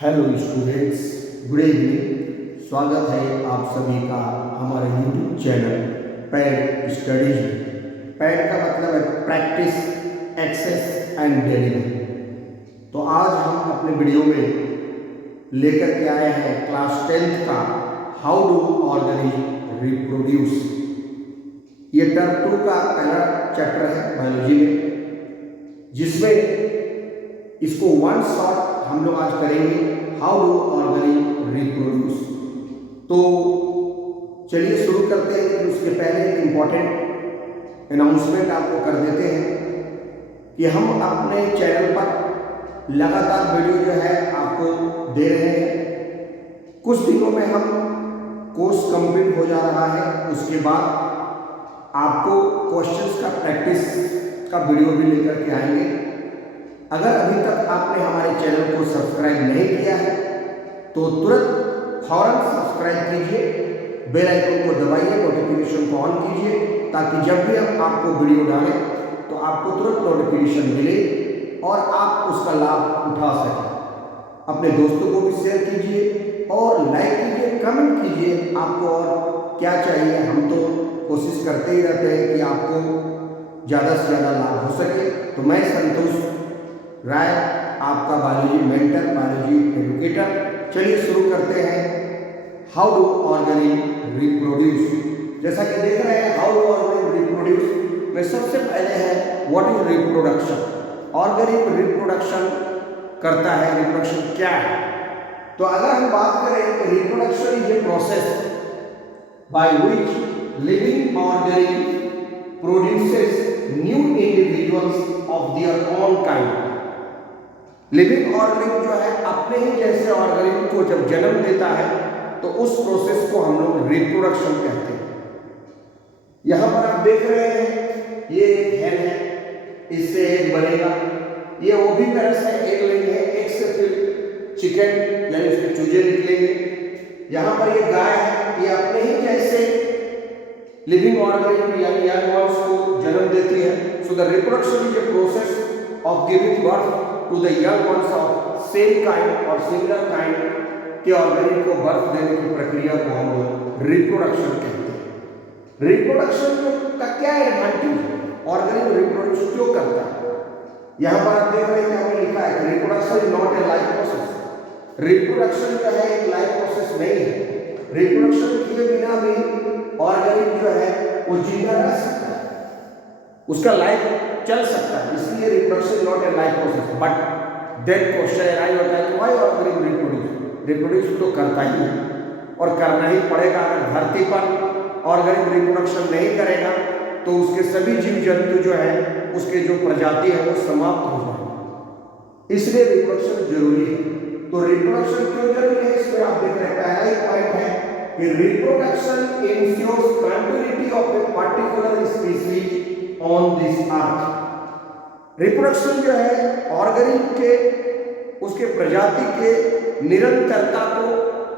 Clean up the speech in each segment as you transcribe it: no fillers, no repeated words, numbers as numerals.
Hello students, good evening. स्वागत है आप सभी का हमारे यूट्यूब चैनल पैड स्टडीज में। पैड का मतलब है प्रैक्टिस, एक्सेस एंड डेली। तो आज हम अपने वीडियो में लेकर के आए हैं क्लास 10th का हाउ डू ऑर्गेनिज्म रिप्रोड्यूस। ये टर्म 2 का पहला चैप्टर है बायोलॉजी में, जिसमें इसको वन शॉट हम लोग आज करेंगे, हाउ डू ऑर्गेनिज्म रिप्रोड्यूस। तो चलिए शुरू करते हैं। लेकिन उसके पहले एक इम्पॉर्टेंट अनाउंसमेंट आपको कर देते हैं कि हम अपने चैनल पर लगातार वीडियो जो है आपको दे रहे हैं। कुछ दिनों में हम कोर्स कंप्लीट हो जा रहा है, उसके बाद आपको क्वेश्चंस का प्रैक्टिस का वीडियो भी लेकर के आएंगे। अगर अभी तक आपने हमारे चैनल को सब्सक्राइब नहीं किया है तो तुरंत फौरन सब्सक्राइब कीजिए, बेल आइकन को दबाइए, नोटिफिकेशन को ऑन कीजिए, ताकि जब भी हम आपको वीडियो डालें तो आपको तुरंत नोटिफिकेशन मिले और आप उसका लाभ उठा सकें। अपने दोस्तों को भी शेयर कीजिए और लाइक कीजिए, कमेंट कीजिए आपको और क्या चाहिए। हम तो कोशिश करते ही रहते हैं कि आपको ज़्यादा से ज़्यादा लाभ हो सके। तो मैं संतोष राय, आपका बायोलॉजी मेंटर, बायोलॉजी एजुकेटर। चलिए शुरू करते हैं, हाउ डू ऑर्गेनिज्म रिप्रोड्यूस। जैसा कि देख रहे हैं हाउ डू ऑर्गेनिज्म रिप्रोड्यूस में सबसे पहले है what is reproduction. Organism reproduction करता है, रिप्रोडक्शन क्या है। तो अगर हम बात करें, reproduction is a process by which living organism produces new individuals of their own kind. Living organism जो है अपने ही जैसे ऑर्गेनिज्म को जब जन्म देता है तो उस प्रोसेस को हम लोग रिप्रोडक्शन कहते हैं। यहां पर आप देख रहे हैं ये एक हेन है, इससे एग बनेगा। ये वो भी तरह से एग लेंगे, एग से फिर चिकन यानी उसके चूजे निकलेंगे। यहां पर ये गाय है, ये अपने ही जैसे लिविंग ऑर्गेनिज्म यानी यंग वंस को जन्म देती है। So the reproduction is a process of giving birth to the young ones of same kind और सिमिलर काइंड के ऑर्गेनिज्म को बर्थ देने की प्रक्रिया को हम लोग रिप्रोडक्शन कहते हैं। रिप्रोडक्शन का क्या एडवांटेज है, ऑर्गेनिज्म रिप्रोड्यूस क्यों करता है। यहां पर आप देख रहे हैं हमने लिखा है reproduction is not a life process. Reproduction जो है एक लाइफ प्रोसेस नहीं है। रिप्रोडक्शन किए बिना भी ऑर्गेनिज्म जो है वो जिंदा रह सकता है, उसका लाइफ चल सकता है। इसलिए reproduction not a life process. But that question arise होता है कि व्हाई ऑर्गेनिज्म रिप्रोड्यूस। रिप्रोड्यूस तो करता ही है और करना ही पड़ेगा। अगर धरती पर ऑर्गेनिज्म रिप्रोडक्शन नहीं करेगा तो उसके सभी जीव जंतु जो है, उसके जो प्रजाति है वो समाप्त हो जाएगी। इसलिए रिप्रोडक्शन जरूरी है। तो रिप्रोडक्शन क्यों जरूरी है, इसमें आप देख रहे हैं पहला ही पॉइंट है कि reproduction ensures continuity of a particular species on this earth. Reproduction जो है ऑर्गेनिज्म के, उसके प्रजाति के निरंतरता को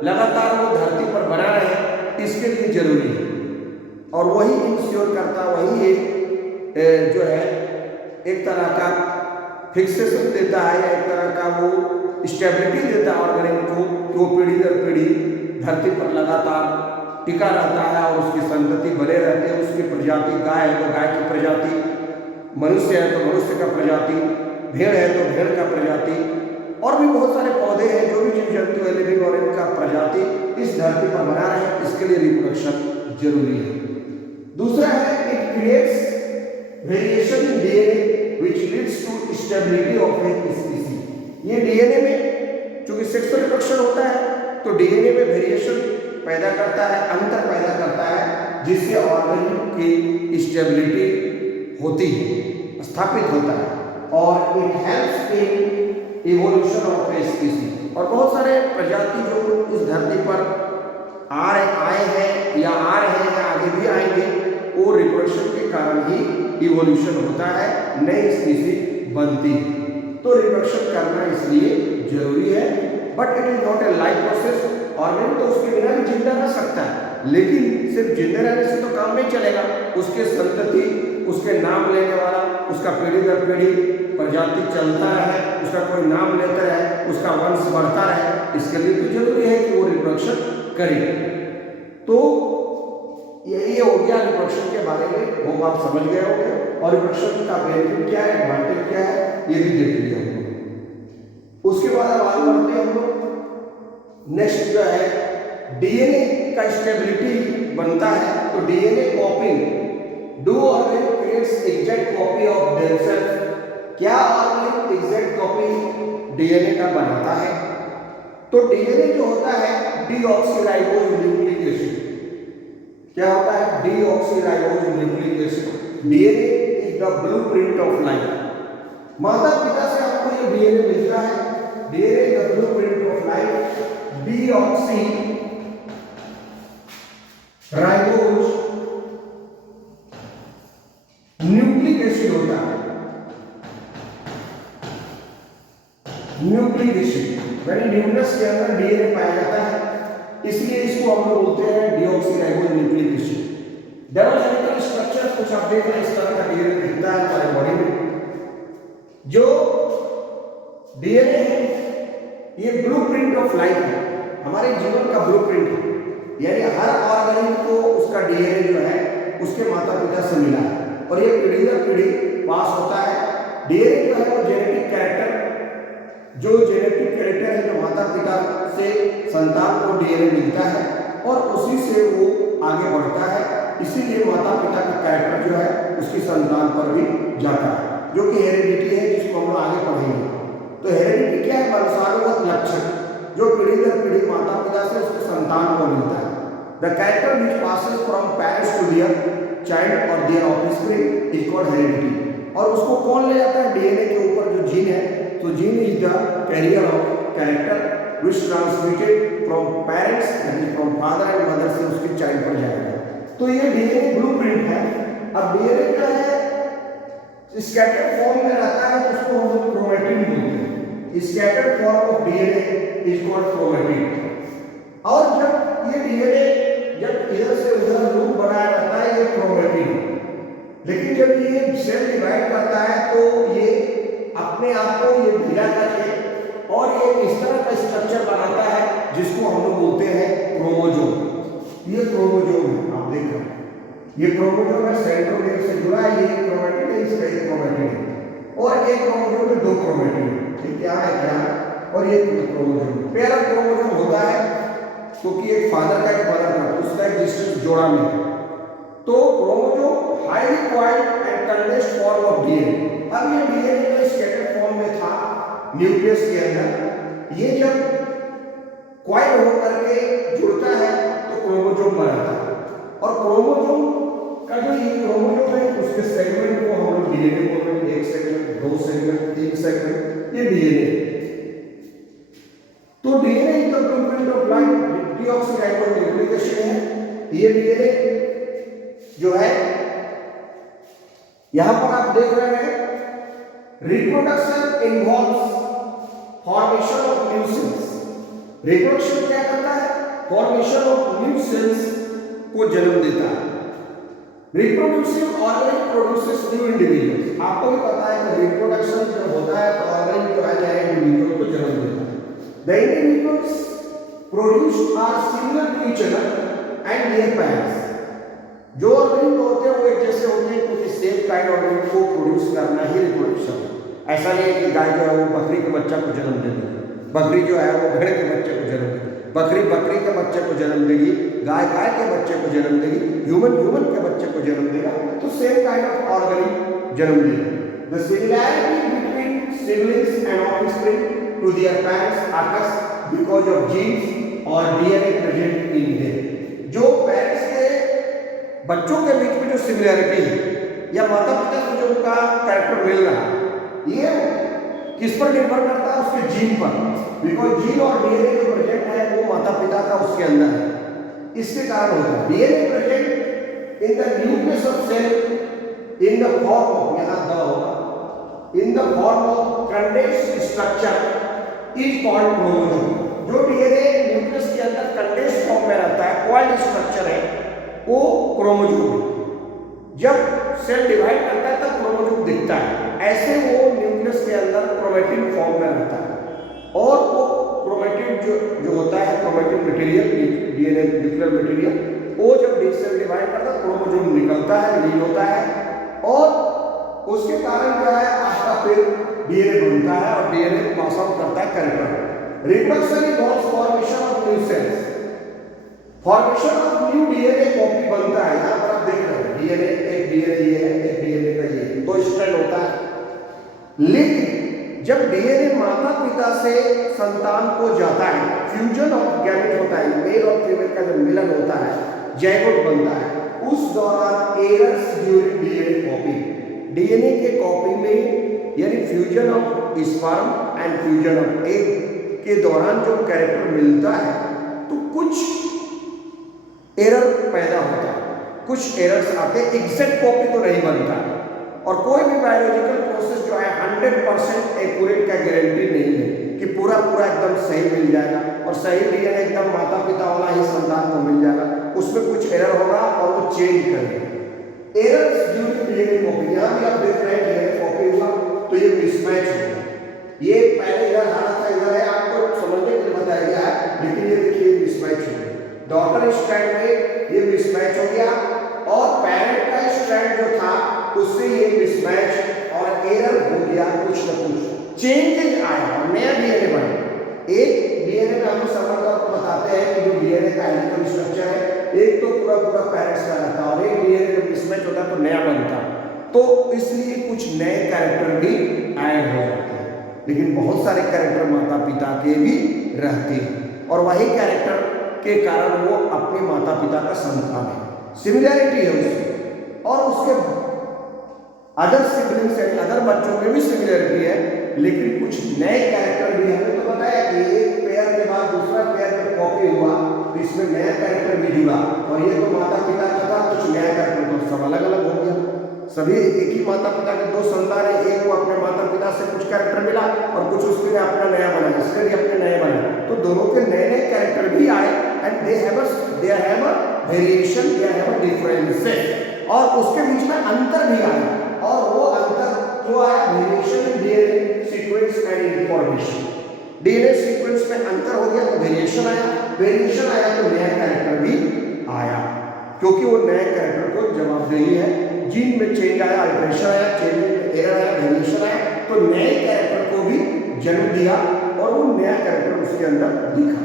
लगातार वो धरती पर बना रहे, इसके लिए जरूरी है। और वही इंश्योर करता, वही एक जो है एक तरह का फिक्सेशन देता है या एक तरह का वो स्टेबिलिटी देता है ऑर्गेनिज्म को कि वो पीढ़ी दर पीढ़ी धरती पर लगातार टिका रहता है और उसकी संतति बने रहते हैं। उसकी प्रजाति गाय है तो गाय की प्रजाति, मनुष्य है तो मनुष्य का प्रजाति, भेड़ है तो भेड़ का प्रजाति, और भी बहुत सारे पौधे हैं, जो भी जीव जंतु है लिविंग और इनका प्रजाति इस धरती पर बना रहे हैं। इसके लिए रिप्रोडक्शन जरूरी है। दूसरा है it creates variation in DNA which leads to stability of a species. ये डीएनए में चूंकि सेक्सुअल रिप्रोडक्शन होता है तो डीएनए में वेरिएशन पैदा करता है, अंतर पैदा करता है, जिससे ऑर्गेनिज्म की स्टेबिलिटी होती है, स्थापित होता है। और it helps in evolution of a species. और बहुत सारे प्रजाति जो इस धरती पर आए हैं या आ रहे हैं या आगे भी आएंगे, वो रिप्रोडक्शन के कारण ही इवोल्यूशन होता है, नई स्पीशीज बनती है। तो रिप्रोडक्शन करना इसलिए जरूरी है। But it is not a life process. Organism तो उसके बिना भी जिंदा रह सकता है, लेकिन सिर्फ जिंदा रहने से तो काम नहीं चलेगा। उसके संतति, उसके नाम लेने वाला, उसका पीढ़ी दर पीढ़ी प्रजाति चलता रहे, उसका कोई नाम लेता रहे, उसका वंश बढ़ता रहे, इसके लिए तो जरूरी है कि वो रिप्रोडक्शन करे। तो यही हो गया रिप्रोडक्शन के बारे में, वो आप समझ गए होंगे। और रिप्रोडक्शन का बेनिफिट क्या है, एडवांटेज क्या है, ये भी देख लिया हम लोग। उसके बाद अब आगे बढ़ते हैं हम लोग। नेक्स्ट जो है डीएनए का स्टेबिलिटी बनता है। तो DNA copy, do organic creates exact copy of themself. क्या ऑर्गेनिक एग्जैक्ट कॉपी डीएनए का बनाता है? तो डीएनए जो होता है डीऑक्सीराइबोज न्यूक्लिक एसिड। क्या होता है? Deoxyribose nucleic acid. DNA is the blueprint of life. माता पिता से आपको ये डीएनए मिलता है। DNA is the blueprint of life. Deoxy ribose nucleic acid होता है। न्यूक्लिक एसिड यानी न्यूक्लियस के अंदर डीएनए पाया जाता है, इसलिए इसको हम लोग बोलते हैं deoxyribose nucleic acid. Developmental structure कुछ आप देख रहे हैं, इस तरह का डीएनए दिखता है हमारे बॉडी में। जो डीएनए है ये ब्लूप्रिंट ऑफ लाइफ है, हमारे जीवन का ब्लूप्रिंट है। यानी हर ऑर्गेनिज्म को उसका डीएनए जो है उसके माता पिता से मिला है और ये पीढ़ी दर पीढ़ी पास होता है। डीएनए जो है वो जेनेटिक कैरेक्टर, जो जेनेटिक कैरेक्टर है जो माता पिता से संतान को डीएनए मिलता है और उसी से वो आगे बढ़ता है। इसीलिए माता पिता का कैरेक्टर जो है उसकी संतान पर भी जाता है, जो कि हेरिडिटी है, जिसको हम लोग आगे पढ़ेंगे। तो हेरिडिटी क्या है? वंशानुगत लक्षण जो पीढ़ी दर पीढ़ी माता पिता से उसके संतान को मिलता है। The character which passes from parents to their child और their offspring is called heredity. और उसको कौन ले जाता है? डीएनए के ऊपर जो जीन है, तो gene is the carrier of character which transmitted from parents यानी फ्रॉम फादर एंड मदर से उसके चाइल्ड पर जाएगा। तो ये डीएनए ब्लूप्रिंट है। अब डीएनए क्या है? स्कैटर्ड फॉर्म में रहता है तो उसको हम लोग क्रोमैटिन बोलते हैं। Scattered form of DNA is called chromatin. और जब ये डीएनए जब इधर से उधर लूप बनाया रहता है ये क्रोमैटिन, लेकिन जब ये सेल डिवाइड करता है तो ये अपने आप को ये ढीला करके और ये इस तरह का स्ट्रक्चर बनाता है जिसको हम लोग बोलते हैं क्रोमोसोम। ये क्रोमोसोम है, आप देख रहे हैं ये क्रोमोसोम है, सेंट्रोमियर से जुड़ा है। ये क्रोमैटिन है, इसका एक क्रोमैटिन है और एक क्रोमोसोम में दो क्रोमैटिन है। ये क्या है क्या? और ये क्रोमोसोम पेयर ऑफ क्रोमोसोम होता है क्योंकि एक फादर का एक मदर का उसका एग्जिस्टेंस जोड़ा में है। तो chromosome highly coiled and condensed form of DNA. अब ये डीएनए का स्कैटर्ड फॉर्म में था न्यूक्लियस के अंदर। ये जब कॉइल होकर के जुड़ता है तो क्रोमोसोम बनाता है और क्रोमोसोम का जो ये क्रोमोसोम है उसके सेगमेंट को हम लोग डीएनए बोल रहे हैं। एक सेगमेंट, दो सेगमेंट, तीन सेगमेंट, ये डीएनए। तो DNA is the blueprint of life. Deoxyribose nucleic acid है ये डीएनए जो है। यहां पर आप देख रहे हैं reproduction involves formation of new sales. Reproduction क्या करता है? फॉर्मेशन ऑफ न्यू सेल्स को जन्म देता है। रिप्रोड्यूसिव ऑर्गेनिक प्रोड्यूसेस न्यू इंडिविजुअल्स। आपको भी पता है कि रिप्रोडक्शन जब होता है तो ऑर्गेनिक जो है नए इंडिविजुअल को जन्म देता है। The individuals produced are similar to each other and their parents. जो ऑर्गेनिक होते हैं वो एक जैसे होते हैं क्योंकि सेम काइंड ऑर्गेनिक को प्रोड्यूस करना ही रिप्रोडक्शन है। ऐसा नहीं है कि गाय जो है वो बकरी के बच्चा को जन्म देगी, बकरी जो है वो भेड़ के बच्चे को जन्म देगी, बकरी बकरी के बच्चे को जन्म देगी, गाय गाय के बच्चे को जन्म देगी, ह्यूमन ह्यूमन के बच्चे को जन्म देगा। तो सेम काइंड ऑफ ऑर्गेनिक जन्म देगा। The similarity between siblings and offspring to their parents occurs because of genes और DNA present in them। जो पेरेंट्स के बच्चों के बीच में जो सिमिलैरिटी है या माता पिता से जो उनका कैरेक्टर मिल रहा है ये किस पर निर्भर करता है? उसके जीन पर। बिकॉज जीन और डीएनए जो प्रेजेंट है वो माता पिता का उसके अंदर है, इसके कारण होता है। DNA present in the nucleus of cell in the form of, यहां द होगा, in the form of condensed structure is called chromosome. जो डीएनए न्यूक्लियस के अंदर कंडेंस्ड फॉर्म में रहता है, कॉइल्ड स्ट्रक्चर है, वो क्रोमोसोम है। जब सेल डिवाइड करता है तब क्रोमोसोम दिखता है, ऐसे वो न्यूक्लियस के अंदर क्रोमैटिन फॉर्म में रहता है और वो क्रोमैटिन जो डिवाइड करता है, क्रोमोसोम निकलता है, रिलीज होता है, और उसके कारण क्या है आपका फिर डीएनए बनता है और डीएनए पास आउट करता है character. Reproduction involves formation of new sales. Formation of new DNA copy बनता है। यहां पर आप देख रहे हैं डीएनए, एक डीएनए ये है, एक डीएनए का ये, दो स्ट्रैंड होता है। लेकिन जब डीएनए माता पिता से संतान को जाता है, फ्यूजन ऑफ गैमेट होता है, मेल और फीमेल का जब मिलन होता है, ज़ायगोट बनता है, उस दौरान errors during DNA copy, DNA के कॉपी में यानी fusion of sperm and fusion of egg के दौरान जो कैरेक्टर मिलता है तो कुछ एरर पैदा होता है, कुछ एरर्स आते हैं, एग्जैक्ट कॉपी तो नहीं बनता। और कोई भी बायोलॉजिकल प्रोसेस जो है 100% एक्यूरेट का गारंटी नहीं है कि पूरा पूरा एकदम सही मिल जाएगा और सही डीएनए एकदम माता पिता वाला ही संतान को मिल जाएगा। उसमें कुछ एरर होगा और वो चेंज करेगा। एरर्स ड्यूरिंग डीएनए कॉपी, यहाँ भी आप देख रहे हैं डीएनए कॉपी हुआ तो ये मिसमैच होगा। ये पहले इधर आना था, इधर है, आपको समझने के लिए बताया गया है, लेकिन ये देखिए मिसमैच हो गया। डॉटर स्ट्रैंड में ये मिसमैच हो गया और पेरेंट का स्ट्रैंड जो था उससे ये मिसमैच और एरर हो गया, कुछ न कुछ चेंजेज आया और नया डीएनए बना। एक डीएनए में हम समझ आपको बताते हैं कि जो डीएनए का हेलिकल स्ट्रक्चर है, एक तो पूरा पूरा पेरेंट्स का रहता है और एक डीएनए जब मिसमैच होता है तो नया बनता है, तो इसलिए कुछ नए कैरेक्टर भी ऐड हो जाते हैं। लेकिन बहुत सारे कैरेक्टर माता पिता के भी रहते हैं और वही कैरेक्टर के कारण वो अपने माता पिता का संतान है, सिमिलैरिटी है उसमें, और उसके अदर सिबलिंग्स है, अदर बच्चों में भी सिमिलरिटी है। लेकिन कुछ नए कैरेक्टर भी, हमने तो बताया कि एक पेयर के बाद दूसरा पेयर में कॉपी हुआ तो इसमें नया कैरेक्टर भी जुड़ा, और ये तो माता पिता का था, कुछ नया कैरेक्टर तो सब अलग अलग हो गया। सभी एक ही माता पिता के दो संतान है, एक को अपने माता पिता से कुछ कैरेक्टर मिला और कुछ उसके अपना नया बना, इसके भी अपने नए बने, तो दोनों के नए नए कैरेक्टर भी आए and they have a variation, they have a differences, और उसके बीच में अंतर भी आया, और वो अंतर जो आया variation in DNA sequence and information. DNA sequence में अंतर हो गया तो वेरिएशन आया, वेरिएशन आया तो नया कैरेक्टर भी आया, क्योंकि वो नए कैरेक्टर को जवाबदेही है। जीन में चेंज आया, अल्टरेशन आया, चेंज में एरर आया, वेरिएशन आया, तो नए कैरेक्टर को भी जन्म दिया और वो नया कैरेक्टर उसके अंदर दिखा,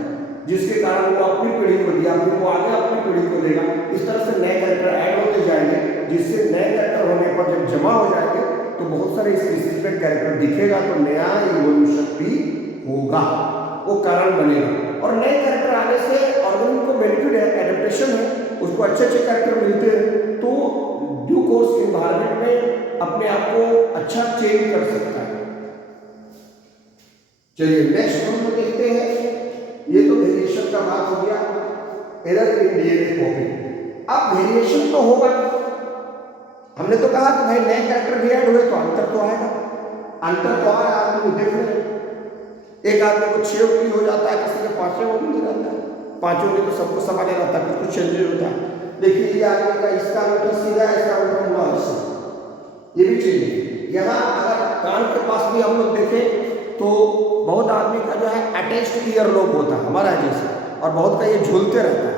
जिसके कारण वो अपनी पीढ़ी को दिया, फिर वो आगे अपनी पीढ़ी को देगा। इस तरह से नए कैरेक्टर ऐड होते जाएंगे, जिससे नए कैरेक्टर होने पर जब जमा हो जाएंगे तो बहुत सारे स्पीशीज में कैरेक्टर दिखेगा, तो नया इवोल्यूशन भी होगा, वो कारण बनेगा। और नए कैरेक्टर आने से ऑर्गेनिज्म को बेनिफिट है, एडेप्टेशन है, उसको अच्छे अच्छे कैरेक्टर मिलते हैं, तो ड्यू कोर्स एनवायरनमेंट में अपने आप को अच्छा चेंज कर सकता है। चलिए नेक्स्ट हम लोग देखते हैं, ये तो वेरिएशन का बात हो गया, एरर इन डीएनए कॉपी। अब वेरिएशन तो होगा, हमने तो कहा कि भाई नए कैरेक्टर भी ऐड हुए तो अंतर तो आएगा, अंतर तो आया, आदमी देख रहे, एक आदमी को 6 उंगली हो जाता है, किसी के 5 उंगली रहता है, 5 उंगली तो सबको समान रहता है, कुछ चेंजेस होता है। देखिए ये आदमी का इसका अंगूठा सीधा है, इसका अंगूठा मुड़ा है, ये भी चेंज। यहाँ अगर कान के पास भी हम लोग देखें तो बहुत आदमी का जो है अटैच्ड ईयर लोब होता है हमारा जैसे, और बहुत का ये झूलते रहता है,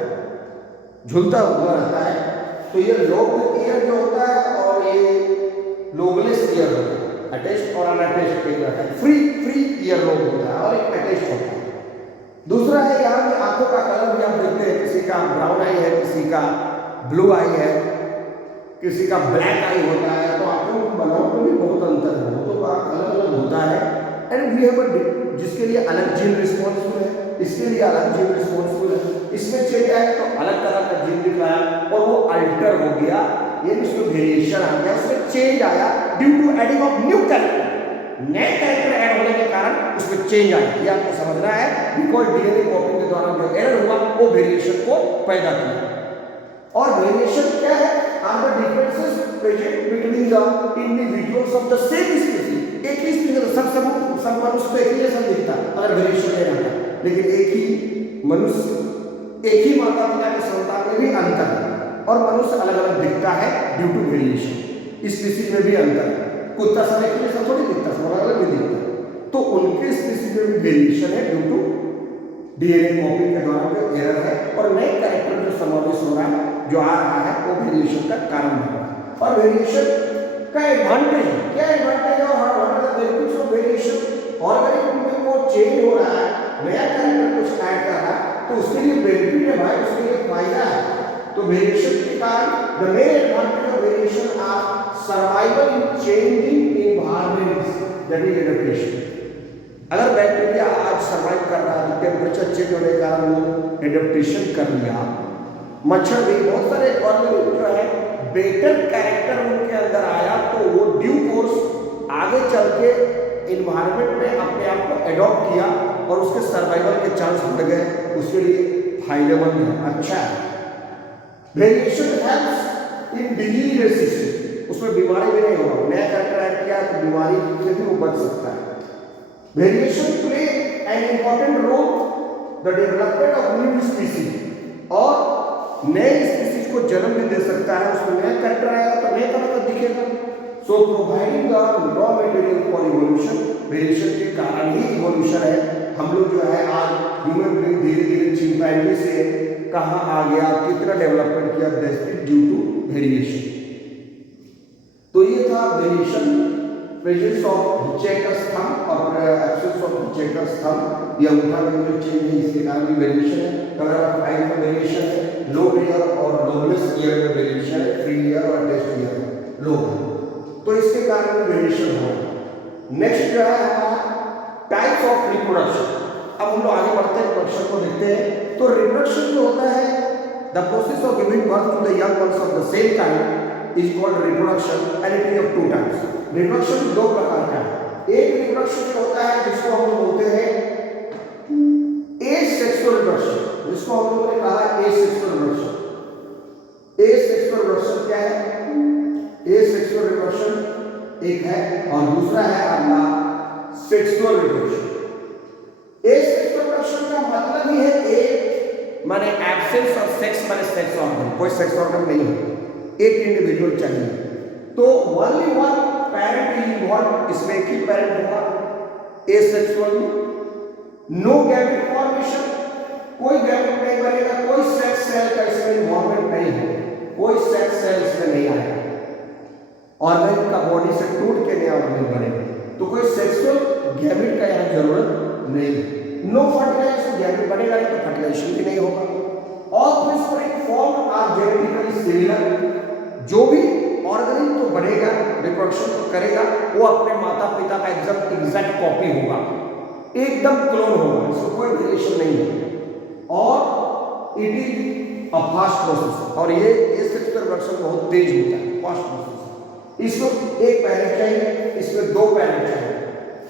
झूलता हुआ रहता है, तो ये लोब ईयर जो होता है और ये लोबलेस ईयर होता है, अटैच्ड और अनअटैच्ड एक रहता है, फ्री ईयर लोब होता है और एक अटैच्ड होता है। दूसरा है यहाँ पे आंखों का कलर भी आप देखते हैं, किसी का ब्राउन आई है, किसी का ब्लू आई है, किसी का ब्लैक आई होता है, तो आंखों की बनावट में भी बहुत अंतर है, वो तो अलग अलग होता है। एंड वी हैव जिसके लिए अलग जीन रिस्पॉन्सिबल है, इसके लिए अलग जीन रिस्पॉन्सिबल है, इसमें चेंज आया तो अलग तरह का जीन दिखाया और वो अल्टर हो गया, ये उसमें वेरिएशन आ गया, उसमें चेंज आया due to adding of new character, नए कैरेक्टर ऐड होने के कारण उसमें चेंज आया। ये आपको समझना है, बिकॉज डीएनए कॉपी के दौरान जो एरर हुआ वो वेरिएशन को पैदा किया। और वेरिएशन क्या है? Are the differences present between the individuals of the same species. एक ही स्पीशीज सब मनुष्य को एक ही जैसा दिखता है अगर वेरिएशन नहीं रहता, लेकिन एक ही मनुष्य एक ही माता पिता के संतान में भी अंतर है और मनुष्य अलग अलग दिखता है ड्यू टू वेरिएशन। स्पीशीज में भी अंतर है, कुत्ता सब एक जैसा थोड़ी दिखता, सब अलग अलग भी दिखता है, तो उनके स्पीशीज में भी वेरिएशन है ड्यू टू डीएनए कॉपी के दौरान जो एरर है और नए कैरेक्टर जो समावेश हो रहा है जो आ रहा है वो वेरिएशन का कारण है। और वेरिएशन का एडवांटेज, क्या एडवांटेज और what are the benefits of variation. Organism में वो चेंज हो रहा है, नया कैरेक्टर कुछ ऐड कर रहा है, तो उसके लिए बेनिफिट है भाई, उसके लिए फायदा है। तो वेरिएशन के कारण the main advantage of variation are survival in changing environments, that is adaptation. अगर बैक्टीरिया आज सर्वाइव कर रहा है, टेम्परेचर चेंज होने के कारण वो एडेप्टेशन कर लिया, मच्छर भी, बहुत सारे ऑर्गेनिज्म जो है बेटर कैरेक्टर उनके अंदर आया, तो वो ड्यू कोर्स आगे चल के इन्वायरमेंट में अपने आप को एडॉप्ट किया और उसके सर्वाइवल के चांस बढ़ गए, उसके लिए फायदेमंद है, अच्छा है। Variation helps in disease resistance, उसमें बीमारी भी नहीं होगा, नया कैरेक्टर ऐड किया तो बीमारी से भी वो बच सकता है। Variation play an important role the development of new species, और नए स्पीसीज को जन्म भी दे सकता है, उसमें नया कैरेक्टर आएगा तो नए तरह का दिखेगा। So providing the raw material for evolution, variation के कारण ही इवोल्यूशन है। हम लोग जो है आज ह्यूमन बीइंग धीरे धीरे चिंपैंजी से कहाँ आ गया, कितना डेवलपमेंट किया, that is due to variation. तो ये था variation, presence of hitchhiker's thumb और एब्सेंस ऑफ हिचेकस थंब, ये अंगूठा में जो चेंज है इसके कारण भी वेरिएशन है। कलर ऑफ आई में वेरिएशन है, लो ईयर और लोलेस ईयर में वेरिएशन है, फ्री ईयर और टेस्ट ईयर में लो, तो इसके कारण भी वेरिएशन हो। नेक्स्ट जो है हमारा टाइप्स ऑफ रिप्रोडक्शन। अब हम लोग आगे बढ़ते हैं, रिप्रोडक्शन को देखते हैं। तो रिप्रोडक्शन जो होता है, the process of giving birth to the young ones of the same kind is called reproduction and it is of two types. रिप्रोडक्शन दो प्रकार का है। एक रिप्रोडक्शन जो होता है जिसको हम लोग बोलते हैं एसेक्सुअल रिप्रोडक्शन, जिसको हम लोगों ने कहा एसेक्सुअल रिप्रोडक्शन। एसेक्सुअल रिप्रोडक्शन क्या है? एसेक्सुअल रिप्रोडक्शन एक है और दूसरा है अपना सेक्सुअल रिप्रोडक्शन। एसेक्सुअल रिप्रोडक्शन का मतलब ही है एक माने एब्सेंस ऑफ सेक्स, माने सेक्स ऑर्गन, कोई सेक्स ऑर्गन नहीं है, एक इंडिविजुअल चाहिए, तो only one parent is involve, इसमें एक ही पैरेंट होगा। एसेक्सुअल में नो गैमेट फॉर्मेशन, कोई गैमेट नहीं बनेगा, कोई सेक्स सेल का इसमें इन्वॉल्वमेंट नहीं है, कोई सेक्स सेल इसमें नहीं आएगा, ऑर्गन का बॉडी से टूट के नया ऑर्गन बनेगा, तो कोई सेक्सुअल गैमेट का यहाँ जरूरत नहीं है। नो फर्टिलाइजेशन, गैमेट बनेगा नहीं तो फर्टिलाइजेशन भी नहीं होगा। Offspring form are genetically similar, जो भी ऑर्गेनिज्म तो बनेगा, रिप्रोडक्शन तो करेगा, वो अपने माता पिता का एकदम एग्जैक्ट कॉपी होगा, एकदम क्लोन होगा, इसमें कोई वेरिएशन नहीं है, और it is a fast process, और ये एसेक्सुअल रिप्रोडक्शन बहुत तेज होता है, फास्ट प्रोसेस। इसमें एक पैरेंट चाहिए, इसमें दो पैरेंट चाहिए।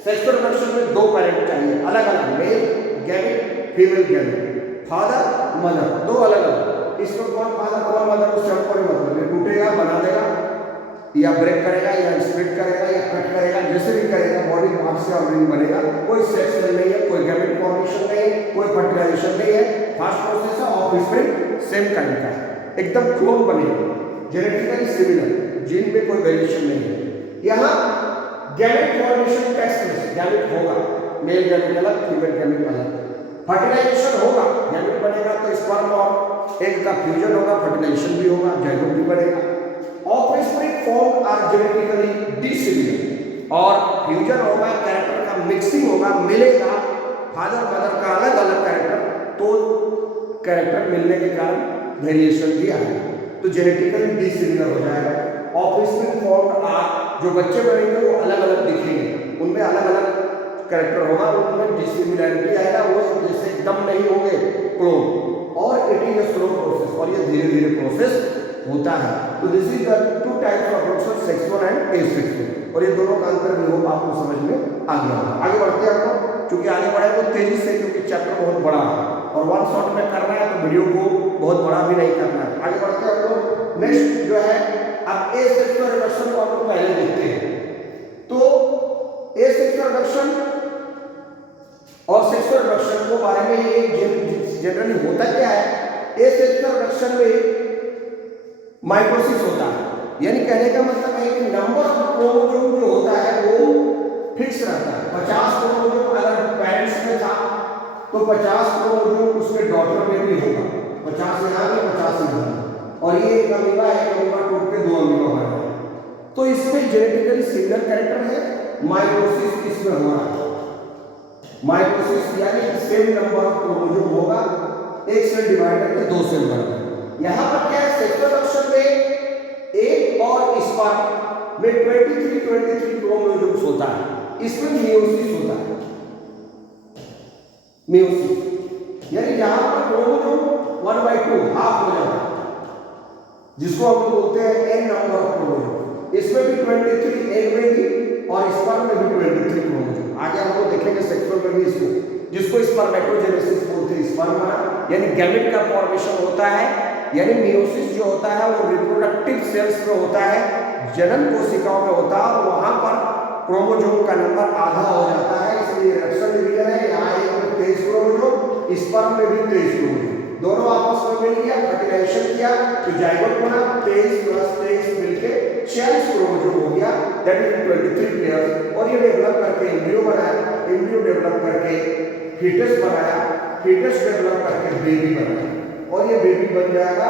सेक्सुअल रिप्रोडक्शन में दो पैरेंट चाहिए, अलग अलग, male gamete, female gamete, father mother, दो अलग अलग। इसमें कौन फादर कौन मदर उससे हमको नहीं मतलब, ये टूटेगा, बना देगा, या ब्रेक करेगा, या स्प्लिट करेगा, या कट करेगा, जैसे भी करेगा, बॉडी पार्ट से ऑर्गन बनेगा, कोई सेक्स नहीं है, कोई गैमेट फॉर्मेशन नहीं है, कोई फर्टिलाइजेशन नहीं है, फास्ट प्रोसेस है, ऑफस्प्रिंग सेम काइंड का है, एकदम क्लोन बनेगा, जेनेटिकली सिमिलर, जीन में कोई वेरिएशन नहीं है। यहाँ गैमेट फॉर्मेशन टेस्ट, गैमेट होगा, मेल गैमेट अलग, फीमेल गैमेट अलग, फर्टिलाइजेशन होगा, गैमेट बनेगा तो स्पर्म और एग का फ्यूजन होगा, फर्टिलाइजेशन भी होगा, जाइगोट भी बनेगा। Offspring form are genetically dissimilar, और फ्यूजन होगा, कैरेक्टर का मिक्सिंग होगा, मिलेगा, फादर मदर का अलग अलग कैरेक्टर, तो कैरेक्टर मिलने के कारण वेरिएशन भी आएगा, तो जेनेटिकली डिसिमिलर हो जाएगा। ऑफस्प्रिंग फॉर्म आर, जो बच्चे बनेंगे वो अलग अलग दिखेंगे, उनमें अलग अलग कैरेक्टर होगा, उनमें डिसिमिलैरिटी आएगा, वो जैसे एकदम नहीं होंगे क्लोन, और it is a slow process, और ये धीरे धीरे प्रोसेस होता है। तो this is the two types of reproduction, sexual and asexual, और ये दोनों का अंतर भी हो आपको समझ में आ गया। आगे बढ़ते हैं हम लोग, क्योंकि आगे बढ़े तो तेजी से, क्योंकि चैप्टर बहुत बड़ा है और वन शॉट में करना है, तो वीडियो को बहुत बड़ा भी नहीं करना है। आगे बढ़ते हैं हम लोग, नेक्स्ट जो है अब एसेक्सुअल रिप्रोडक्शन को हम लोग पहले देखते हैं। तो एसेक्सुअल रिप्रोडक्शन और सेक्सुअल रिप्रोडक्शन के बारे में ये जनरली होता क्या है, एसेक्सुअल रिप्रोडक्शन में माइटोसिस होता है, यानी कहने का मतलब है कि नंबर ऑफ क्रोमोसोम जो होता है वो फिक्स रहता है। 50 क्रोमोसोम अगर पेरेंट्स में था तो 50 क्रोमोसोम उसके डॉटर में भी होगा, 50 यहाँ में 50 यहाँ, और ये एक अमीबा टूट के 2 अमीबा बना है। तो इसमें जेनेटिकली सिंगल कैरेक्टर है, माइटोसिस इसमें हो रहा है। माइटोसिस यानी कि सेम नंबर ऑफ क्रोमोसोम होगा, एक सेल डिवाइड करके 2 सेल बना। यहां पर क्या है, सेक्सुअल ऑप्शन में एक और स्पर्म में 23 क्रोमोसोम्स होता है, इसमें मियोसिस होता है। मियोसिस यानी जहां पर क्रोमोसोम 1/2 हाफ हो जाता है, जिसको हम लोग बोलते हैं n नंबर ऑफ क्रोमोसोम। इसमें भी 23 एग में भी और स्पर्म में भी 23 क्रोमोसोम। आगे हम लोग देखेंगे सेक्सुअल में भी इसको, जिसको स्पर्मेटोजेनेसिस बोलते हैं। स्पर्म बना यानी गैमेट का फॉर्मेशन होता है, यानी मियोसिस जो होता है वो रिप्रोडक्टिव सेल्स में होता है, जनन कोशिकाओं में होता है, और वहां पर क्रोमोसोम का नंबर आधा हो जाता है, इसलिए रिडक्शन डिवीजन है। यहाँ एक में 23 क्रोमोसोम, स्पर्म में भी 23 क्रोमोसोम, दोनों आपस में मिल गया, फर्टिलाइजेशन किया तो जाइगोट बना, 23 + 23 मिलके 46 क्रोमोसोम हो गया, दैट इज 23 पेयर्स। और ये डेवलप करके एम्ब्रियो बनाया, एम्ब्रियो डेवलप करके फीटस बनाया, फीटस डेवलप करके बेबी बनाया, और ये बेबी बन जाएगा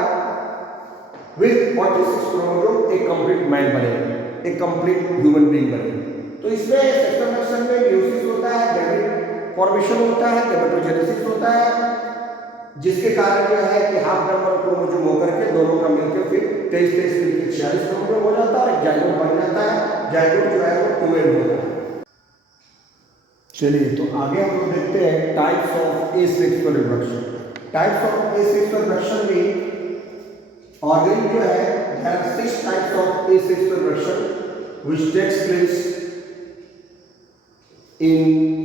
विद 46 क्रोमोसोम, एक कंप्लीट मैन बनेगा, एक कंप्लीट ह्यूमन बीइंग बनेगा। तो इसमें सेक्सुअल फंक्शन में मियोसिस होता है, गैमेट फॉर्मेशन होता है, गैमेटोजेनेसिस होता है, जिसके कारण जो है कि हाफ नंबर क्रोमोसोम होकर के दोनों का मिलकर फिर 23 मिलकर 46 क्रोमोसोम हो जाता है, जाइगोट बन जाता है। जाइगोट जो है वो 2n होता है। चलिए तो आगे हम लोग देखते हैं types of asexual reproduction. Types of asexual reproduction में ऑर्गेन जो है, there are 6 types of asexual reproduction which takes place in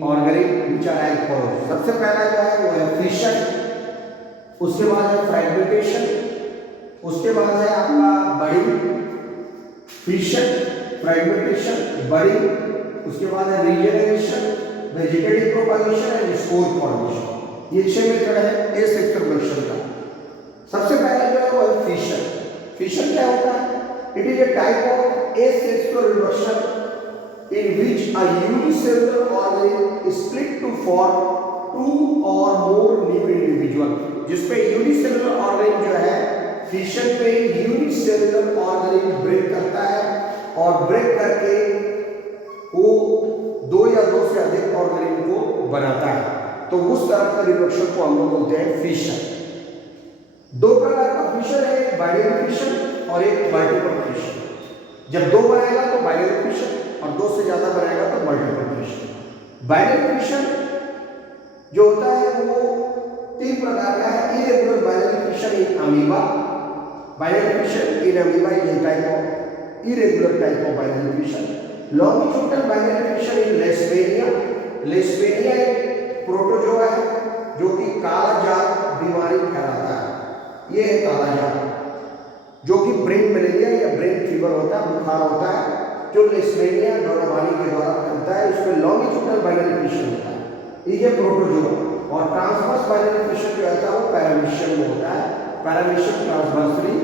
organism which are as follows। सबसे पहला जो है वो है फिशन, उसके बाद है फ्रैगमेंटेशन, उसके बाद है आपका बडिंग, फिशन, फ्रैगमेंटेशन, बडिंग, उसके बाद है regeneration, vegetative propagation and spore formation. ये 6 मेथड है एसेक्सुअल रिप्रोडक्शन का। सबसे पहला जो है वो है फिशन। फिशन क्या होता है? It is a type of asexual reproduction in which a unicellular organ is split to form 2 or more new individual। जिसपे यूनिसेलुलर ऑर्गेन जो है फिशन में यूनिसेलुलर ऑर्गेन ब्रेक करता है, और ब्रेक करके वो 2 या 2 से अधिक ऑर्गेन को बनाता है। तो उस तरह का रिप्रोडक्शन को हम लोग बोलते हैं फिशन। 2 प्रकार का फिशन है, एक बाइनरी फिशन और एक मल्टीपल फिशन। जब 2 बनाएगा तो बाइनरी फिशन, और 2 से ज्यादा बनाएगा तो मल्टीपल फिशन। बाइनरी फिशन जो होता है वो 3 प्रकार का है। Irregular binary fission in amoeba, binary fission in amoeba is a type of irregular type of binary fission. Longitudinal binary fission in leishmania, leishmania एक प्रोटोजोआ है जो कि काला जार बीमारी फैलाता है। ये है काला जार, जो कि ब्रेन मलेरिया या ब्रेन फीवर होता है, बुखार होता है, जो लेशमेनिया डोरावानी के द्वारा फैलता है। उसमें लॉन्गिट्यूडनल बाइनरी फिशन होता है, ये प्रोटोजोआ। और ट्रांसवर्स बाइनरी फिशन जो होता है वो पैरामीशियम में होता है। पैरामीशियम ट्रांसवर्सली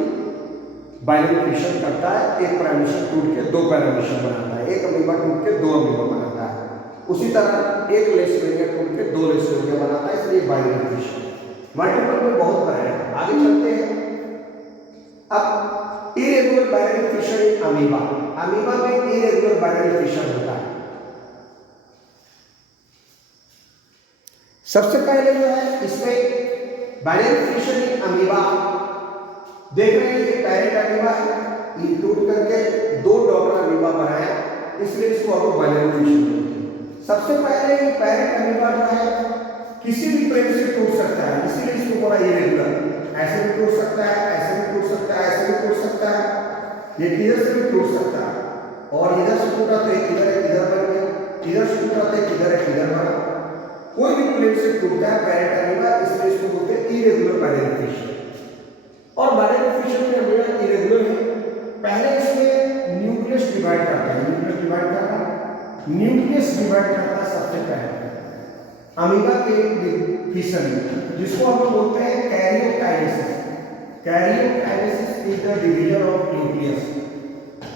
बाइनरी फिशन करता है, एक पैरामीशियम टूट के 2 पैरामीशियम बनाता है, एक अमीबा टूट के 2 अमीबा बनाता है। उसी तरह एक लेशमेनिया टूट के 2 लेशमेनिया बनाता है, इसलिए बाइनरी फिशन। मल्टीपल में बहुत तरह है, आगे चलते हैं। अब irregular binary fission in amoeba, amoeba में इरेगुलर बाइनरी फिशन होता है। सबसे पहले जो है इसमें बाइनरी फिशन इन अमीबा देख रहे हैं, ये पैरेंट अमीबा है, ये टूट करके 2 डॉटर अमीबा बनाया, इसलिए इसको हम बाइनरी फिशन बोलते हैं। सबसे पहले ये पैरेंट अमीबा जो है किसी भी प्लेन से टूट सकता है, इसीलिए इसको बोला इरेगुलर। ऐसे भी टूट सकता है, ऐसे भी टूट सकता है, ऐसे भी टूट सकता है, ये किधर से भी टूट सकता है। और इधर से टूटा तो एक इधर बन गया, इधर से टूटा तो एक इधर बना। कोई भी प्लेन से टूटता है पैरेंट अमीबा, इसलिए इसको बोलते हैं इरेगुलर बाइनरी फिशन। और बाइनरी फिशन में अमीबा इरेगुलर है। पहले इसमें न्यूक्लियस डिवाइड करता है, न्यूक्लियस डिवाइड करता है सबसे पहले अमीबा के फिशन में, जिसको हम लोग बोलते हैं karyokinesis. Karyokinesis is the division of nucleus.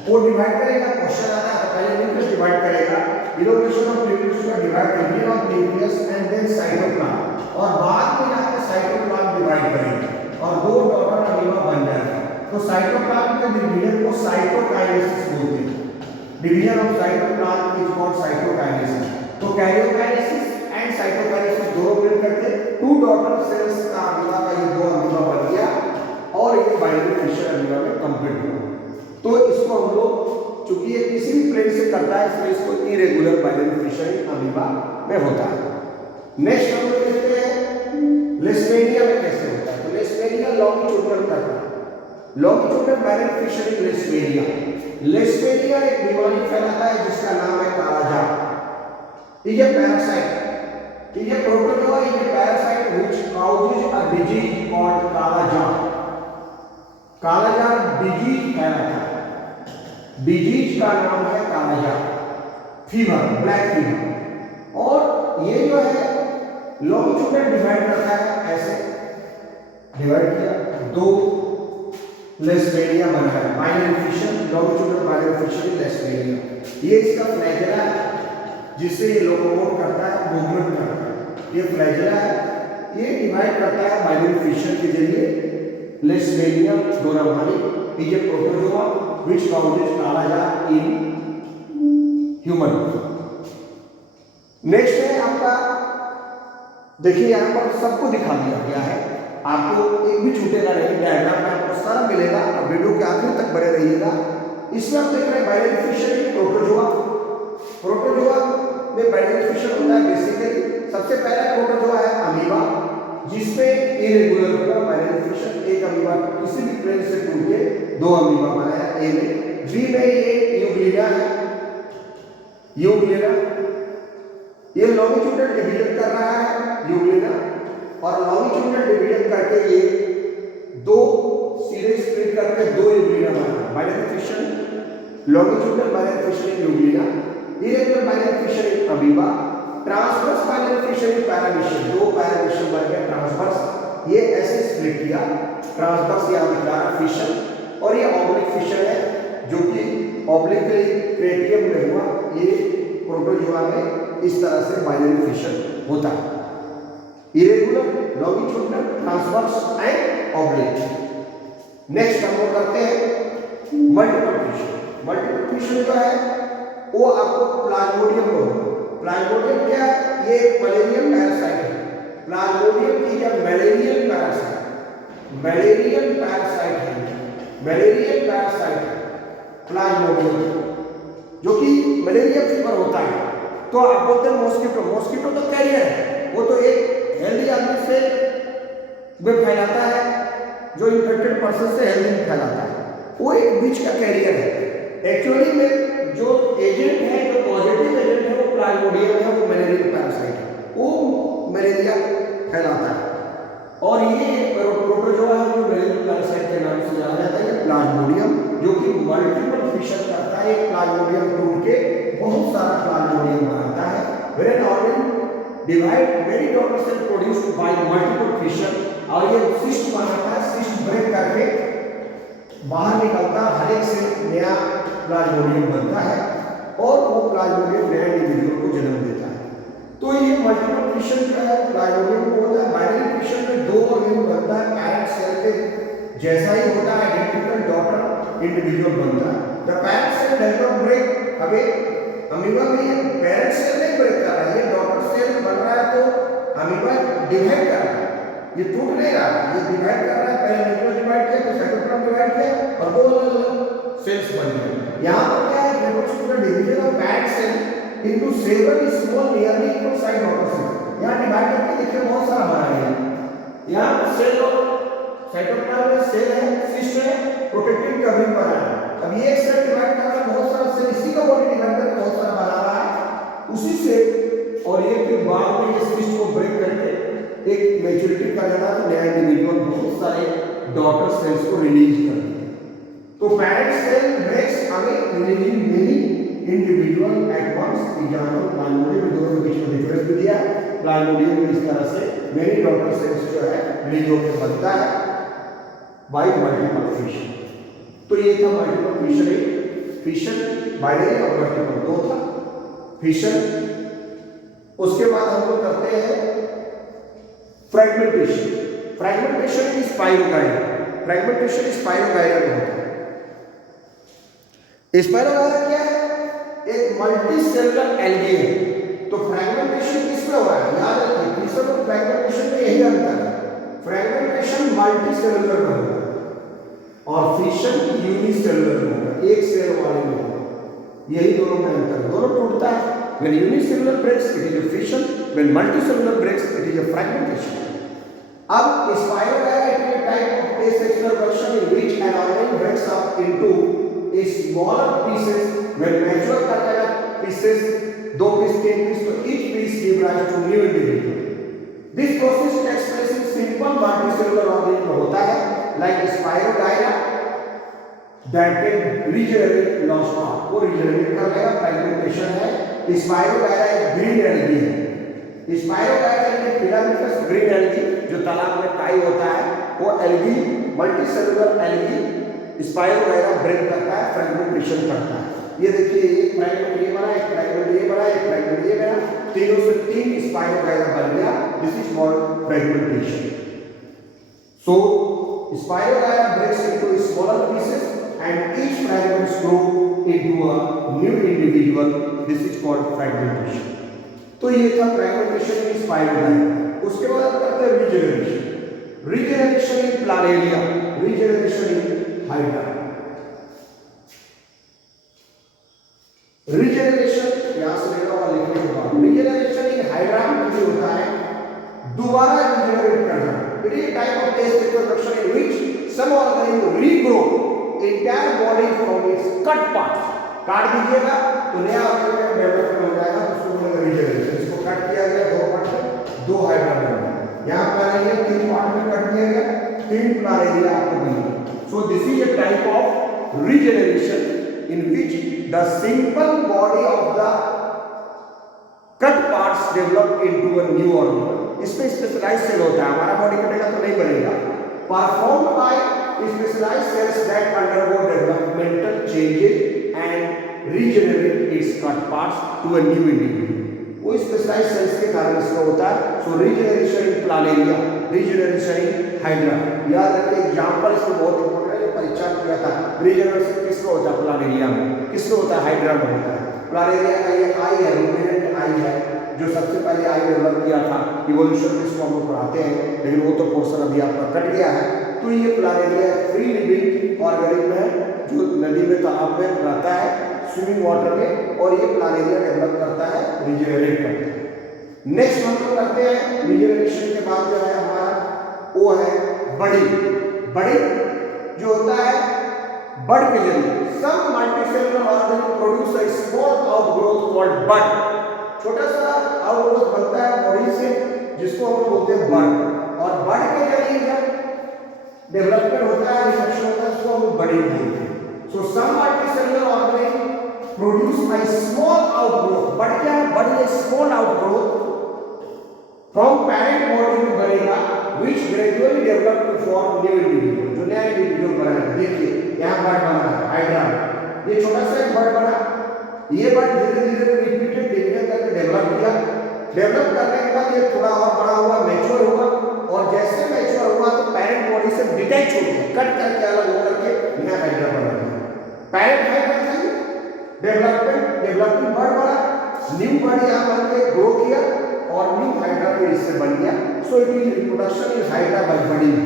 वो डिवाइड करेगा, क्वेश्चन आता है पहले न्यूक्लियस डिवाइड करेगा, इलोकेशन ऑफ न्यूक्लियस का divide division of nucleus and then cytoplasm, और बाद में जाकर साइटोप्लाज्म डिवाइड करेगा और 2 डॉटर अमीबा बन जाएगा। साइटोप्लाज्म के डिवीजन को साइटोकाइनेसिस बोलते हैं। Division of cytoplasm is called cytokinesis. तो कैरियोकाइनेसिस एंड साइटोकाइनेसिस दोनों मिलकर के टू डॉटर सेल्स का अमीबा का ये दो अमीबा बन गया और ये बाइनरी फिशर अमीबा में कंप्लीट हुआ। तो इसको हम लोग, चूंकि ये किसी भी प्लेट से करता है इसलिए इसको इरेगुलर बाइनरी फिशर अमीबा में होता है। नेक्स्ट हम लोग देखते हैं लेस्मेनिया में कैसे होता है। तो लेस्मेनिया लॉन्गिट्यूडनल करता है। Longitudinal binary fission in leishmania. Leishmania एक बीमारी फैलाता है जिसका नाम है kala azar. Is a parasite, is a protozoa, is a parasite which causes a disease called kala azar. Kala azar disease फैलाता है। डिजीज का नाम है कालाजार, फीवर, ब्लैक फीवर। और ये जो है लॉन्गिट्यूडनल डिवाइड करता है, ऐसे डिवाइड किया, दो लेस्मेनिया बना है, binary fission, longitudinal binary fission leishmania. ये इसका फ्लैजेला है जिससे ये लोकोमोट करता है, मूवमेंट करता है। ये फ्लैजेला है, ये डिवाइड करता है बाइनरी फिशर के जरिए। Leishmania donovani is a protozoa which causes kala azar in human. Next है आपका, देखिए यहाँ पर सबको दिखा दिया गया है, आपको एक भी छूटेगा नहीं, डायग्राम में आपको सारा मिलेगा और वीडियो के आखिर तक बने रहिएगा। इसमें आप देख रहे हैं बाइनरी फिशर की प्रोटोजोआ। प्रोटोजोआ में बाइनरी फिशर होता है बेसिकली सबसे पहला प्रोटोजोआ है अमीबा, जिसमें इरेगुलर होगा बाइनरी फिशर। एक अमीबा किसी भी प्लेन से टूट के दो अमीबा बनाया ए में। बी में ये यूग्लिना है, यूग्लिना ये लॉन्गिट्यूडनल डिवीजन कर रहा है यूग्लिना, और लॉन्गिट्यूडनल डिवीजन करके ये दो सीधे स्प्लिट करके दो यूग्लिना बना binary fission. Longitudinal binary fission in Euglena, irregular binary fission in amoeba, transverse binary fission in paramecium. दो पैरामीशियम बन गया ट्रांसवर्स, ये ऐसे स्प्लिट किया ट्रांसवर्स, यहाँ दिख रहा है फिशर। और ये ऑब्लिक फिशर है जो कि ऑब्लिक क्रेटियम में हुआ। ये प्रोटोजोआ में इस तरह से बाइनरी फिशर होता है, irregular, longitudinal, transverse and oblique. Next हम लोग करते हैं मल्टीपल फिशर। मल्टीपल फिशर जो है वो आपको प्लाज्मोडियम होगा। प्लाज्मोडियम क्या है? ये मलेरियन पैरासाइट है। Plasmodium is a Mullerian parasite. Mullerian parasite है, मलेरियन पैरासाइट है प्लाज्मोडियम, जो कि मलेरिया फीवर होता है। तो आप बोलते हैं मॉस्किटो, मॉस्किटो तो कैरियर है, वो तो एक हेल्दी आदमी से में फैलाता है, जो इन्फेक्टेड पर्सन से हेल्दी में फैलाता है, वो एक बीच का कैरियर है। एक्चुअली में जो एजेंट है, जो पॉजिटिव एजेंट है, वो प्लाज्मोडियम है, वो मलेरियन पैरासाइट है, वो मलेरिया फैलाता है। और ये प्रोटोजोआ है जो मलेरियन पैरासाइट के नाम से जाना जाता है, प्लाज्मोडियम, जो कि मल्टीपल फिशर करता है। प्लाज्मोडियम टूट के बहुत सारा प्लाज्मोडियम बनाता है। When organ divide many daughter cell produced by multiple fission, और ये सिस्ट बनाता है, सिस्ट ब्रेक करके बाहर निकलता है, हर एक से नया प्लाज्मोडियम बनता है और वो प्लाज्मोडियम नया इंडिविजुअल को जन्म देता है। तो ये मल्टीपल फिशर जो है प्लाज्मोडियम को होता है। बाइनरी फिशर में दो ऑर्गन बनता है, पैरेंट सेल के जैसा ही होता है, आइडेंटिकल डॉटर इंडिविजुअल बनता है। The parent cell does not break. अबे अमीबा में ये पैरेंट सेल नहीं ब्रेक कर रहा है, ये डॉटर सेल बन रहा है, तो अमीबा डिवाइड कर रहा है, ये टूट नहीं रहा, ये डिवाइड कर रहा है। पहले न्यूक्लियस डिवाइड किया, फिर साइटोप्लाज्म डिवाइड किया और दो अलग-अलग सेल्स बन गए। यहाँ पर क्या है, division of parent cell into several small nearly equal size daughter cell. यहाँ डिवाइड करके देखिए बहुत सारा बना है। यहाँ पर सेल और साइटोप्लाज्म में सेल है, सिस्ट है, प्रोटेक्टिव कवरिंग बना है। अब ये एक सेल डिवाइड कर रहा है, बहुत सारा सेल इसी का बॉडी डिवाइड करके बहुत सारा बना रहा है उसी से, और ये फिर बाद में ये सिस्ट को ब्रेक करके एक मैच्योरिटी कर देता है, तो नया इंडिविजुअल बहुत सारे डॉटर सेल्स को रिलीज कर देते हैं। तो parent cell breaks away releasing many individual at once. Example plasmodium, दोनों के बीच में डिफरेंस भी दिया। प्लाज्मोडियम में इस तरह से मेनी डॉटर सेल्स जो है रिलीज होकर बनता है बाय मल्टीपल फिशर। तो ये था मल्टीपल फिशर, फिशर बाइनरी और मल्टीपल दो था फिशर। उसके बाद हम लोग करते हैं fragmentation. Fragmentation is spirogyra. Fragmentation spirogyra में होता है। स्पाइरोगाइरा क्या है? एक मल्टी सेलुलर एल्गी है। तो फ्रेगमेंटेशन किसमें हो रहा है? याद रखिए फिशर और फ्रेगमेंटेशन में यही अंतर है। फ्रेगमेंटेशन मल्टी सेलुलर में होगा और फिशन यूनिसेलुलर में होगा, एक सेल वाले में होगा। यही दोनों में अंतर है, दोनों टूटता है। When unicellular breaks, it is a fission. When multicellular breaks, it is a fragmentation. अब spirogyra is a type of asexual version in which an organ breaks up into a smaller pieces. When mature करता है pieces, 2 piece, 3 piece, तो each piece give rise to new individual. This process takes place in simple multicellular organism में होता है, like Spirogyra that can regenerate lost part. वो regenerate कर लेगा, fragmentation है। Spirogyra एक green algae है। Spirogyra एक filamentous green algae जो तालाब में काई होता है, वो algae multicellular algae Spirogyra break करता है, fragmentation करता है। ये देखिए एक फ्रैगमेंट ये बना, एक फ्रैगमेंट ये बना, एक फ्रैगमेंट ये बना, तीनों से 3 स्पाइरोगाइरा बन गया। This is called fragmentation. So Spirogyra breaks into smaller pieces and each fragments grow into a new individual. This is called fragmentation. तो ये था फ्रैगमेंटेशन इन स्पाइरोगाइरा। उसके बाद करते हैं regeneration. Regeneration in planaria, regeneration in hydra. Regeneration यहां से लेना और लिखने के बाद रीजनरेशन इन हाइड्रा में होता है दोबारा रीजनरेट करना। It is type of test reproduction in which some organism regrow entire body from its cut parts. काट दीजिएगा तो नया ऑर्गेनिज्म डेवलपमेंट हो जाएगा, तो उसको बोलेंगे रीजनरेशन। इसको कट किया गया 2 पार्ट में, 2 हाइड्रा बन गया। यहां प्लानेरिया 3 पार्ट में कट किया गया, 3 प्लानेरिया आपको बन गया। सो this is a type of regeneration in which the simple body of the cut parts develop into a new organ. इसमें स्पेशलाइज्ड सेल होता है, हमारा बॉडी कटेगा तो नहीं बनेगा। Performed by specialised cells that undergo developmental changes and regenerate its cut parts to a new individual. वो specialised cells के कारण इसमें होता है। So regeneration in planaria, regeneration in hydra. याद रखिए एग्जांपल इसमें बहुत इंपॉर्टेंट है, परीक्षा में किया था। रीजनरेशन किसमें होता है? प्लानेरिया में। किसमें होता है? हाइड्रा में होता है। प्लानेरिया का ये आई है, रूमिनेंट आई है, जो सबसे पहले आई डेवलप किया था। इवोल्यूशन में इसको हम लोग पढ़ाते हैं, लेकिन वो तो पोर्शन अभी आपका कट गया है। तो ये प्लानेरिया फ्री लिविंग ऑर्गेनिज्म है जो नदी में, तालाब में रहता है, स्विमिंग वाटर में, और ये प्लानेरिया डेवलप करता है, रिजनरेट करता है। नेक्स्ट हम लोग करते हैं रिजनरेशन के बाद जो है हमारा वो है बड़ी। बड़ी जो होता है बड के जरिए some multicellular organism produce a small outgrowth called bud. छोटा सा आउटग्रोथ बनता है बॉडी से, जिसको हम बोलते हैं बड। और बड के जरिए जब डेवलपमेंट होता है, रिसेप्शन होता है, उसको हम बड़ी बोलते हैं। So some multicellular organism produce a small outgrowth. Bud क्या है? Bud is small outgrowth from parent body में बनेगा, which gradually develop to form new individual। जो नया इंडिविजुअल बना है, देखिए यहाँ बर्ड बना है हाइड्रा, ये छोटा सा एक बर्ड बना। ये बर्ड धीरे धीरे रिपीटेड डिवीजन करके डेवलप किया। डेवलप करने के बाद ये थोड़ा और बड़ा हुआ, मैच्योर हुआ, और जैसे मैच्योर हुआ तो पैरेंट बॉडी से डिटैच हो गया, कट करके अलग होकर के नया हाइड्रा बना दिया। पैरेंट हाइड्रा था, डेवलपिंग बर्ड बना, न्यू बर्ड यहाँ बन के ग्रो किया और न्यू हाइड्रा फिर इससे बन गया। So it is reproduction in Hydra by budding.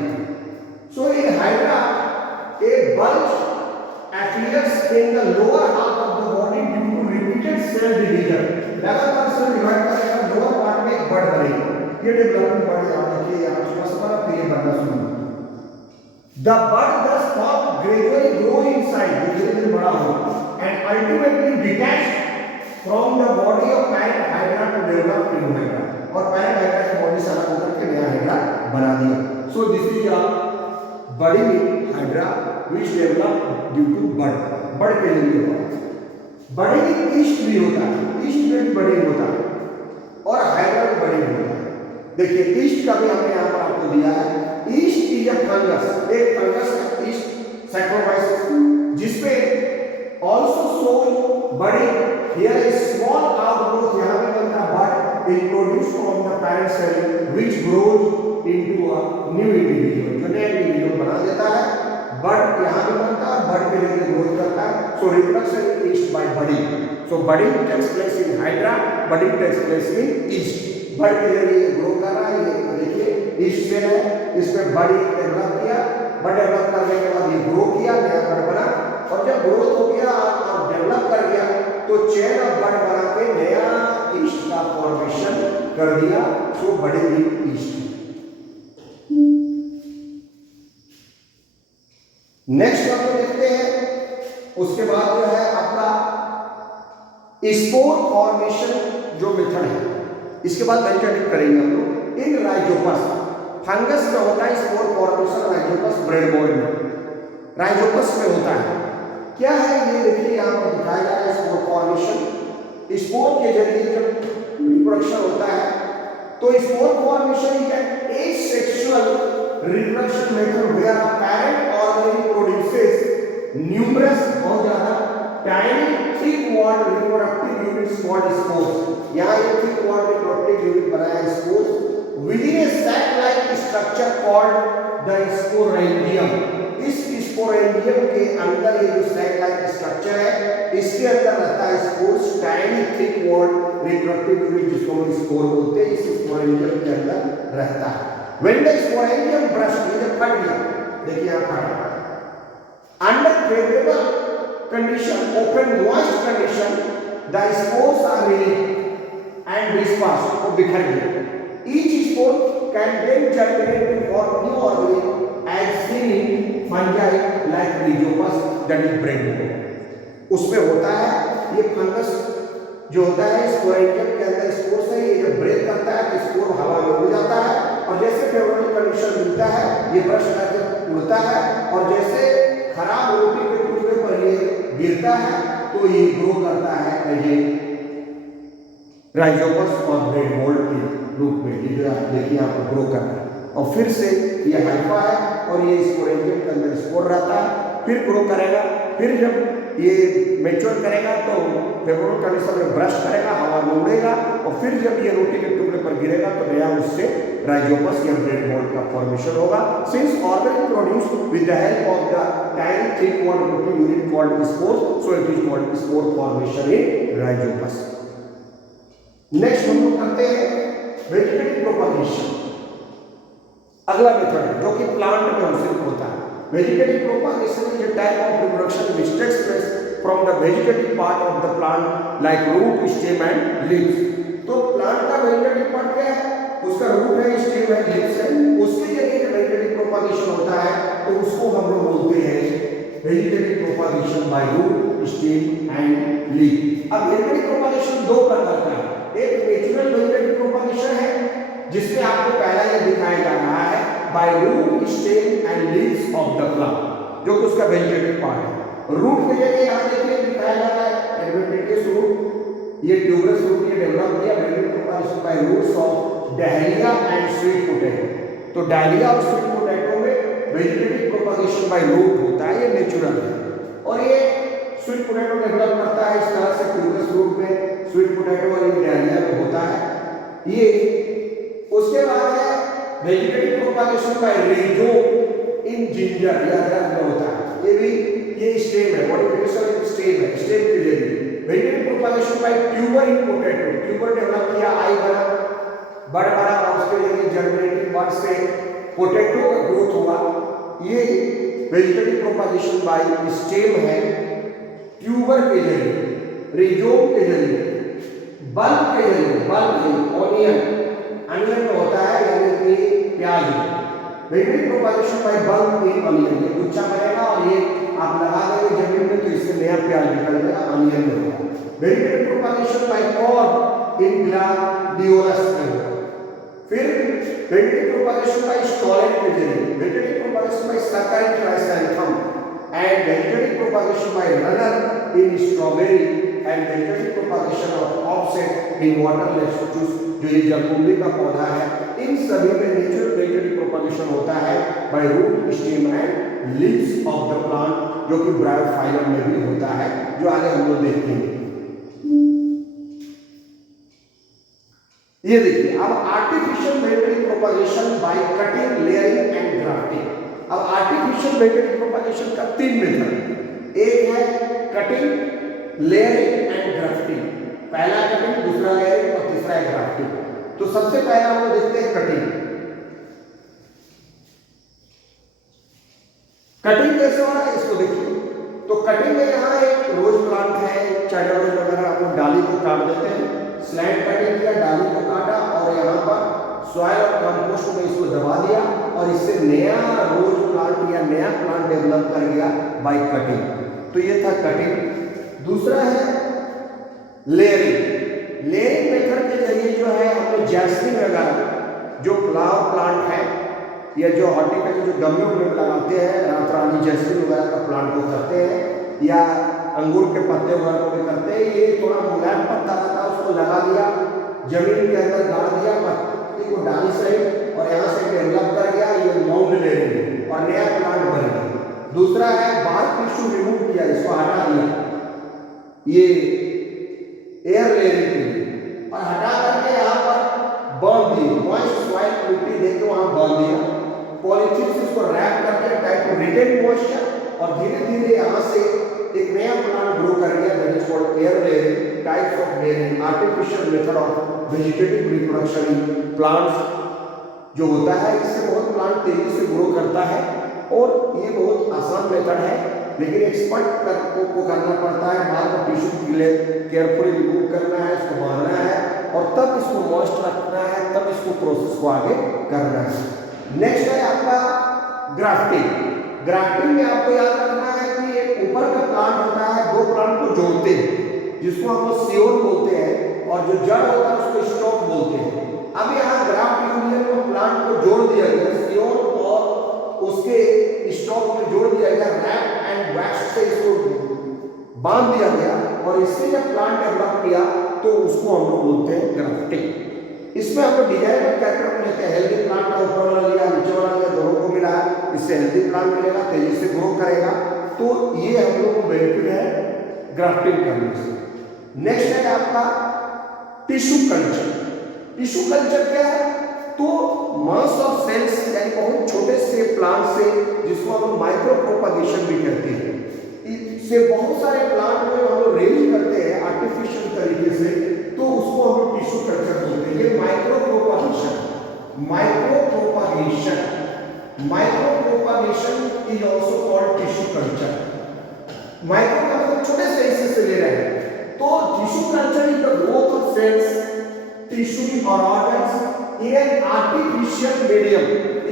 So in Hydra a bulge appears in the lower half of the body due to repeated cell division। लगातार सेल डिवाइड करेगा, lower part में एक बड बनेगा। ये डेवलपिंग बड यहाँ देखिए, यहाँ छोटा सा बना, फिर ये बनना शुरू। The bud thus form gradually grow in size, धीरे धीरे बड़ा होगा, and ultimately detached from the body of parent hydra to develop new hydra। और पैरेंट हाइड्रा की बॉडी से अलग होकर के नया हाइड्रा बना दिया। So this is a budding hydra which develop due to bud. Bud के लिए होता है। बडिंग ईस्ट भी होता है, ईस्ट में भी बडिंग होता है, और हाइड्रा में बडिंग होता है। देखिए ईस्ट का भी हमने यहाँ पर आपको दिया है। ईस्ट इज अ फंगस, एक फंगस है ईस्ट सैक्रोफाइसिस, जिसपे also show budding. Here is small outgrowth, यहाँ पे बनता है बड is produced from the parent cell which grows into a new individual, जो नया इंडिविजुअल बना देता है। बर्ड यहाँ पे बनता है, बर्ड के लिए ग्रोथ करता है। So reproduction is by budding. So budding takes place in Hydra, budding takes place in yeast. Bud के जरिए ग्रो कर रहा है, ये देखिए ईस्ट से है, इसमें बड़ी डेवलप किया, बर्ड डेवलप करने के बाद ये ग्रो किया, नया बर्ड बना, और जब ग्रोथ हो गया और डेवलप कर गया तो चेन ऑफ बर्ड बना के नया ईस्ट का फॉर्मेशन कर दिया। सो बडिंग ईस्ट। नेक्स्ट हम लोग देखते हैं, उसके बाद जो है आपका स्पोर फॉर्मेशन जो मेथड है, इसके बाद वेंचर करेंगे हम लोग। इन राइजोपस, फंगस में होता है spore formation, Rhizopus bread mould में, राइजोपस में होता है। क्या है ये देखिए यहाँ पर दिखाया जा रहा है स्पोर फॉर्मेशन। स्पोर के जरिए जब रिप्रोडक्शन होता है तो spore formation is an asexual reproduction method where a parent organism produces numerous, बहुत ज्यादा tiny thick walled reproductive units called spores. यहाँ ये थिक वॉल्ड रिप्रोडक्टिव यूनिट बनाया है spores within a sac like structure called the sporangium. इस sporangium के अंदर ये जो सैक लाइक स्ट्रक्चर है, इसके अंदर रहता है spores, tiny thick walled reproductive unit जिसको हम स्पोर बोलते हैं, इस स्पोरेंडियम के अंदर रहता है। When the sporangium burst, ये फट गया, देखिए यहाँ फटा। Under favorable condition, open moist condition, the spores are released and dispersed, वो बिखर गए। Each spore can then germinate to form new organism as seen in fungi like Rhizopus, that is bread mold। उसमें होता है ये fungus जो होता है स्पोरेंजियम के अंदर स्पोर्स है, ये जब ब्रेक करता है तो स्पोर हवा में उड़ जाता है, और जैसे फेवरेबल कंडीशन मिलता है ये ब्रश करके उड़ता है, और जैसे खराब रोटी के टुकड़े पर ये गिरता है तो ये ग्रो करता है एज ए राइजोपस और ब्रेड मोल्ड के रूप में। ये जो आप देखिए यहाँ पर ग्रो कर रहा है, और फिर से ये हाइफा है और ये स्पोरेंजियम के अंदर स्पोर रहता है, फिर ग्रो करेगा, फिर जब ये मैच्योर करेगा तो फेवरेबल कंडीशन में ब्रश करेगा, हवा में उड़ेगा, और फिर जब ये रोटी के टुकड़े पर गिरेगा तो नया उससे राइजोपस या ब्रेड मोल्ड का फॉर्मेशन होगा। Since organic produce with the help of the tiny thick walled protein unit called spore, so it is called spore formation in Rhizopus. Next हम लोग करते हैं वेजिटेटिव प्रोपगेशन, अगला मेथड जो कि प्लांट में हमसे होता है। Vegetative propagation is a type of reproduction which takes place from the vegetative part of the plant like root, stem and leaves। तो प्लांट का वेजिटेटिव पार्ट क्या है? उसका रूट है, स्टेम है, लीव्स है, उसके जरिए जब वेजिटेटिव प्रोपगेशन होता है तो उसको हम लोग बोलते हैं vegetative propagation by root, stem and leaf. अब वेजिटेटिव प्रोपगेशन दो प्रकार का है, एक नेचुरल वेजिटेटिव प्रोपगेशन है जिसमें आपको पहला ये दिखाया जा रहा है by root, stem and leaves of the plant, जो कि उसका वेजिटेटिव पार्ट है। रूट के जरिए यहाँ देखिए दिखाया जाता है एडवेंटिशियस रूट, ये ट्यूबरस रूट ये डेवलप किया vegetative propagation by roots of dahlia and sweet potato. तो डहलिया और स्वीट पोटैटो में वेजिटेटिव प्रोपगेशन बाय रूट होता है, ये नेचुरल है, और ये स्वीट पोटैटो डेवलप करता है इस तरह से ट्यूबरस रूट में, स्वीट पोटैटो और ये डहलिया में होता है ये। उसके बाद है वेजिटेटिव प्रोपगेशन बाय रेजोम इन जिंजर, या अदरक में होता है, ये भी ये स्टेम है, मॉडिफिकेशन स्टेम है, स्टेम के जरिए। वेजिटेटिव प्रोपगेशन बाय ट्यूबर इन पोटैटो, ट्यूबर डेवलप किया, आई बना, बड़ बड़ा, और उसके जरिए जर्मिनेटिंग बड से पोटैटो का ग्रोथ हुआ, ये वेजिटेटिव प्रोपगेशन बाय स्टेम है ट्यूबर के जरिए, रिजोम के जरिए, बल्ब के जरिए, बल्ब ऑनियन, अनियन में होता है यानी कि प्याज। Vegetative propagation by bulb in onion, ये गुच्छा बनेगा और ये आप लगा देंगे जमीन में तो इससे नया प्याज निकलेगा, अनियन में होगा। Vegetative propagation by corm in gladiolus में होगा। फिर वेजिटेटिव प्रोपगेशन बाय स्टॉलेट के जरिए, vegetative propagation by sucker chrysanthemum and vegetative propagation by runner in strawberry and vegetative propagation of offset in water lettuce, जो ये जलकुंभी का पौधा है, इन सभी में नेचुरल वेजिटेटिव प्रोपगेशन होता है by root, stem and leaves of the plant, जो कि ब्रायोफाइलम में भी होता है, जो आगे हम लोग देखेंगे। ये देखिए अब artificial vegetative propagation propagation by cutting, layering and grafting. अब आर्टिफिशियल वेजिटेटिव प्रोपगेशन का 3 मेथड, एक है कटिंग, लेयरिंग एंड ग्राफ्टिंग। पहला कटिंग, दूसरा लेयरिंग और तीसरा है ग्राफ्टिंग। तो सबसे पहला हम लोग देखते हैं कटिंग। कटिंग कैसे हो रहा है इसको देखिए। तो कटिंग में यहाँ एक रोज प्लांट है, चाइना रोज वगैरह, आप लोग डाली को काट देते हैं, स्लैंट कटिंग किया, डाली को काटा और यहाँ पर सॉइल और कंपोस्ट में इसको दबा दिया और इससे नया रोज प्लांट या नया प्लांट डेवलप कर गया बाय कटिंग। तो ये था कटिंग। दूसरा है लेयरिंग। लेयरिंग मेथड के जरिए जो है हम लोग जैस्मिन वगैरह जो फ्लावर प्लांट है या जो हॉर्टिकल्चर जो गमलों में लगाते हैं, रात रानी जैस्मिन वगैरह का प्लांट को करते हैं, या अंगूर के पत्ते वगैरह को भी करते हैं। ये थोड़ा मुलायम पत्ता रहता है, उसको लगा दिया, जमीन के अंदर गाड़ दिया पत्ती को डाली सही और यहाँ से डेवलप कर गया, ये माउंट लेयरिंग और नया प्लांट बन गया। दूसरा है बार्क टिश्यू रिमूव किया, इसको हटा दिया, ये एयर लेयरिंग के लिए, और हटा करके यहाँ पर बांध दिए, मॉइस्ट सॉइल मिट्टी देके वहाँ बांध दिया, पॉलीथीन से इसको रैप करके टाइप टू रिटेन मॉइस्चर और धीरे धीरे यहाँ से एक नया प्लांट ग्रो कर गया। That is called air layering, types of layering, artificial method of vegetative reproduction in plants जो होता है। इससे बहुत प्लांट तेजी से ग्रो करता है और ये बहुत आसान मेथड है, लेकिन एक्सपर्ट को करना पड़ता है। बाल को टिश्यू केयरफुली रिमूव करना है, इसको बांधना है और तब इसको मॉइस्ट रखना है, तब इसको प्रोसेस को आगे करना है। नेक्स्ट है आपका ग्राफ्टिंग। ग्राफ्टिंग में आपको याद रखना है कि एक ऊपर का प्लांट होता है, दो प्लांट को जोड़ते हैं जिसको हम लोग सियोन बोलते हैं, और जो जड़ होता है उसको स्टॉक बोलते हैं। अब यहाँ ग्राफ्ट यूनियन में प्लांट को जोड़ दिया गया, सियोन और उसके स्टॉक में जोड़ दिया गया, रैप एंड वैक्स से इसको बांध दिया गया और इससे जब प्लांट डेवलप किया तो उसको हम लोग बोलते हैं ग्राफ्टिंग। इसमें हम लोग डिजाइन और कैरेक्टर लेते हैं, हेल्दी प्लांट का ऊपर वाला लिया, नीचे वाला लिया, दोनों को मिला, इससे हेल्दी प्लांट मिलेगा, तेजी से ग्रो करेगा। तो ये हम लोग को बेनिफिट है ग्राफ्टिंग करने से। नेक्स्ट है आपका टिश्यू कल्चर। टिश्यू कल्चर क्या है? तो मास ऑफ सेल्स यानी बहुत छोटे से प्लांट से, जिसको हम लोग माइक्रो प्रोपगेशन भी कहते हैं, इससे बहुत सारे प्लांट में हम लोग रेंज करते हैं आर्टिफिशियल तरीके से, तो उसको हम लोग टिश्यू कल्चर बोलते हैं। ये micro propagation is also called tissue culture. Micro का मतलब छोटे से हिस्से से ले रहे हैं। तो tissue culture is the growth of cells, tissue और organs in an artificial medium.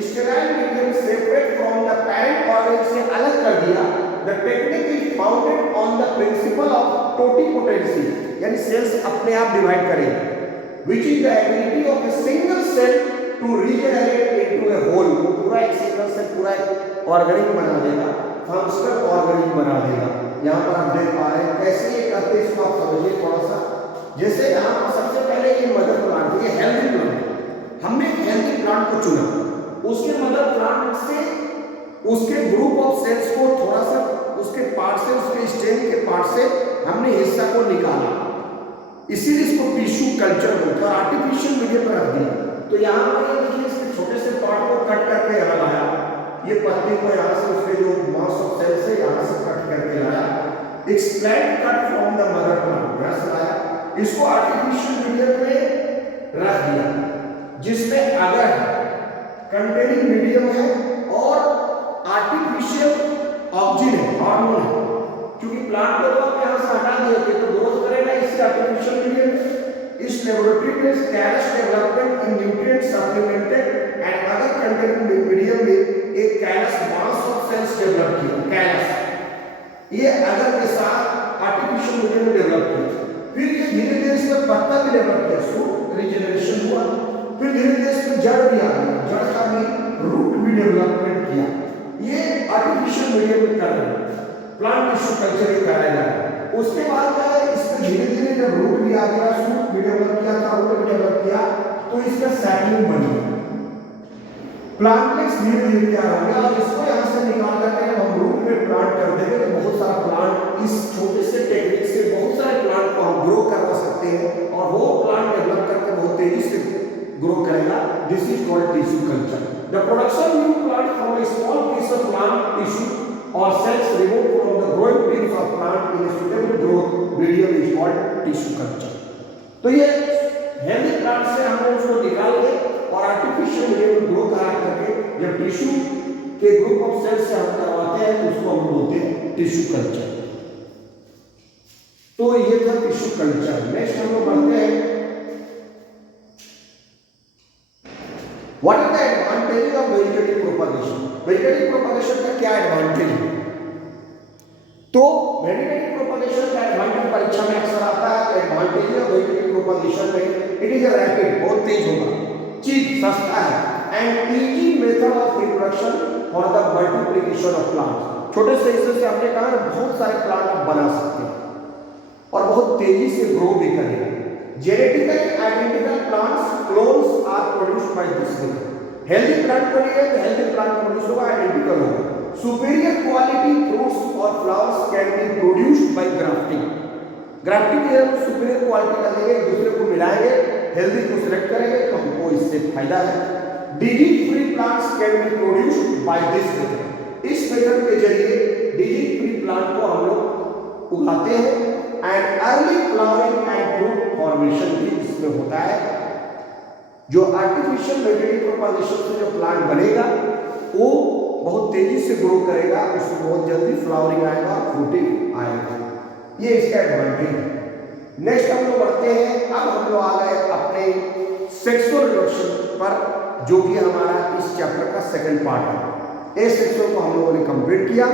Sterile medium separate from the parent organ से अलग कर दिया। The technique is founded on the principle of totipotency, यानी सेल्स अपने आप डिवाइड करेंगे, which is the ability of a single cell to regenerate into a whole। पूरा एक सिंगल से पूरा एक ऑर्गेनिक बना देगा, फंक्शनल ऑर्गेनिक बना देगा। यहाँ पर आप देख पा रहे हैं कैसे ये करते हैं, इसको आप समझिए थोड़ा सा। जैसे यहाँ पर सबसे पहले ये मदर प्लांट, ये हेल्दी प्लांट, हमने एक हेल्दी प्लांट को चुना, उसके मदर प्लांट से उसके ग्रुप ऑफ सेल्स को थोड़ा सा उसके पार्ट से, उसके स्टेम के पार्ट से हमने हिस्सा को निकाला, इसीलिए इसको टिश्यू कल्चर बोलते हैं। आर्टिफिशियल मीडियम पर रख दिया। तो यहाँ पर ये देखिए, इसके छोटे से पार्ट को कट करके यहाँ लाया, ये पत्ती को यहाँ से उसके जो मास ऑफ सेल से यहाँ से कट करके लाया, explant cut from the mother plant यहाँ से लाया, इसको आर्टिफिशियल मीडियम में रख दिया, जिसमें अगर कंटेनिंग मीडियम है और आर्टिफिशियल ऑक्सीजन है, हार्मोन है, क्योंकि प्लांट को तो आप यहाँ से हटा दिए तो ग्रोथ करेगा इससे आर्टिफिशियल मीडियम में। इस लेबोरेटरी में callus development in nutrient supplemented and other containing medium में एक callus mass of cells develop किया। कैलस ये अगर के साथ आर्टिफिशियल मीडियम में डेवलप किया, फिर ये धीरे धीरे इसमें पत्ता भी डेवलप किया, सूट रिजेनरेशन हुआ, फिर धीरे धीरे इसमें जड़ भी आ गया, जड़ का भी रूट भी डेवलपमेंट किया। ये आर्टिफिशियल मीडियम में कर रहे हैं, प्लांट टिश्यू कल्चर ही कराया जा रहा है। उसके बाद क्या है, इसमें धीरे धीरे जब रूट भी आ गया, सूट भी डेवलप किया था, रूट भी डेवलप किया, तो इसका सैपलिंग बन गया, प्लांटलेट्स धीरे धीरे क्या हो गया, और इसको यहाँ से निकाल करके जब हम रूट में प्लांट कर देंगे तो बहुत सारा प्लांट, इस छोटे से टेक्निक से बहुत सारे प्लांट को हम ग्रो करवा सकते हैं और वो प्लांट डेवलप करके बहुत तेजी से ग्रो करेगा, this is called tissue culture. The production new plant from a small piece of plant tissue और cells remove from the growing tips of plant in a suitable growth medium is called tissue culture. तो ये healthy plant से हम उसको निकाल के और artificial medium में ग्रो करा करके जब टिश्यू के ग्रुप ऑफ सेल्स से हम करवाते हैं तो उसको हम बोलते हैं टिश्यू कल्चर। तो ये था टिश्यू कल्चर। नेक्स्ट हम लोग बढ़ते हैं, what are the advantages of vegetative propagation. Vegetative propagation का क्या एडवांटेज है? तो वेजिटेटिव प्रोपगेशन का एडवांटेज परीक्षा में अक्सर आता है। एडवांटेज ऑफ वेजिटेटिव प्रोपगेशन में इट इज अ रैपिड, बहुत तेज होगा, चीप, सस्ता है, and easy method of reproduction for the multiplication of plants. छोटे से हिस्से से आपने कहा बहुत सारे प्लांट आप बना सकते हैं और बहुत तेजी से ग्रो भी करेंगे। Genetically identical plants clones are produced by this method. Healthy plant को लिए तो हेल्दी प्लांट प्रोड्यूस होगा, आइडेंटिकल होगा। सुपीरियर क्वालिटी फ्रूट्स और flowers can be produced by grafting. Grafting के जरिए सुपीरियर क्वालिटी का लेंगे, एक दूसरे को मिलाएंगे, हेल्दी को सिलेक्ट करेंगे तो हमको इससे फायदा है। Disease free plants can be produced by this method. इस मेथड के जरिए डिजीज फ्री प्लांट को हम लोग उगाते हैं and early flowering and fruit formation भी इसमें होता है। जो आर्टिफिशियल वेजिटेटिव प्रोपगेशन से जो प्लांट बनेगा वो बहुत तेजी से ग्रो करेगा, उसमें बहुत जल्दी फ्लावरिंग आएगा, फ्रूटिंग आएगा। ये इसका एडवांटेज है। नेक्स्ट हम लोग बढ़ते हैं, अब हम लोग आ गए अपने सेक्सुअल रिप्रोडक्शन पर, जो कि हमारा इस चैप्टर का सेकंड पार्ट है। इस सेक्सुअल को हम लोगों ने कंप्लीट किया।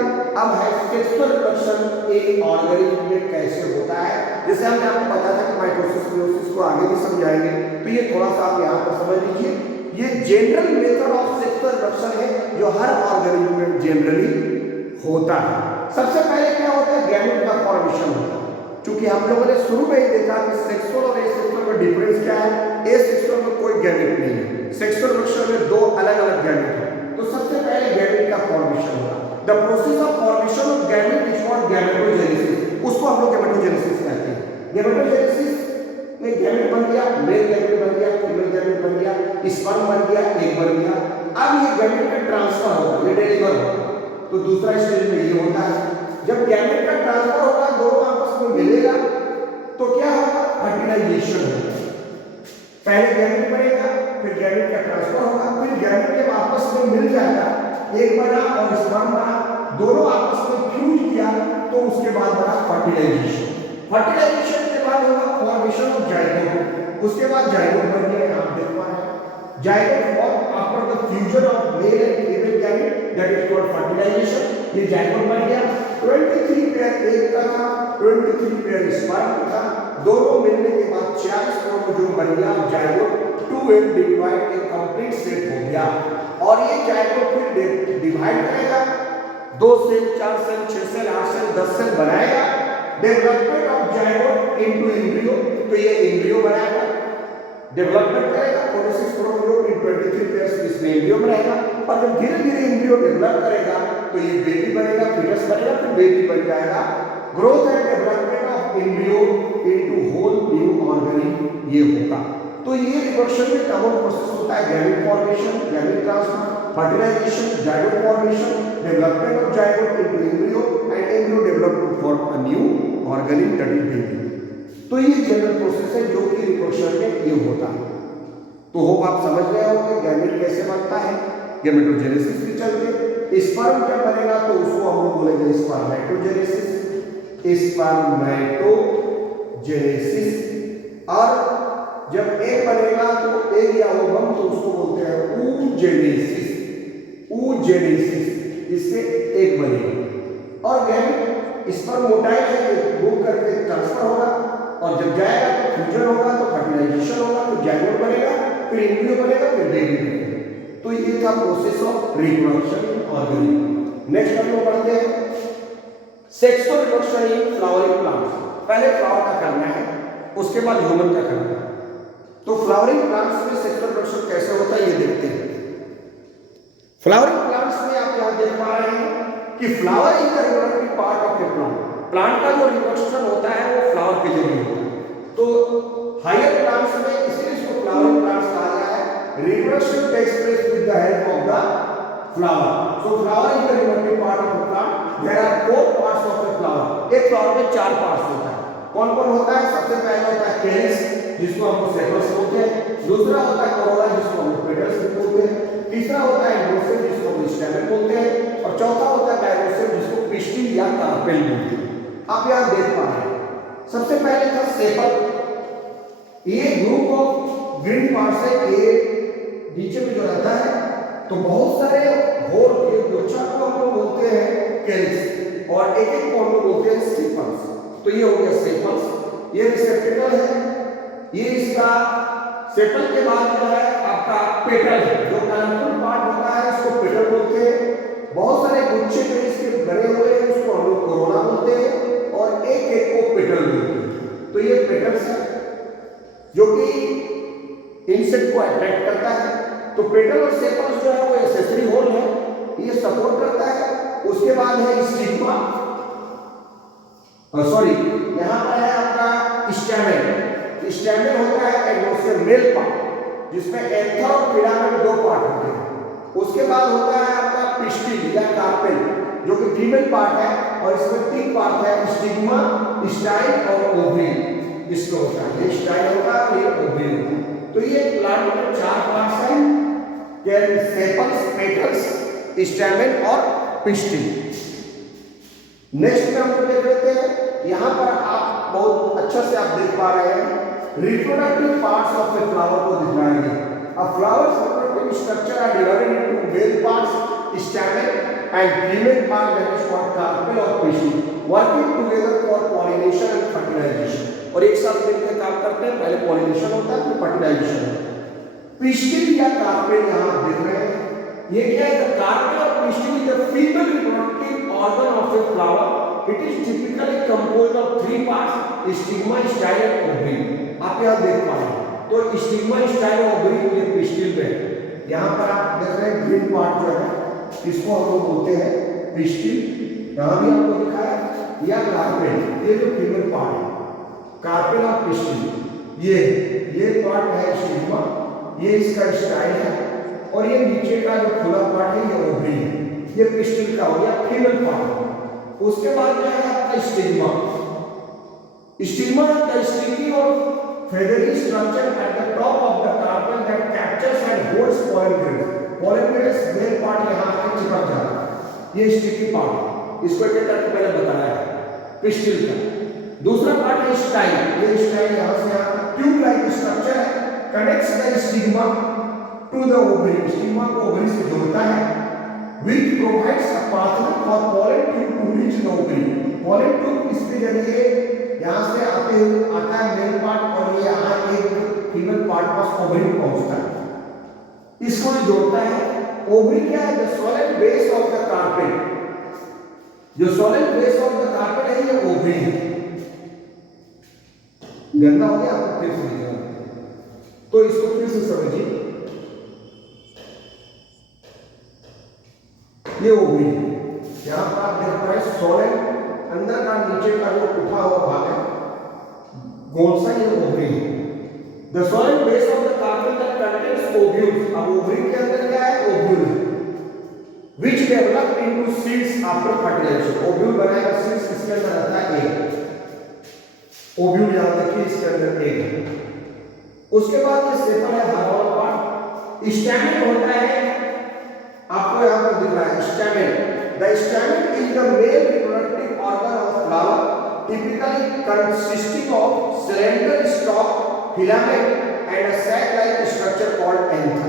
अब है सेक्सुअल रिप्रोडक्शन एक ऑर्गेनिज्म में कैसे होता है। जैसे हमने आपको बताया था कि माइटोसिस मेयोसिस को आगे भी समझाएंगे, तो ये थोड़ा सा आप यहाँ पर समझ लीजिए। ये general method of sexual reproduction है जो हर ऑर्गेनिज्म में जनरली होता है। सबसे पहले क्या होता है, गैमेट का फॉर्मेशन होता है। क्योंकि हम लोगों ने शुरू में ही देखा कि सेक्सुअल और एसेक्सुअल में डिफरेंस क्या है। एसेक्सुअल में कोई गैमेट नहीं है, सेक्सुअल रिप्रोडक्शन में दो अलग अलग गैमेट है। तो सबसे पहले गैमेट का फॉर्मेशन होगा। The process of formation of gamete is called gametogenesis. उसको हम लोग गैमेटोजेनेसिस कहते हैं। गैमेटोजेनेसिस में गैमेट बन गया, मेल गैमेट बन गया, फीमेल गैमेट बन गया, स्पर्म बन गया, एग बन गया। अब ये गैमेट का ट्रांसफर होगा, ये डिलीवर होगा। तो दूसरा स्टेज में ये होता है, जब गैमेट का ट्रांसफर होगा, दोनों आपस में मिलेगा तो क्या होगा, फर्टिलाइजेशन होगा। पहले गैमेट बनेगा, फिर गैमेट का ट्रांसफर होगा, फिर गैमेट जब आपस में मिल जाएगा, एक बना और स्पर्म बना, दोनों आपस में फ्यूज किया तो उसके बाद बना फर्टिलाइजेशन। फर्टिलाइजेशन के बाद होगा फॉर्मेशन ऑफ जाइगोट। उसके बाद जाइगोट बन गया, आप देख पा रहे हैं। Zygote form after the fusion of male and female gamete, that is called fertilization. ये जाइगोट बन गया। 23 पेयर एग का था, 23 पेयर स्पर्म का था। दोनों मिलने के बाद 40 क्रोमोसोम बन गया, जाइगोट 2 डिवाइड एक कंप्लीट सेट हो गया। और ये जाइगोट फिर डिवाइड करेगा, 2 cell, 4 cell, 6 cell, 8 cell, 10 cell बनाएगा। Development of zygote into embryo, तो ये एम्ब्रियो बनाएगा, डेवलपमेंट करेगा। 46 क्रोमोसोम इन 23 पेयर्स इसमें एम्ब्रियो बनाएगा। और जब धीरे धीरे एम्ब्रियो डेवलप करेगा तो ये बेबी बनेगा, फीटस बनेगा, फिर बेबी बन जाएगा। Growth and development of embryo into whole new organism ये होगा। तो ये रिप्रोडक्शन में कॉमन प्रोसेस होता है, gamete formation, gamete transfer, fertilization, zygote formation, development of zygote into embryo and embryo develop to form a new organism that is baby. तो ये general process है जो कि रिप्रोडक्शन में ये होता है। तो होप आप समझ गए होंगे गैमेट कैसे बनता है, गैमेटोजेनेसिस के चलते। स्पर्म जब बनेगा तो उसको हम लोग बोलेंगे स्पर्मेटोजेनेसिस, स्पर्मेटोजेनेसिस। और जब एग बनेगा तो एग या ओवम तो उसको बोलते हैं oogenesis, oogenesis, इससे एग बनेगा। और गैमेट स्पर्म मोटाइल है, मूव करके ट्रांसफर होगा, और जब जाएगा तो फ्यूजन होगा, तो फर्टिलाइजेशन होगा, तो जाइगोट बनेगा, फिर एम्ब्रियो बनेगा, फिर बेबी बनेगा। तो ये था process of reproduction organism. Next हम लोग बढ़ते हैं sexual reproduction in flowering plants. पहले फ्लावर का करना है, उसके बाद ह्यूमन का करना है। तो फ्लावरिंग प्लांट्स में सेक्सुअल रिप्रोडक्शन कैसे होता है ये देखते हैं। फ्लावरिंग प्लांट्स में आप यहां देख पा रहे हैं कि flower is the reproductive part of A plant. Plant का जो रिप्रोडक्शन होता है वो फ्लावर के जरिए होता है। तो हायर प्लांट्स में इसलिए इसको फ्लावरिंग प्लांट्स कहा गया है reproduction takes place with the help of the flower. So flower is the reproductive part of the plant. There are 4 parts of the flower. एक flower में 4 parts होता है. कौन कौन होता है? सबसे पहला होता है कैरिस, जिसको हम सेपल्स बोलते हैं. दूसरा होता है कोरोला, जिसको हम पेटल्स बोलते हैं. तीसरा होता है एंड्रोसियम, जिसको हम स्टेमेन बोलते हैं. और चौथा होता है गाइरोसियम, जिसको पिस्टिल या कार्पेल बोलते हैं. आप यहाँ देख पा रहे हैं. सबसे पहले था सेपल. ये ग्रुप ऑफ ग्रीन पार्ट्स है. ये नीचे में जो रहता है तो बहुत सारे होल के गुच्छा को हम लोग बोलते हैं कैरिस, और एक एक को हम लोग बोलते हैं सेपल्स. तो ये हो गया सेपल्स. ये रिसेप्टेकल है. ये इसका सेपल के बाद जो है आपका पेटल, जो कलरफुल पार्ट होता है इसको पेटल बोलते हैं. बहुत सारे गुच्छे जो इसके बने हुए हैं उसको हम लोग कोरोना बोलते हैं, और एक एक को पेटल बोलते हैं. तो ये पेटल्स है जो कि इंसेक्ट को अट्रैक्ट करता है. तो पेटल और सेपल्स जो है वो एसेसरी होल है, ये सपोर्ट करता है. उसके बाद है स्टिग्मा, सॉरी यहाँ पर है आपका स्टैमेन. स्टैमेन होता है एंड्रोसियम मेल पार्ट, जिसमें एंथर और फिलामेंट 2 पार्ट होते हैं. उसके बाद होता है आपका पिस्टिल या कार्पेल, जो कि फीमेल पार्ट है, और इसमें 3 पार्ट है, स्टिग्मा, स्टाइल और ओवरी. इसमें होता है ये स्टाइल होता है और ये ओवरी होता है. तो ये प्लांट में 4 पार्ट्स हैं, सेपल्स, पेटल्स, स्टैमेन और पिस्टिल. नेक्स्ट में हम लोग देख लेते हैं. यहाँ पर आप बहुत अच्छा से आप देख पा रहे हैं reproductive parts of a flower को दिखाएंगे. A flower's reproductive structure are divided into male parts, stamen, and female part, that is called carpel or pistil, working together for pollination and fertilization. और एक साथ मिलकर काम करते हैं. पहले पॉलिनेशन होता है, फिर फर्टिलाइजेशन होता है. पिस्टिल या कार्पेल यहाँ आप देख रहे हैं. ये क्या है? कार्पेल और pistil is the female reproductive organ of a flower. It is typically composed of 3 parts: stigma, style and ovary. आप यहाँ देख पा रहे हैं. तो स्टिग्मा, स्टाइल और ओवरी ये पिस्टिल में. यहाँ पर आप देख रहे हैं ग्रीन पार्ट जो है इसको हम लोग बोलते हैं पिस्टिल. यहाँ भी आपको लिखा है या कार्पेल. ये जो फीमेल पार्ट है कार्पेल और पिस्टिल, ये पार्ट है स्टिग्मा, ये इसका स्टाइल है, और ये नीचे का जो खुला पार्ट है ये ओवरी है. ये पिस्टिल का हो गया फीमेल पार्ट. उसके बाद जो है आपका स्टिग्मा. स्टिग्मा द स्टिकी और feathery structure at the top of the carpel that captures and holds pollen grains. Pollen grains male part यहाँ आके चिपक जाता है. ये स्टिकी पार्ट, इसको एक करके पहले बताया है पिस्टिल का. दूसरा पार्ट है स्टाइल. ये स्टाइल यहाँ से यहाँ ट्यूब लाइक स्ट्रक्चर है, connects the stigma to the ovary. Stigma को ओवरी से जोड़ता है, which provides a pathway for pollen tube to reach the ovary. pollen tube इसके जरिए यहाँ से आता है मेल पार्ट, और ये यहाँ एक फीमेल पार्ट पास ओवरी पहुंचता है. इसको भी जोड़ता है. ओवरी क्या है? The solid base of the carpel. जो solid base of the carpel है ये ओवरी है. गंदा हो गया आपको फिर से लिखना, तो इसको फिर से समझिए. ये ओवरी है. यहाँ पर आप देख पा रहे हैं सॉलिड अंदर का नीचे का जो उठा हुआ भाग है गोल सा, ये ओवरी है. The solid base of the carpel that contains ovules. अब ओवरी के अंदर क्या है? ओव्यूल है, which develop into seeds after fertilization. Ovule बनाएगा सीड्स, इसके अंदर रहता है एग. ओव्यूल यहाँ देखिए इसके अंदर एग है. उसके बाद ये सेपल है, हरा पार्ट. स्टैमेन होता है, आपको यहाँ पर दिख रहा है stamen. The stamen is the male reproductive organ of flower, typically consisting of slender stalk, filament, and a sac-like structure called anther.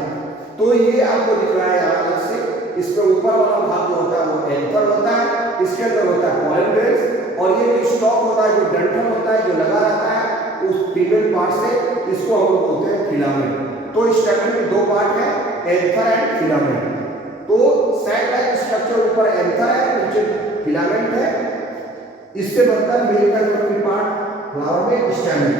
तो ये आपको दिख रहा है यहाँ अलग से. इसके ऊपर वाला भाग जो होता है वो एंथर होता है, इसके अंदर होता है pollen grains, और ये जो स्टॉक होता है, जो डंठल होता है, जो लगा रहता है उस फीमेल पार्ट से, इसको हम लोग बोलते हैं फिलामेंट. तो स्टैमेन में 2 पार्ट है, एंथर एंड फिलामेंट. तो सैक लाइक स्ट्रक्चर ऊपर एंथर है, नीचे फिलामेंट है. इससे बनता है मेल का जो पार्ट फ्लावर में स्टैमेन.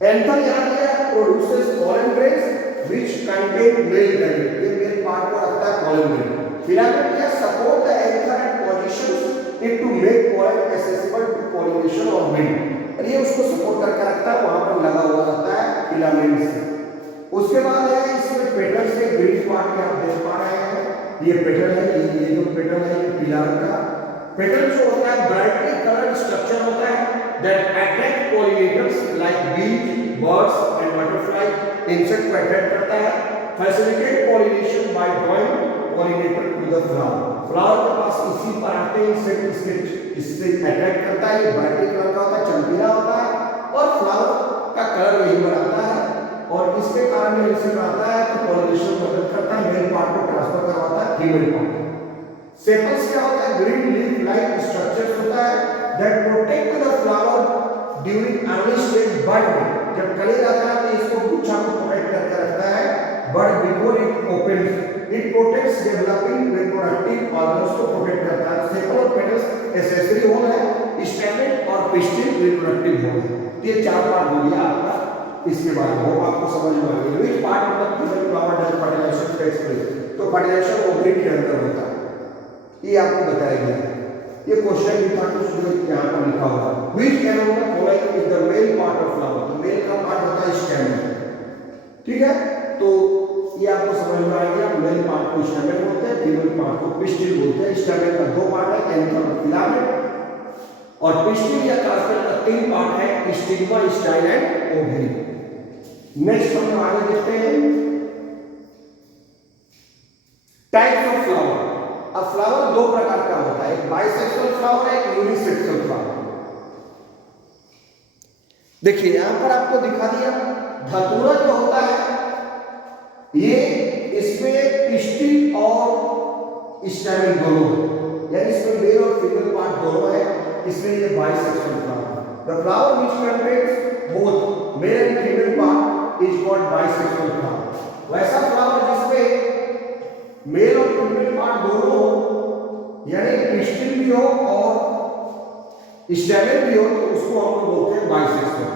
एंथर यहाँ दिया है, produces pollen grains which contain male granule. ये मेल पार्ट को रखता है pollen grain. फिलामेंट क्या? Support the anther and positions it to make pollen accessible to pollination or wind. और ये उसको सपोर्ट करके रखता है, वहां पर लगा हुआ रहता है फिलामेंट से. उसके बाद है इसमें पेटल से ग्रीन पार्ट के आप देख पा रहे हैं, ये पेटल है, ये जो पेटल है पीला रंग का। पेटल जो होता है ब्राइटली कलर्ड स्ट्रक्चर होता है that attract pollinators like bees, birds and butterfly. Insect को अट्रैक्ट करता है। Facilitate pollination by drawing pollinator to the flower. Flower के पास इसी पर आते हैं इंसेक्ट, इससे अट्रैक्ट करता है। ये ब्राइटली कलर का होता है, चमकीला होता है और फ्लावर का कलर वही बनाता है और इसके कारण ये इंसेक्ट आता है तो पॉलिनेशन मदद करता है, मेल पार्ट को ट्रांसफर करवाता है फीमेल पार्ट। सेपल्स क्या होता है? ग्रीन लीफ लाइक स्ट्रक्चर्स होता है that protect the flower during early stage bud में। जब कली आता है तो इसको गुच्छा को प्रोटेक्ट करके रखता है bud before it opens. It protects developing reproductive organs को प्रोटेक्ट करता है। सेपल और पेटल्स एसेसरी होल है, स्टेमेन और पिस्टिल रिप्रोडक्टिव होल है। ये चार पार्ट हो गया आपका, इसके बाद वो आपको समझ में आ गया व्हिच पार्ट मतलब female flower does fertilization takes place. तो फर्टिलाइजेशन ओवरी के अंदर होता है, ये आपको बताया गया है। ये क्वेश्चन भी था कुछ जो यहां पर लिखा हुआ है which among the following is the male part of flower. तो मेल का पार्ट होता है स्टेमेन, ठीक है। तो ये आपको समझ में आ गया, मेल पार्ट को स्टेमेन बोलते हैं, फीमेल पार्ट को पिस्टिल बोलते हैं। स्टेमेन का दो पार्ट है, एंथर और फिलामेंट, और पिस्टिल या कार्पेल का तीन पार्ट है, stigma, style and ovary. Next हम आगे देखते हैं टाइप्स ऑफ फ्लावर। अब फ्लावर दो प्रकार का होता है, एक बाइसेक्सुअल फ्लावर है, एक यूनिसेक्सुअल फ्लावर। देखिए यहां पर आपको दिखा दिया धतूरा जो होता है ये इसमें पिस्टिल और स्टैमेन दोनों है, यानी इसमें मेल और फीमेल पार्ट दोनों है, इसमें ये bisexual flower. The flower which contains both male and female part is called bisexual flower. वैसा फ्लावर जिसमें मेल और फीमेल पार्ट दोनों हो, यानी पिस्टिल भी हो और स्टैमेन भी हो, तो उसको हम लोग बोलते हैं बाइसेक्सुअल।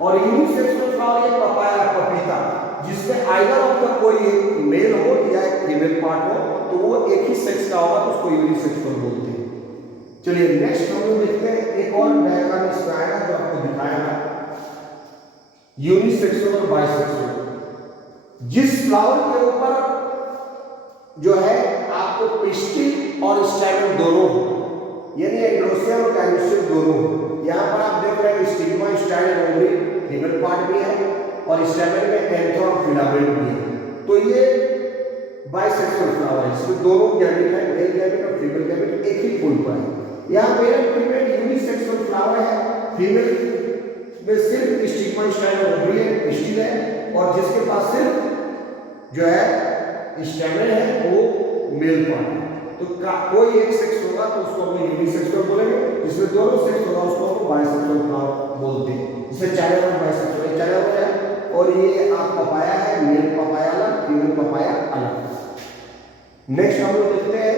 और यूनिसेक्सुअल फ्लावर ये पपाया, पपीता, जिसमें आइदर ऑफ द कोई एक मेल हो या एक फीमेल पार्ट हो, तो वो एक ही सेक्स का होगा तो उसको यूनिसेक्सुअल बोलते हैं। चलिए नेक्स्ट हम लोग देखते हैं, एक और डायग्राम इसमें आएगा जो आपको दिखाएगा यूनिसेक्सुअल और बाइसेक्सुअल। जिस फ्लावर के ऊपर जो है आपको पिस्टिल और स्टैमेन दोनों हो, यानी एंड्रोसिया और गाइनोसियम दोनों हो। यहां पर आप देख रहे हैं stigma, style, ovary female part भी है और स्टैमेन में एंथर और फिलामेंट भी है, तो ये बाइसेक्सुअल फ्लावर है। इसमें दोनों गैमेट है, मेल गैमेट और फीमेल गैमेट एक ही फूल पर है। यहाँ मेल और फीमेल यूनिसेक्सुअल फ्लावर है, फीमेल में सिर्फ स्टिग्मा, स्टाइल, ओवरी है, पिस्टिल है, और जिसके पास सिर्फ जो है स्टैमेन है वो मेल पार्ट है। तो कोई एक सेक्स होगा तो उसको हम यूनिसेक्सुअल बोलेंगे, जिसमें दोनों सेक्स होगा उसको हम बाइसेक्सुअल फ्लावर बोलते हैं। जिसे चाइल्ड और बाइसेक्सुअल चला होता है। और ये आप पपाया है, मेल पपाया अलग, फीमेल पपाया अलग। नेक्स्ट हम लोग देखते हैं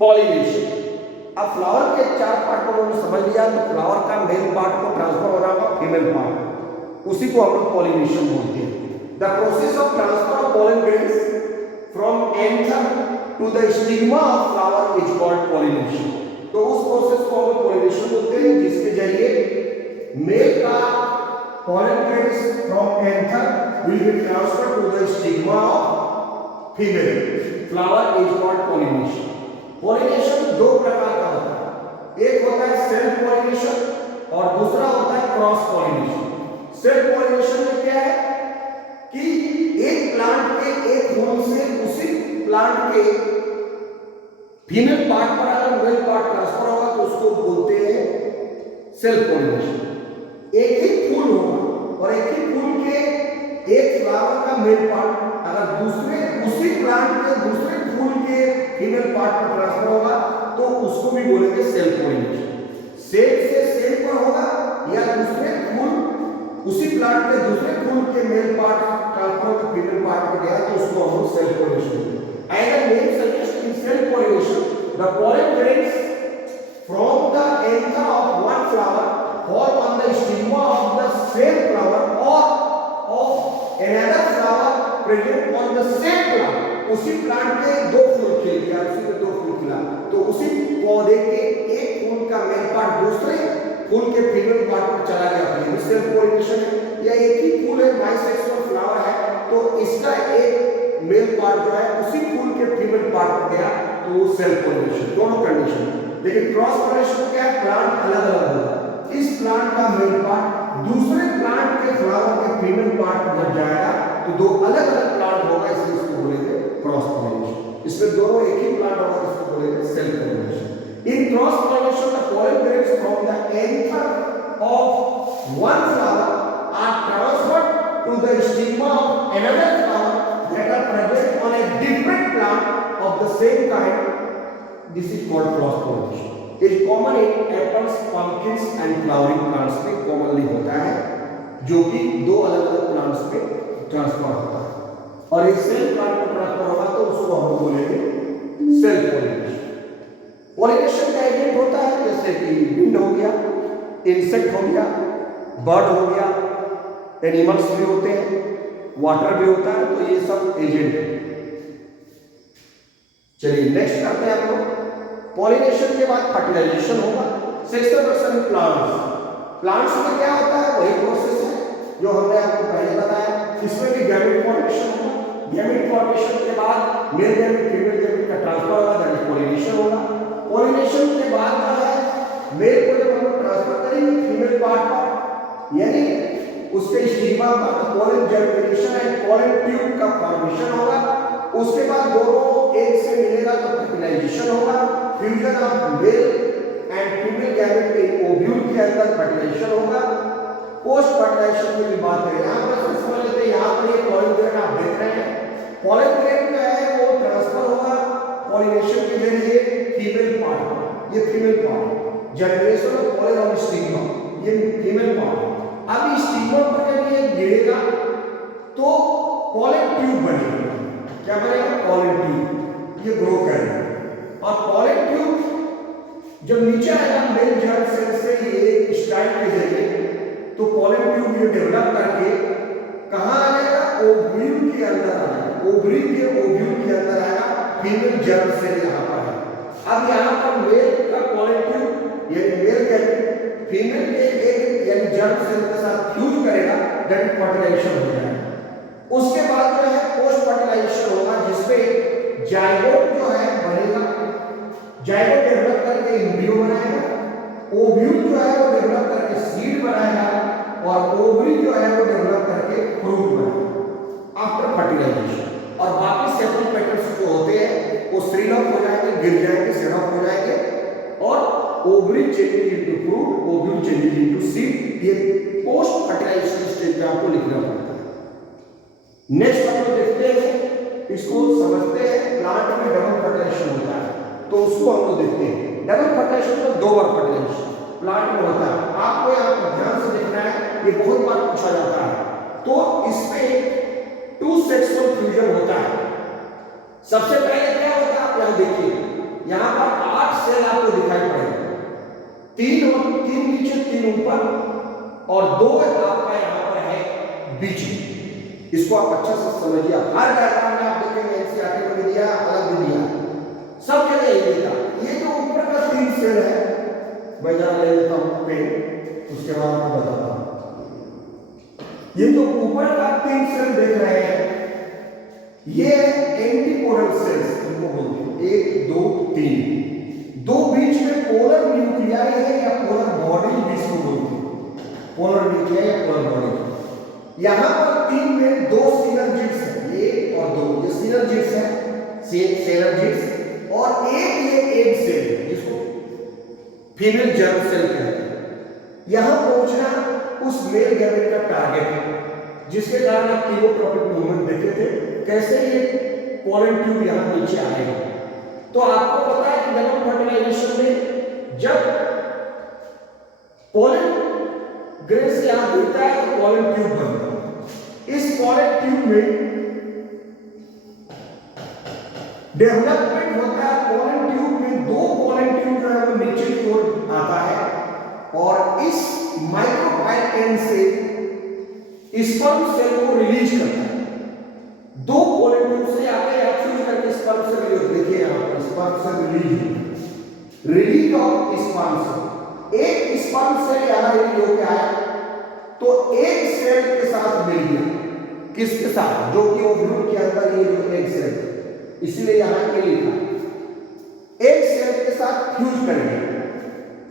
पॉलिनेशन। अब फ्लावर के चार पार्ट को हमने समझ लिया, तो फ्लावर का मेल पार्ट को ट्रांसफर हो रहा होगा फीमेल पार्ट, उसी को हम लोग पॉलिनेशन बोलते हैं। The process of transfer of pollen grains from anther to the stigma of flower is called pollination. तो उस प्रोसेस को हम पॉलिनेशन बोलते हैं, जिसके जरिए मेल का pollen grains from anther will be transferred to the stigma of female. Flower is called pollination. Pollination दो प्रकार का होता है, एक होता है सेल्फ पॉलिनेशन और दूसरा होता है क्रॉस पॉलिनेशन। सेल्फ पॉलिनेशन में क्या है कि एक प्लांट के एक फूल से उसी प्लांट के फीमेल पार्ट पर अगर मेल पार्ट ट्रांसफर होगा तो उसको बोलते हैं सेल्फ पॉलिनेशन। एक ही फूल होगा और एक ही फूल के एक फ्लावर का मेल पार्ट अगर दूसरे उसी प्लांट के दूसरे फूल के फीमेल पार्ट पर ट्रांसफर होगा तो उसको भी बोलेंगे सेल्फ पॉलिनेशन। सेल से सेल पर होगा या दूसरे फूल उसी प्लांट के दूसरे फूल के मेल पार्ट ट्रांसफर के फीमेल पार्ट पर गया तो उसको हम सेल्फ पॉलिनेशन बोलते हैं। And the name suggests in self pollination the pollen grains from the anther of one flower fall on the stigma of the same flower or of another flower present on the same plant. उसी plant के दो फूल खिल गया, उसी के दो फूल खिला तो उसी पौधे के एक फूल का मेल पार्ट दूसरे फूल के फीमेल पार्ट पर चला गया, ये सेल्फ पॉलिनेशन है। या एक ही फूल है बाइसेक्सुअल फ्लावर है तो इसका एक मेल पार्ट जो है उसी फूल के फीमेल पार्ट पर गया तो सेल्फ पॉलिनेशन, दोनों कंडीशन। लेकिन क्रॉस पॉलिनेशन में क्या है, प्लांट अलग अलग होगा, इस प्लांट का मेल पार्ट दूसरे प्लांट के फ्लावर के फीमेल पार्ट पर जाएगा तो दो अलग अलग प्लांट होगा, इसलिए इसको बोलेंगे क्रॉस पॉलिनेशन। इसमें दोनों एक ही प्लांट होगा, इसको बोलेंगे self pollination. In cross pollination, the pollen grains from the anther of one flower are transferred to the stigma of another flower that are present on a different plant of the same kind. This is called cross pollination. It is common in apples, pumpkins and flowering plants में commonly होता है, जो कि दो अलग अलग plants में transfer होता है। और एक सेल प्लांट में ट्रांसफर होगा तो उसको हम बोलेंगे सेल्फ पॉलिनेशन। पॉलिनेशन का एजेंट होता है जैसे कि विंड हो गया, इंसेक्ट हो गया, बर्ड हो गया, एनिमल्स भी होते हैं, वाटर भी होता है, तो ये सब एजेंट है। चलिए नेक्स्ट करते हैं आप लोग। पॉलिनेशन के बाद फर्टिलाइजेशन होगा। Sexual process in plants. Plants में क्या होता है, वही प्रोसेस है जो हमने आपको पहले बताया। इसमें भी गैमेट फॉर्मेशन होगा। गैमेट फॉर्मेशन के बाद मेल गैमेट फीमेल गैमेट का ट्रांसफर होगा, दैट इज पॉलिनेशन होगा। पॉलिनेशन के बाद जो है मेल को जब हम ट्रांसफर करेंगे फीमेल पार्ट पर, यानी उसके स्टिग्मा पर पॉलन जर्मिनेशन है, पॉलन ट्यूब का फॉर्मेशन होगा। उसके बाद दोनों एक से मिलेगा तो फर्टिलाइजेशन होगा, fusion of male and female gamete के ओव्यूल के अंदर फर्टिलाइजेशन होगा। पोस्ट फर्टिलाइजेशन की भी बात करें, यहाँ पर समझ लेते हैं। यहाँ पर ये पॉलन ग्रेन आप देख रहे हैं, पॉलन ग्रेन जो है वो ट्रांसफर होगा पॉलिनेशन के जरिए फीमेल पार्ट, ये female part, germination of pollen on stigma, ये फीमेल पार्ट। अब स्टिग्मा पर जब ये गिरेगा तो पॉलन ट्यूब बनेगा। क्या बनेगा, पॉलन ट्यूब, ये ग्रो करेगा। और पॉलन ट्यूब जब नीचे आएगा मेल जर्म सेल से ये स्टाइल के जरिए, तो पॉलन ट्यूब ये डेवलप करके कहाँ आ जाएगा, ओव्यूल के अंदर आ जाएगा, ओवरी के ओव्यूल के अंदर आएगा, फीमेल जर्म सेल यहाँ पर है। अब यहाँ पर मेल का पॉलन ट्यूब यानी मेल गैमेट फीमेल के एक यानी जर्म सेल के साथ फ्यूज करेगा, दैट फर्टिलाइजेशन हो जाएगा। उसके बाद जो है पोस्ट फर्टिलाइजेशन होगा, जिसमें जाइगोट जो है बनेगा, जाइगोट डेवलप करके एम्ब्रियो बनाएगा, ओव्यूल जो है वो डेवलप करके सीड बनाएगा, और ओवरी जो है वो डेवलप करके फ्रूट बनाएगा आफ्टर फर्टिलाइजेशन। और बाकी सेपल पेटल्स जो होते हैं वो श्रिंक अप हो जाएंगे, गिर जाएंगे, सेड अप हो जाएंगे, और ovary changes into fruit, ovule changes into seed. ये पोस्ट फर्टिलाइजेशन स्टेज पे आपको लिखना पड़ता है। नेक्स्ट हम लोग देखते हैं, इसको समझते हैं। प्लांट में डबल फर्टिलाइजेशन होता है तो उसको हम लोग देखते हैं। डबल फर्टिलाइजेशन में दो बार फर्टिलाइजेशन प्लांट में होता है। आपको यहाँ पर ध्यान से देखना है, ये बहुत बार पूछा जाता है। तो इसमें टू सेक्सुअल फ्यूजन होता है। सबसे पहले क्या होता है, आप यहाँ देखिए, यहाँ पर 8 सेल आपको दिखाई पड़ेगा, 3 नीचे 3 ऊपर, और 2 आपका यहाँ पर है बीच में। इसको आप अच्छा से समझिए। हर डायग्राम में आप देखेंगे एनसीईआरटी में भी दिया, अलग भी दिया, सब जगह यही दिखा। ये जो ऊपर का 3 सेल है, मैं जरा ले लेता हूँ पेन, उसके बाद आपको बताता हूँ। ये जो ऊपर का 3 सेल देख रहे हैं, ये एंटीपोडल सेल्स इनको बोलते हैं, 1 2 3। 2 बीच में पोलर न्यूक्लियाई है या पोलर बॉडी जिसको बोलते हैं, पोलर न्यूक्लियाई या पोलर बॉडी। यहाँ पर 3 में 2 सिनर्जिड्स हैं, 1 और 2, ये सिनर्जिड्स हैं, सिनर्जिड्स, और एक ये एग सेल है जिसको फीमेल जर्म सेल कहते हैं। यहाँ पहुंचना उस मेल गैमेट का टारगेट है, जिसके कारण आप कीमोट्रॉपिक मूवमेंट देखे थे, कैसे ये पॉलन ट्यूब यहाँ नीचे आएगा। तो आपको पता है कि डबल फर्टिलाइजेशन में जब पॉलन ग्रेन से यहाँ गिरता है तो पॉलन ट्यूब बनता है। इस पॉलन ट्यूब में डेवलपमेंट होता है। पॉलन ट्यूब में 2 पॉलन ट्यूब जो है वो नीचे की ओर आता है, और इस माइक्रोपाइल एंड से स्पर्म सेल को रिलीज करता है। 2 पॉलन ट्यूब से आगे आप फ्यूज करके स्पर्म सेल रिलीज, देखिए यहाँ पर sperm cell release of sperm cell. एक स्पर्म सेल यहाँ रिलीज होकर आया तो एक सेल के साथ मिल गया, किसके साथ, जो कि ओव्यूल के अंदर ये जो एग सेल, इसीलिए यहाँ ए लिखा, एग सेल के साथ फ्यूज करेंगे।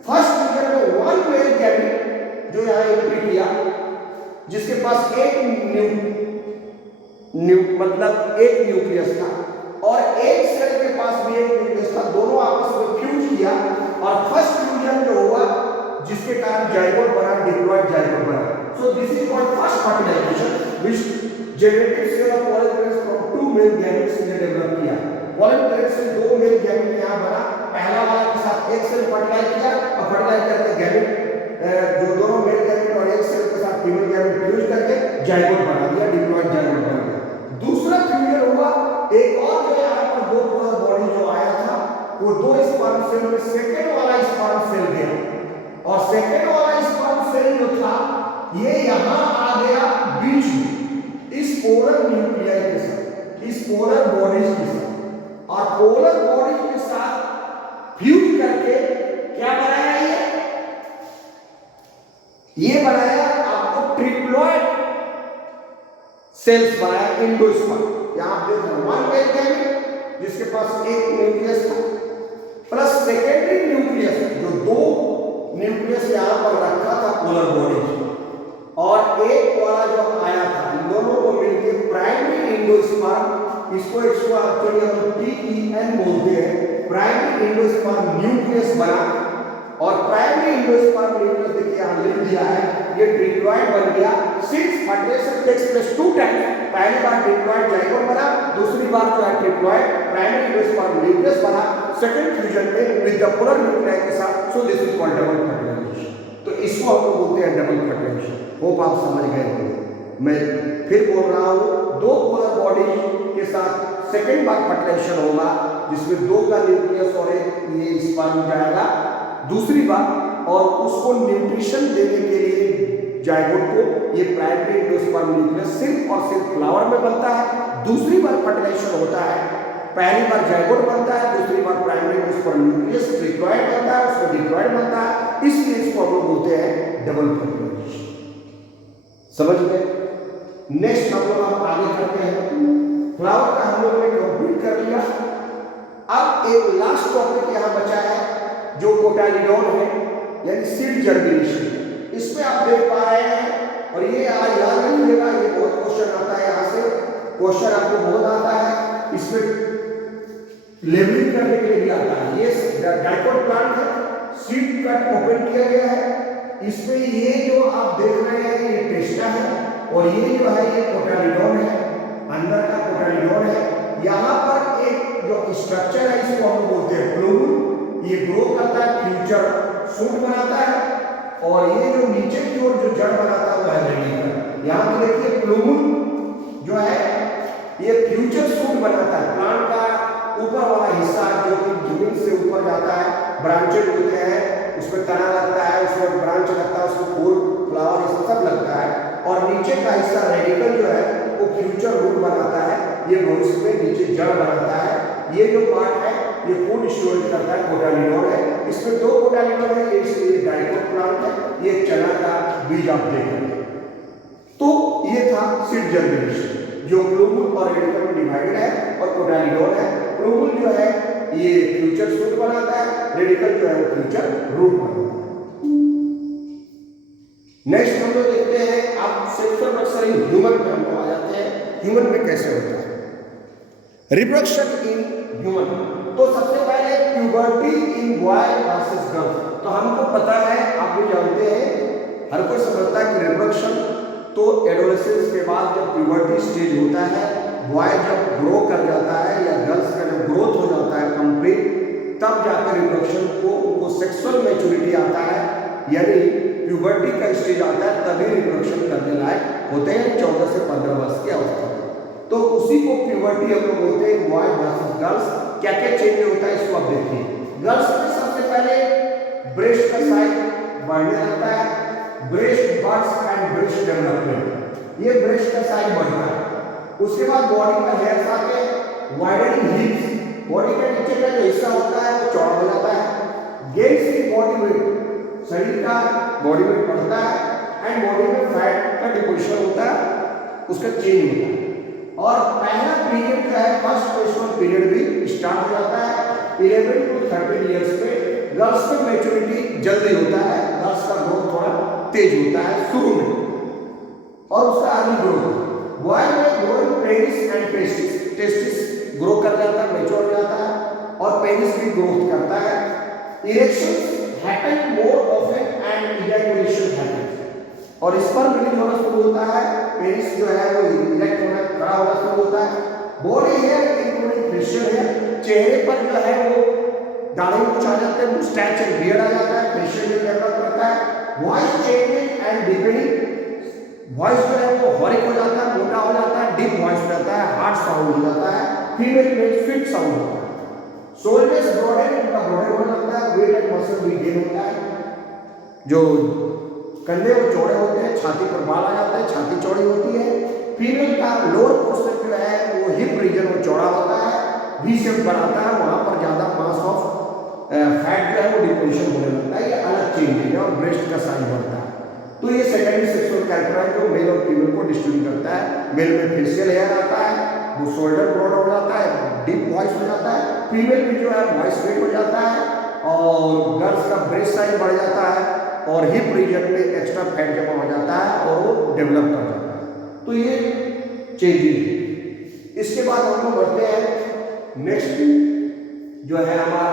फर्स्ट फ्यूजन में वन मेल गैमेट जो यहाँ एंट्री किया, जिसके पास एक मतलब एक न्यूक्लियस था और एक सेल के पास भी एक न्यूक्लियस था, दोनों आपस में फ्यूज किया और फर्स्ट फ्यूजन जो हुआ जिसके कारण जाइगोट बना, डिप्लॉयड जाइगोट बना। So this is called first fertilization which generated cell of pollen grains from two male gametes ने डेवलप किया। पॉलन ग्रेन्स से दो मेल गैमेट यहां बना, पहला वाला के साथ एक सेल फर्टिलाइज किया और फर्टिलाइज करके गैमेट जो दोनों मेल गैमेट और एक सेल के साथ फीमेल गैमेट फ्यूज करके जाइगोट बना दिया, डिप्लॉयड जाइगोट बना दिया। दूसरा फ्यूजन हुआ एक और जो यहां पर दो पोलर बॉडी जो आया था, वो दो स्पर्म सेल में सेकंड वाला स्पर्म सेल गया और सेकंड वाला स्पर्म सेल जो था ये यहां आ गया बीच में इस पोलर न्यूक्लियाई के साथ, इस पोलर बॉडीज के साथ, और पोलर बॉडीज के साथ फ्यूज करके क्या बनाया, ये बनाया आपको ट्रिप्लॉइड सेल्स बनाया, एंडोस्पर्म। यहां आप देख रहे हैं वन मेल गैमेट जिसके पास एक न्यूक्लियस था प्लस सेकेंडरी न्यूक्लियस जो दो न्यूक्लियस यहां पर रखा था पोलर बॉडीज, और एक वाला जो आया था, इन दोनों को मिलकर प्राइमरी एंडोस्पर्म, इसको एक्चुअली हम PEN बोलते हैं, प्राइमरी एंडोस्पर्म न्यूक्लियस बना। और प्राइमरी एंडोस्पर्म न्यूक्लियस देखिए यहां लिख दिया है, ये ट्रिप्लॉइड बन गया। Since fertilization takes place two times, पहली बार ट्रिप्लॉइड जाइगोट बना, दूसरी बार जो है ट्रिप्लॉइड प्राइमरी एंडोस्पर्म न्यूक्लियस बना सेकंड फ्यूजन में विद द पोलर न्यूक्लियाई के साथ। So this is called double fertilization. तो इसको हम लोग बोलते हैं डबल फर्टिलाइजेशन। होप आप समझ गए होंगे। मैं फिर बोल रहा हूं, दो पोलर बॉडी के साथ सेकंड बार फर्टिलाइजेशन होगा जिसमें दो का न्यूक्लियस और एक ये स्पर्म जाएगा दूसरी बार, और उसको न्यूट्रिशन देने के लिए जाइगोट को ये प्राइमरी एंडोस्पर्म न्यूक्लियस सिर्फ और सिर्फ फ्लावर में बनता है। दूसरी बार फर्टिलाइजेशन होता है, पहली बार जाइगोट बनता है, दूसरी बार प्राइमरी एंडोस्पर्म न्यूक्लियस ट्रिप्लॉइड बनता है, उसको डिप्लॉइड बनता है, इसलिए इसको हम लोग बोलते हैं डबल फर्टिलाइजेशन। समझ गए। नेक्स्ट हम लोग आप आगे करते हैं। फ्लावर का हम लोगों ने कंप्लीट कर लिया। अब एक लास्ट टॉपिक यहां बचा है जो कोटालिडॉन है, यानी सीड जर्मिनेशन। इसमें आप देख पा रहे हैं, और ये आज याद रखिएगा, ये बहुत क्वेश्चन आता है, यहाँ से क्वेश्चन आपको बहुत आता है, इसमें लेबलिंग करने के लिए भी आता है। ये डाइकोट प्लांट है, सीड कट ओपन किया गया है, इसमें ये जो आप देख रहे हैं ये टेस्टा है, और ये जो है ये कोटालिडॉन है, अंदर का कोटालिडॉन है। यहाँ पर एक जो स्ट्रक्चर है इसको हम बोलते हैं प्लूम, ये ग्रो करता है, फ्यूचर सूट बनाता है, और ये जो नीचे की ओर जो जड़ बनाता है वो है रेडिकल। यहाँ पे देखिए प्लूम जो है ये फ्यूचर सूट बनाता है, प्लांट का ऊपर वाला हिस्सा जो कि जमीन से ऊपर जाता है, ब्रांचेज होते हैं, उसमें तना लगता है, उसमें ब्रांच लगता है, उसमें फूल फ्लावर ये सब लगता है, और नीचे का हिस्सा रेडिकल जो है वो फ्यूचर रूट बनाता है, ये भविष्य में नीचे जड़ बनाता है। ये जो पार्ट है ये फूड स्टोरेज करता है, कोटालिडॉन है। इसमें दो कोटालिडॉन है, ये इसलिए डाइकोट प्लांट है, ये चना का बीज आप देख रहे हैं। तो ये था सीड जर्मिनेशन जो प्लूम और रेडिकल में डिवाइडेड है, और कोटालिडॉन है। प्लूम जो है ये फ्यूचर सूट बनाता है, रेडिकल जो है वो फ्यूचर रूट बनाता है। नेक्स्ट हम लोग देखते हैं, आप सेक्सुअल रिप्रोडक्शन इन ह्यूमन में हम लोग आ जाते हैं। ह्यूमन में कैसे होता है रिप्रोडक्शन इन ह्यूमन? तो सबसे पहले प्यूबर्टी इन बॉय वर्सेस गर्ल। तो हमको पता है, आप भी जानते हैं, हर कोई समझता है कि रिप्रोडक्शन तो एडोलेसेंस के बाद जब प्यूबर्टी स्टेज होता है, बॉय जब ग्रो कर जाता है या गर्ल्स का जब ग्रोथ हो जाता है कंप्लीट, तब जाकर रिप्रोडक्शन को उनको सेक्सुअल मैच्योरिटी आता है, यानी प्यूबर्टी का स्टेज आता है, तभी रिप्रोडक्शन करने लायक होते हैं 14 से 15 वर्ष की अवस्था में। तो उसी को प्यूबर्टी हम लोग बोलते हैं, बॉय वर्सेस गर्ल्स। क्या क्या चेंज होता है इसको आप देखिए। गर्ल्स में सबसे पहले ब्रेस्ट का साइज बढ़ने लगता है, breast birds and breast development, ये ब्रेस्ट का साइज बढ़ता है। उसके बाद बॉडी का हेयर्स आते हैं, वाइडनिंग हिप्स, बॉडी के नीचे का जो हिस्सा होता है वो चौड़ा हो जाता है। गेन्स इन बॉडी वेट, शरीर का बॉडी वेट बढ़ता है, एंड बॉडी में फैट का डिपोजिशन होता है। उसका चेंज होता है। और पहला पीरियड जो है फर्स्ट क्वेश्चन पीरियड भी स्टार्ट हो जाता है 11 to 13 इयर्स में। गर्ल्स का मैच्योरिटी जल्दी होता है, गर्ल्स का ग्रोथ थोड़ा तेज होता है शुरू में और उसका अर्ली ग्रोथ। बॉय में grow in penis and testis, testis grow कर जाता है, मैच्योर हो जाता है और पेनिस भी ग्रोथ करता है। Erections happen more often and ejaculation happens और स्पर्म रिलीज होना शुरू होता है, पेनिस जो है वो इरेक्ट होना खड़ा होना शुरू होता है। Body hair including facial hair, चेहरे पर जो है वो दाढ़ी कुछ आ जाते हैं, मुस्टैच एंड बियर्ड आ जाता है, फेशियल हेयर डेवलप करता है। Voice changing and deepening, voice जो है वो हॉरिक हो जाता है, मोटा हो जाता है, डीप वॉइस हो जाता है, हार्ड साउंड हो जाता है, फीमेल में स्वीट साउंड होता है। शोल्डर्स ब्रॉडन, उनका ब्रॉडन होने लगता है, वेट एंड मसल भी गेन होता है। जो कंधे वो चौड़े होते हैं, छाती पर बाल आ जाता है, छाती चौड़ी होती है। फीमेल का लोअर पोर्शन जो है वो हिप रीजन वो चौड़ा होता है, वी शेप बनाता है, वहां पर ज्यादा मास ऑफ फैट जो है वो डिपोजिशन होने लगता है। ये अलग चेंज है और ब्रेस्ट का साइज बढ़ता है। तो ये सेकेंडरी सेक्सुअल कैरेक्टर है जो मेल और फीमेल को डिस्ट्रीब्यूट करता है। मेल में फेशियल हेयर आता है, वो शोल्डर ब्रॉड हो जाता है, डीप वॉइस हो जाता है। फीमेल में जो है वॉइस वेट हो जाता है और गर्ल्स का ब्रेस्ट साइज बढ़ जाता है और हिप रीजन में एक्स्ट्रा फैट जमा हो जाता है और वो डेवलप कर जाता है। तो ये चेंजिंग है। इसके बाद हम लोग बढ़ते हैं नेक्स्ट जो है हमारा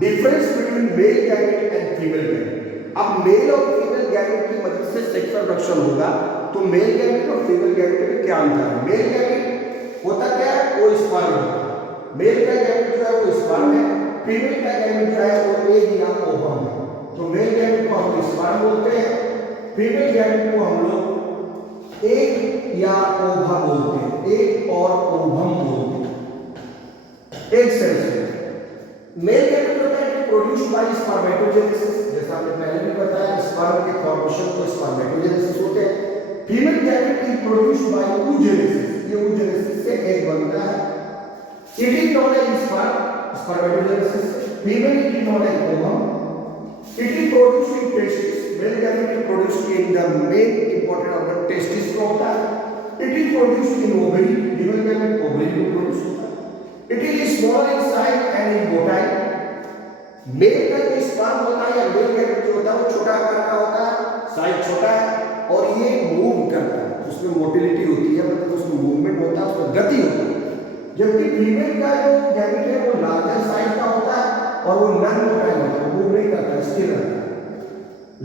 difference between male gamete and female gamete. अब मेल और फीमेल गैमेट की मदद से सेक्सुअल प्रोडक्शन होगा, तो मेल गैमेट और फीमेल गैमेट में क्या अंतर है? मेल गैमेट होता क्या है? वो स्पर्म होता है। मेल का गैमेट जो है वो स्पर्म है, फीमेल का गैमेट जो है वो एग या ओवम है। तो मेल गैमेट को हम स्पर्म बोलते हैं, फीमेल गैमेट को हम लोग एग या ओवा बोलते हैं, एग और ओवम बोलते हैं। एक सेल से मेल गैमेट होता है प्रोड्यूस्ड बाय स्पर्मेटोजेनेसिस, जैसा हमने पहले भी बताया स्पर्म के फॉर्मेशन को स्पर्मेटोजेनेसिस होते हैं। Female gamete is produced by oogenesis, ये oogenesis से एग बनता है। It is known as sperm, spermatogenesis, female it is known as ovum. It is produced in testis. Male gamete is produced in the main important organ testis में होता है. It is produced in ovary. Female gamete ovary में produce होता है. It is small in size and in motile. Male का जो sperm होता है या male gamete जो होता है वो छोटा आकार का होता है, साइज छोटा है और ये मूव करता है, उसमें मोटिलिटी होती है, मतलब उसमें मूवमेंट होता है, उसमें गति होती है। जबकि फीमेल का जो गैमेट है वो लार्जर साइज का होता है और वो नॉन मोटाइल होता है, मूव नहीं करता, स्थिर रहता है।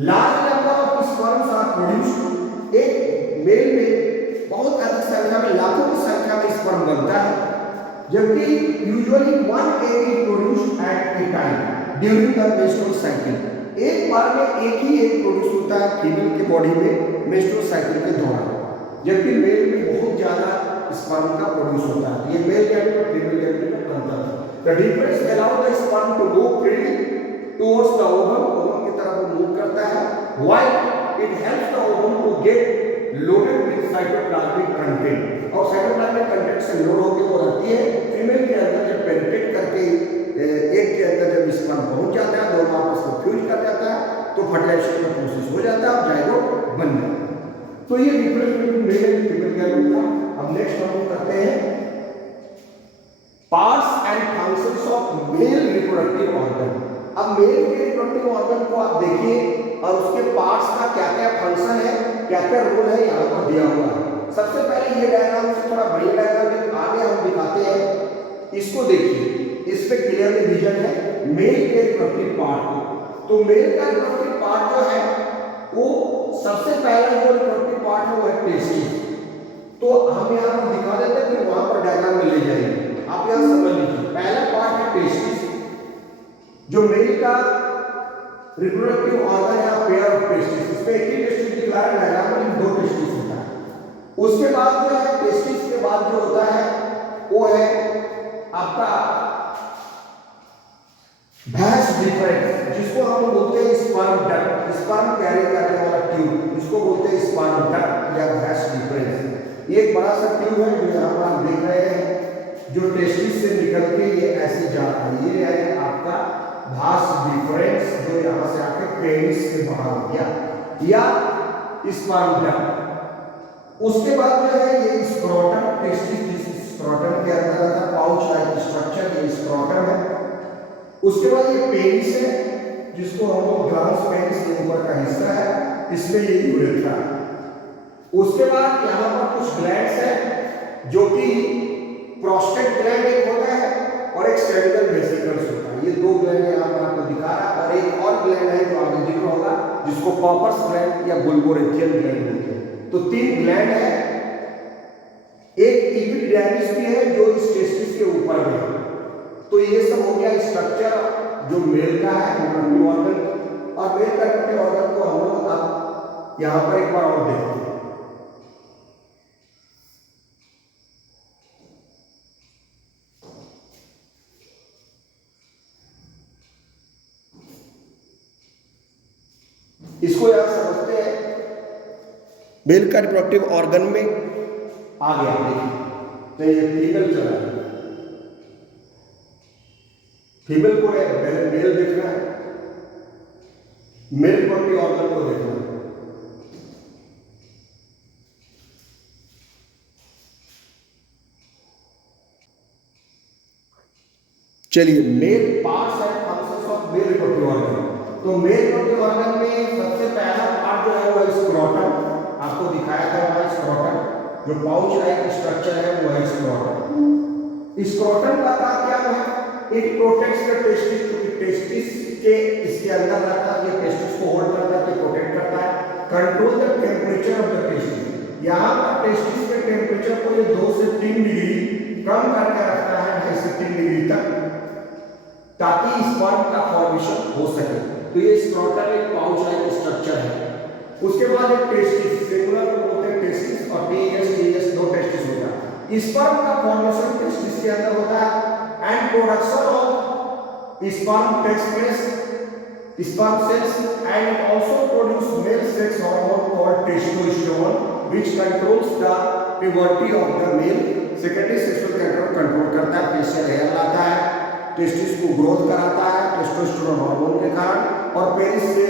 Large number of sperms are produced, एक मेल में बहुत अधिक संख्या में, लाखों की संख्या में स्पर्म बनता है, जबकि usually one egg is produced at A time during the menstrual cycle. एक बार में एक ही एग प्रोड्यूस होता है फीमेल के बॉडी में मेंस्ट्रुअल साइकिल के दौरान, जबकि मेल में बहुत ज्यादा स्पर्म का प्रोड्यूस होता है। ये मेल गैमेट और फीमेल गैमेट में अंतर है। The difference allow the sperm to move freely towards the ovum, ovum की तरफ वो मूव करता है, while it helps the ovum to get loaded with cytoplasmic content, और cytoplasmic content से लोड होकर वो रहती है फीमेल के अंदर। जब पेनिट्रेट करके एक के अंदर जब स्पर्म पहुंच जाता है, दोनों आपस में फ्यूज कर जाता है, तो फर्टिलाइजेशन का प्रोसेस हो जाता है और जाइगोट बन जाता है। तो ये difference between mail and female gamete था। अब नेक्स्ट हम करते हैं parts and functions of male reproductive organ. अब मेल के रिप्रोडक्टिव ऑर्गन को आप देखिए और उसके पार्ट्स का क्या क्या फंक्शन है, क्या क्या रोल है, यहाँ पर दिया हुआ है। सबसे पहले ये डायग्राम से थोड़ा बड़ी डायग्राम आगे हम दिखाते हैं, इसको देखिए, इस पे क्लियरली विजन है मेल के रिप्रोडक्टिव पार्ट को। तो मेल का रिप्रोडक्टिव पार्ट जो है वो सबसे पहला जो रिप्रोडक्टिव पार्ट है वो है टेस्टिस। तो हम यहाँ पर दिखा देते हैं, फिर वहां पर डायग्राम में ले जाएंगे, आप यहां समझ लीजिए। पहला पार्ट है टेस्टिस, जो मेल का रिप्रोडक्टिव ऑर्गन है, पेयर ऑफ टेस्टिस। इसमें एक ही टेस्टिस दिखा रहा है डायग्राम में, दो टेस्टिस होता है। उसके बाद जो है टेस्टिस के बाद जो होता है वो है आपका भैंस डिफरेंस, जिसको हम लोग बोलते हैं स्पर्म डक्ट, स्पर्म कैरी करने वाला ट्यूब, इसको बोलते हैं स्पर्म डक्ट या भैंस डिफरेंस। ये एक बड़ा सा ट्यूब है जो यहाँ पर आप देख रहे हैं, जो टेस्टिस से निकल के ये ऐसे जा रहा है। ये है आपका भास डिफरेंस, जो यहाँ से आके पेनिस से बाहर हो गया, या स्पर्म डक्ट। उसके बाद जो है ये स्क्रोटम, टेस्टिस जिस स्क्रोटम के अंदर आता है, पाउच लाइक स्ट्रक्चर, ये स्क्रोटम है। उसके बाद ये पेनिस है, जिसको हम लोग ग्लांस पेनिस के ऊपर का हिस्सा है, इसमें ये यूरेथ्रा है। उसके बाद यहाँ पर कुछ ग्लैंड्स है, जो कि प्रोस्टेट ग्लैंड एक होता है और एक सेरेब्रल वेसिकल्स होता है। ये दो ग्लैंड यहाँ पर आपको दिखा रहा है, और एक और ग्लैंड है जो आगे दिख रहा होगा, जिसको कॉपर्स ग्लैंड या बुल्बोरेथियल ग्लैंड बोलते हैं। तो तीन ग्लैंड है, एक एपिडर्मिस भी है जो इस टेस्टिस के ऊपर में है। तो ये सब हो गया स्ट्रक्चर जो मेल का है, रिप्रोडक्टिव ऑर्गन। और मेल का रिप्रोडक्टिव ऑर्गन को हम लोग अब यहाँ पर एक बार और देखते हैं। इसको यहां समझते हैं, मेल का रिप्रोडक्टिव ऑर्गन में आ गया। देखिए तो ये फीमेल चला है, फीमेल को मेल देखना है, मेल रिप्रोडक्टिव ऑर्गन को देखना है। चलिए, male parts and functions of male reproductive organ. तो मेल रिप्रोडक्टिव ऑर्गन में सबसे पहला पार्ट जो है वो स्क्रोटम, आपको दिखाया था वहां स्क्रोटम, जो पाउच लाइक स्ट्रक्चर है वो है स्क्रोटम। स्क्रोटम का काम क्या है? इट प्रोटेक्ट्स द टेस्टिस, क्योंकि टेस्टिस के इसके अंदर रहता है, ये टेस्टिस को होल्ड करता है, प्रोटेक्ट करता है। Control the temperature of the testis, यहाँ पर टेस्टिस के टेम्परेचर को ये 2 से 3 डिग्री कम करके रखता है, 2 से 3 डिग्री तक, ताकि स्पर्म का फॉर्मेशन हो सके। तो ये स्क्रोटम एक पाउच लाइक स्ट्रक्चर है। उसके बाद एक टेस्टिस, सिंगुलर को बोलते हैं टेस्टिस, और टीएस दो टेस्टिस होता है। स्पर्म का फॉर्मेशन टेस्टिस के अंदर होता है, and production of sperm takes place, sperm cells, and it also produce male sex hormone called testosterone, which controls the puberty of the male. Secondary sexual control करता है, facial hair लाता है, testis को growth कराता है testosterone hormone के कारण, और पेनिस से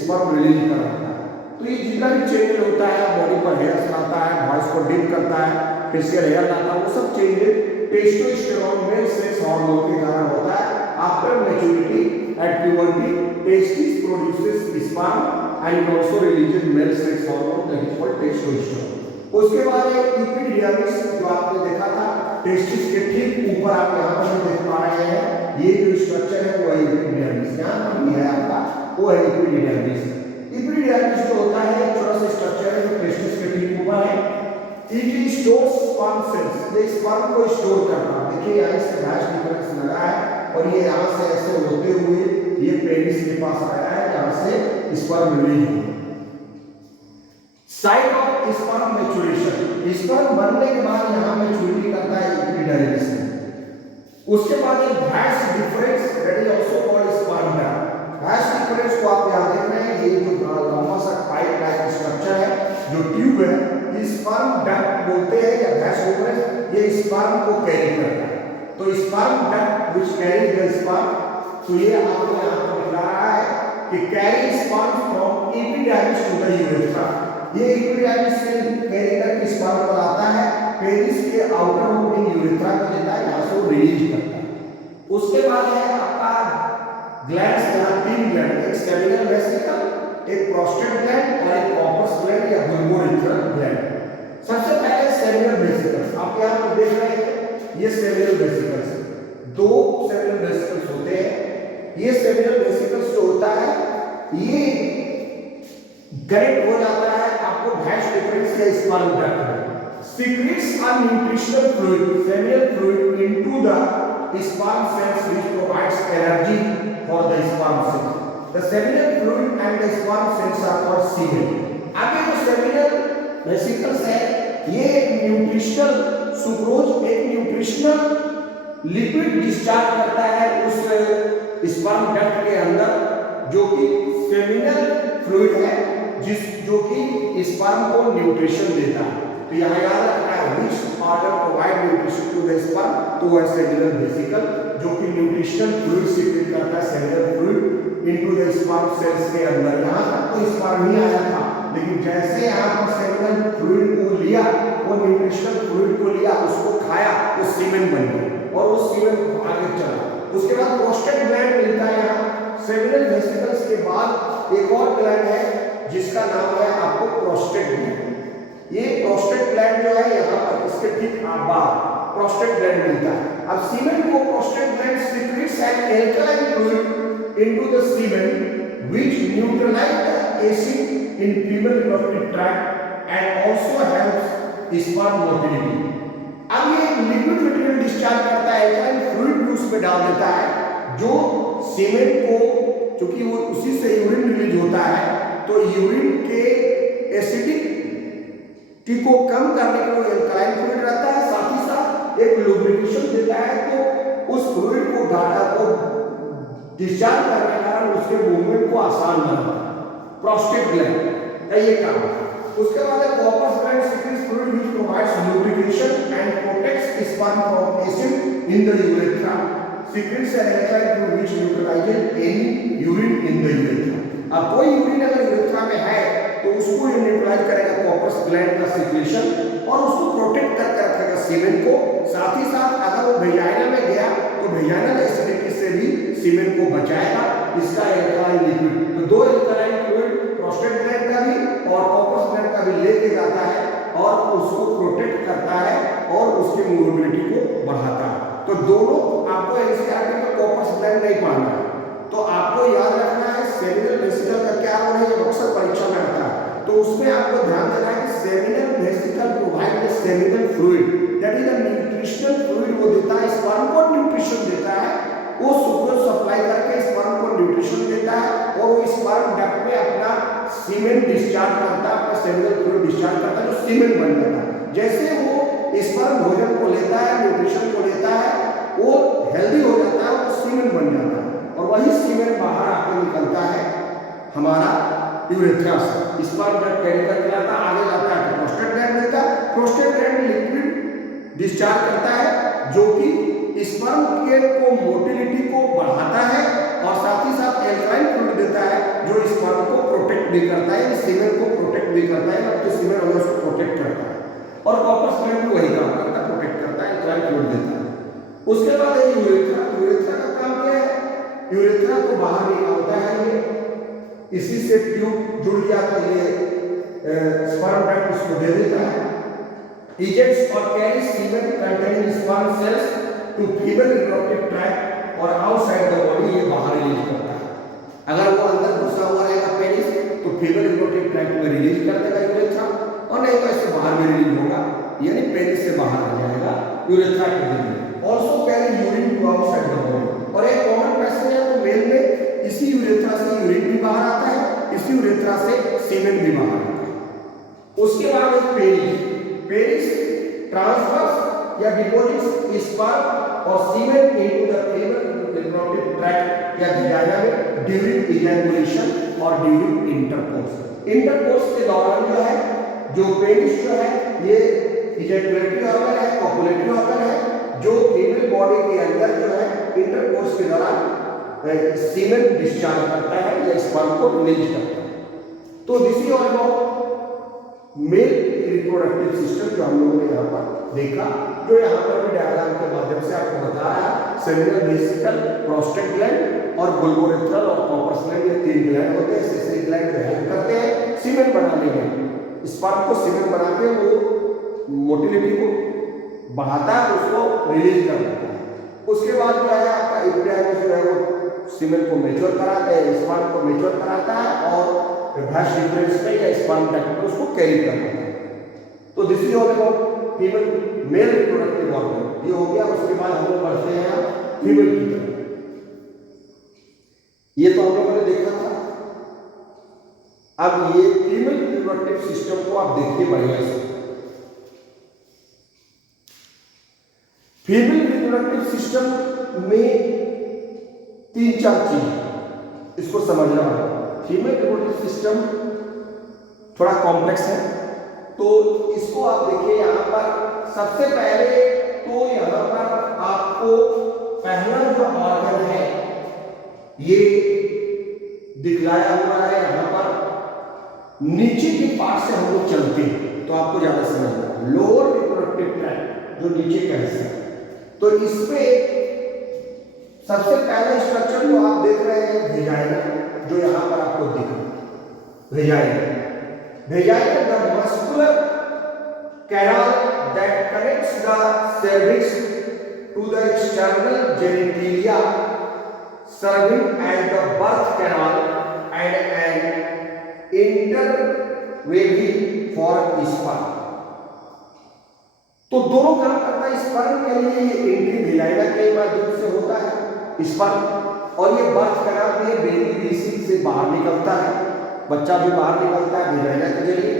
स्पर्म रिलीज कराता है। तो ये जितना भी चेंज होता है, बॉडी पर हेयर्स लाता है, वॉइस को डिम करता है, फेशियल हेयर लाता है, वो सब changes testosterone mail sex hormone के कारण होता है। After maturity at puberty testis produces sperm and it also releases mail sex hormone that is called testosterone. उसके बाद एक एपिडर्मिस जो आपने देखा था टेस्टिस के ठीक ऊपर, आप यहाँ पर देख पा रहे हैं, ये जो स्ट्रक्चर है वो है एपिडर्मिस, यहाँ पर भी है आपका, वो है एपिडर्मिस। एपिडर्मिस जो होता है छोटा सा स्ट्रक्चर है जो टेस्टिस के ठीक ऊपर है। इट स्टोर्स स्पर्म सेल्स, ये स्पर्म को स्टोर करता है। देखिए यहाँ से डैश डिफरेंस लगा है, और ये यहाँ से ऐसे होते हुए ये पेनिस के पास आया है, यहाँ से स्पर्म रिलीज हुआ। Site of sperm maturation, sperm बनने के बाद यहाँ मैच्योरिटी करता है एपिडर्मिस में। उसके बाद एक वैस difference that is also called sperm duct. वैस डिफरेंस को आप यहाँ देख रहे हैं, ये जो लंबा सा पाइप लाइक स्ट्रक्चर है, जो ट्यूब है, स्पर्म डक्ट बोलते हैं या वैस डिफरेंस, ये स्पर्म को कैरी करता है। तो sperm duct which carry the sperm, तो ये आपको यहाँ पर दिखा रहा है कि carry sperm from epidermis to the urethra. ये एपिडर्मिस से कैरी करके स्पर्म को लाता है, पेनिस के आउटर ओपनिंग यूरेथ्रा को देता है, यहाँ से वो रिलीज करता है। उसके बाद है आपका ग्लैंड्स, यहाँ 3 ग्लैंड, एक सेमिनल वेसिकल, एक प्रोस्टेट ग्लैंड और एक कॉर्पस ग्लैंड या बुल्बोरेथियल ग्लैंड। सबसे पहले सेमिनल वेसिकल्स, आप यहाँ पर देख रहे हैं, ये सेमिनल वेसिकल्स, 2 सेमिनल वेसिकल्स होते हैं। ये सेमिनल वेसिकल्स जो होता है, ये कनेक्ट हो जाता है आपको वैस डिफरेंस या स्पर्म डक्ट में, secretes a nutritional fluid, seminal fluid into the sperm cells which provides energy for the sperm cells. The seminal fluid and the sperm cells are called semen. आगे जो seminal vesicles है, ये एक nutritional sucrose, एक nutritional liquid discharge करता है उस sperm duct के अंदर, जो कि सेमिनल फ्लूइड है, जो कि स्पर्म को न्यूट्रिशन देता है। तो यहाँ याद रखना है, which organ provide nutrition to the sperm, तो वह सेमिनल वेसिकल, जो कि न्यूट्रिशनल फ्लूइड सीक्रेट करता है seminal fluid into the sperm cells के अंदर। यहाँ तक तो स्पर्म ही आया था, लेकिन जैसे यहाँ पर सेमिनल फ्लूइड को लिया, वो न्यूट्रिशनल फ्लूइड को लिया, उसको खाया, वो सीमेन बन गया और उस सीमेन आगे चला। उसके बाद प्रोस्टेट ग्लैंड मिलता है यहाँ। सेमिनल वेसिकल्स के बाद एक और ग्लैंड है जिसका नाम है आपको प्रोस्टेट ग्लैंड। ये प्रोस्टेट ग्लैंड जो है यहाँ पर इसके ठीक बाहर प्रोस्टेट ग्लैंड मिलता है। अब सीमेन को prostate gland secretes an alkaline fluid into the semen which neutralize the acid in female reproductive tract and also helps sperm motility। अब ये लिक्विड मटेरियल डिस्चार्ज करता है, एल्कलाइन फ्लूइड भी उसमें डाल देता है जो सीमेन को, चूंकि वो उसी से यूरिन रिलीज होता है, तो यूरिन के एसिडिटी को कम करने के लिए एल्कलाइन फ्लूइड रहता है, साथ ही साथ एक लुब्रिकेशन देता है, तो उस फ्लूइड को डाटा को डिस्चार्ज करने के कारण उसके मूवमेंट को आसान बनाता है। प्रोस्टेट ग्लैंड का ये काम है। उसके बाद है corpus gland secretes fluid which provides lubrication and protects sperm from acid in the urethra. Secretes an alkaline fluid which neutralizes any urine in the urethra. अब कोई यूरिन अगर यूरेथ्रा में है तो उसको ये न्यूट्रलाइज करेगा कॉर्पस ग्लैंड का सीक्रेशन और उसको प्रोटेक्ट करके रखेगा सीमेन को। साथ ही साथ अगर वो वेजाइना में गया तो वेजाइनल एसिडिटी से भी सीमेन को बचाएगा। इसका एल्कलाइन लिक्विड, तो दो एल्कलाइन फ्लूइड प्रोस्टेट ग्लैंड का भी और कॉर्पस ग्लैंड का भी लेके जाता है और उसको प्रोटेक्ट करता है और उसकी मूवेबिलिटी को बढ़ाता है। तो दोनों आपको एनसीईआरटी में कॉर्पस ग्लैंड नहीं पढ़ना है, तो आपको याद रखना है सेमिनल वेसिकल का क्या रोल है, ये अक्सर परीक्षा में आता है। तो उसमें आपको ध्यान देना है कि seminal vesicle provide the seminal fluid, that is the nutritional fluid वो देता है, स्पर्म को न्यूट्रिशन देता है, वो सुक्रोज सप्लाई करके स्पर्म को न्यूट्रिशन देता है और वो स्पर्म डक्ट में अपना सीमेन डिस्चार्ज करता है, अपना सेमिनल फ्लूइड डिस्चार्ज करता है जो सीमेन बन जाता है। जैसे वो स्पर्म भोजन को लेता है, न्यूट्रिशन को लेता है, वो हेल्दी हो जाता है, वो सीमेन बन जाता है और वही सीमेन बाहर आके निकलता है हमारा यूरेथ्रा से। स्पर्म डक्ट कैरी करके आता है, आगे जाता है तो प्रोस्टेट ग्लैंड देता है। प्रोस्टेट ग्लैंड लिक्विड डिस्चार्ज करता है जो कि स्पर्म के को मोटिलिटी को बढ़ाता है और साथ ही साथ एल्कलाइन फ्लूइड देता है जो स्पर्म को प्रोटेक्ट भी करता है, सीमेन को प्रोटेक्ट भी करता है, तो सीमेन हमें उसको प्रोटेक्ट करता है और कॉर्पस ग्लैंड वही काम करता है, प्रोटेक्ट करता है, एल्कलाइन फ्लूइड देता है। उसके बाद है यूरेथ्रा। यूरेथ्रा का काम क्या है, यूरेथ्रा को बाहर निकालता है, ये इसी से ट्यूब जुड़ गया तो ये स्पर्म डक्ट उसको दे देता है। इजेक्ट्स और carries semen containing sperm cells to female reproductive tract और आउटसाइड द बॉडी, ये बाहर रिलीज करता है। अगर वो अंदर घुसा हुआ रहेगा पेनिस तो फीमेल रिप्रोडक्टिव ट्रैक्ट में रिलीज कर देगा यूरेथ्रा, और नहीं तो ऐसे बाहर में रिलीज होगा, यानी पेनिस से बाहर आ जाएगा यूरेथ्रा के जरिए। Also carry urine to outside the body, और एक कॉमन पैसेज है तो मेल में इसी यूरेथ्रा से यूरिन भी बाहर आता है, इसी यूरेथ्रा से सीमेन भी बाहर आता है। उसके बाद एक पेनिस, पेनिस ट्रांसफर्स या डिपॉजिट्स स्पर्म और semen into the female reproductive tract या वेजाइना में ड्यूरिंग इजैकुलेशन और ड्यूरिंग इंटरकोर्स। इंटरकोर्स के दौरान जो है, जो पेनिस जो है ये इजैकुलेटरी ऑर्गन है, कॉपुलेटरी ऑर्गन है, जो फीमेल बॉडी के अंदर जो है इंटरकोर्स के दौरान सीमेन डिस्चार्ज करता है या स्पर्म को रिलीज करता है। तो this is all about male reproductive system जो हम लोगों ने यहाँ पर देखा, जो यहाँ पर भी डायग्राम के माध्यम से आपको बता रहा है। सेमिनल वेसिकल, प्रोस्टेट ग्लैंड और बुल्बोरेथ्रल और कॉर्पस ग्लैंड, ये तीन ग्लैंड होते हैं। सेसेरी ग्लैंड हेल्प करते हैं सीमेन बनाने में, स्पर्म को सीमेन बना के वो मोटिलिटी को बढ़ाता है, उसको रिलीज कर देता है। उसके बाद जो है आपका एपिडर्मिस जो है वो सीमेन को मैच्योर कराता है, स्पर्म को मैच्योर कराता है और भ्रश डिफरेंस में या स्पर्म डक्ट में उसको कैरी करता है। तो this is all about female male reproductive organ, ये हो गया। उसके बाद हम लोग बढ़ते हैं फीमेल की तरफ। ये तो हम लोगों ने देखा था। अब ये फीमेल रिप्रोडक्टिव सिस्टम को आप देखिए बढ़िया से। फीमेल रिप्रोडक्टिव सिस्टम में 3-4 चीज इसको समझना होगा। फीमेल रिप्रोडक्टिव सिस्टम थोड़ा कॉम्प्लेक्स है, तो इसको आप देखिए। यहाँ पर सबसे पहले तो यहाँ पर आपको पहला जो ऑर्गन है ये दिखलाया हुआ है यहाँ पर नीचे के पार्ट से हम लोग चलते हैं तो आपको ज्यादा समझना है। लोअर रिप्रोडक्टिव ट्रैक्ट जो नीचे का हिस्सा है, तो इसमें सबसे पहला स्ट्रक्चर जो आप देख रहे हैं वेजाइना, जो यहां पर आपको दिख रहा है vagina. Vagina the muscular canal that connects the cervix to the external genitalia, serving as the birth canal and an interway for sperm। तो दोनों काम करता है। स्पर्म के लिए ये एंट्री वेजाइना के माध्यम से होता है स्पर्म, और ये बर्थ कैनाल में बेबी बेसिन से बाहर निकलता है, बच्चा भी बाहर निकलता है वेजाइना के जरिए।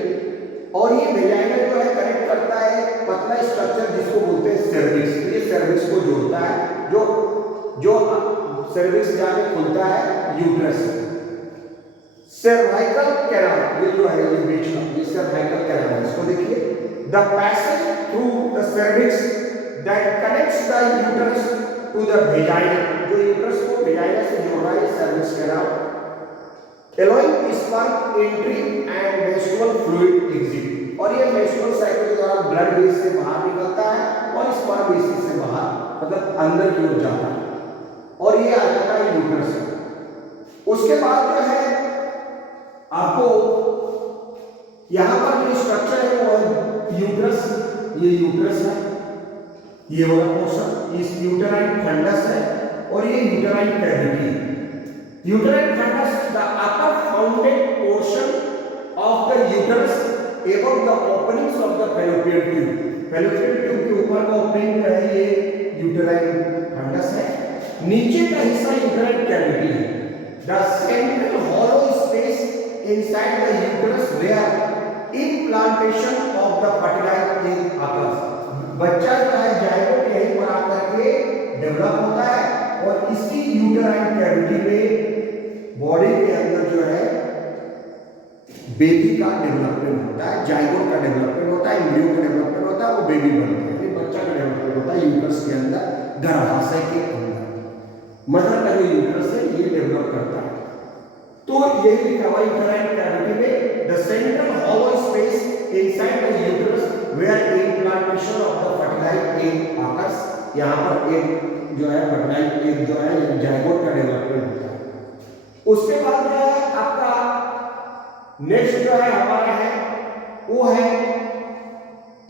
और ये वेजाइना जो है कनेक्ट करता है पतला स्ट्रक्चर जिसको बोलते हैं सर्विक्स। ये सर्विक्स को जोड़ता है, जो सर्विक्स जाके खुलता है यूट्रस। सर्वाइकल कैनाल, ये जो है ये बीच का, ये सर्वाइकल कैनाल है, इसको देखिए। The passage through the cervix that connects the uterus to the vagina, जो यूट्रस को वेजाइना से जोड़ रहा है cervix canal. allowing sperm entry and menstrual fluid exit, और ये menstrual साइकिल के दौरान ब्लड बेस से बाहर निकलता है और स्पर्म बेस से बाहर मतलब अंदर की ओर जाता है, और ये आ जाता है यूट्रस से। उसके बाद जो है आपको यहाँ पर जो स्ट्रक्चर है वो है यूट्रस। ये यूट्रस है, ये वाला पोर्शन इस यूटेराइन फंडस है, और ये यूटेराइन कैविटी है। Uterine fundus, the upper founded portion of the uterus above the openings of the fallopian tube। fallopian tube के ऊपर का ओपनिंग है ये यूटेराइन फंडस है। नीचे का हिस्सा यूटेराइन कैविटी है। The central hollow space inside the uterus where implantation of the fertilized egg occurs। बच्चा जो है जाइगोट यहीं पर आकर के डेवलप होता है, और इसी यूटेराइन कैविटी में बॉडी के अंदर जो है बेबी का डेवलपमेंट होता है, जाइगोट का डेवलपमेंट होता है, एम्ब्रियो का डेवलपमेंट होता है, वो बेबी बनता है, यानी बच्चा का डेवलपमेंट होता है यूट्रस के अंदर, गर्भाशय के अंदर। मदर का जो यूट्रस है ये डेवलप करता है। तो यही लिखा हुआ यूटेराइन कैविटी में the central hollow space inside the uterus where implantation of the fertilized egg occurs. यहाँ पर एक जो है फर्टिलाइज्ड एग जो है जाइगोट का डेवलपमेंट होता है। उसके बाद जो है आपका नेक्स्ट जो है हमारा है वो है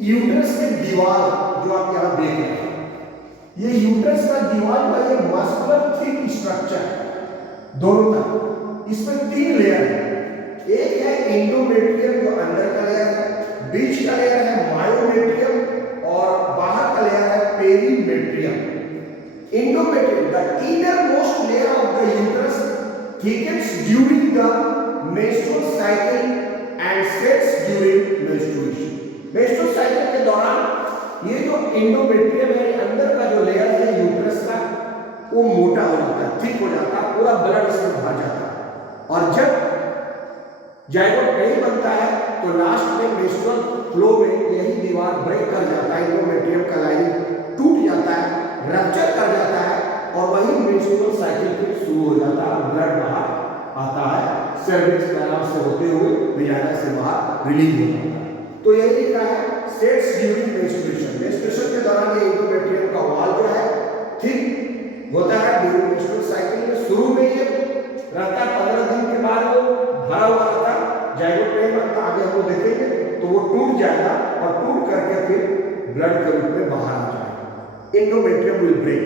यूट्रस की दीवार, जो आप यहां देख रहे हैं। ये यूट्रस का दीवार का ये मस्कुलर थिक स्ट्रक्चर है दोनों तरफ। इसमें 3 लेयर है। एक है एंडोमेट्रियम जो अंदर का लेयर है, बीच का लेयर है मायोमेट्रियम, और बाहर का लेयर है perimetrium. Endometrium the innermost layer of the uterus thickens during the menstrual cycle and sets during menstruation। menstrual cycle के दौरान ये जो एंडोमेट्रियम है अंदर का जो लेयर है यूट्रस का वो मोटा हो जाता है, थिक हो जाता है, पूरा ब्लड इसमें भर जाता है। और जब जाइगोट नहीं बनता है तो लास्ट में मेंस्ट्रुअल फ्लो में यही दीवार ब्रेक कर जाता है, एंडोमेट्रियम का लाइनिंग टूट जाता है, रप्चर कर जाता है, और वही मेंस्ट्रुअल साइकिल फिर शुरू हो जाता है, ब्लड बाहर आता है, सर्विक्स कैनाल से होते हुए वेजाइना से बाहर रिलीज हो जाता है। तो यही लिखा है सेट्स ड्यूरिंग मेंस्ट्रुएशन। मेंस्ट्रुएशन के दौरान ये एंडोमेट्रियम का वॉल जो है थिक होता है ड्यूरिंग मेंस्ट्रुअल साइकिल में। शुरू में ये रहता है, 15 दिन के बाद वो भरा हुआ रहता है, जाइगोट नहीं बनता। आगे हम लोग देखेंगे तो वो टूट जाएगा, और टूट करके फिर ब्लड के रूप में बाहर आ जाएगा। एंडोमेट्रियम विल ब्रेक,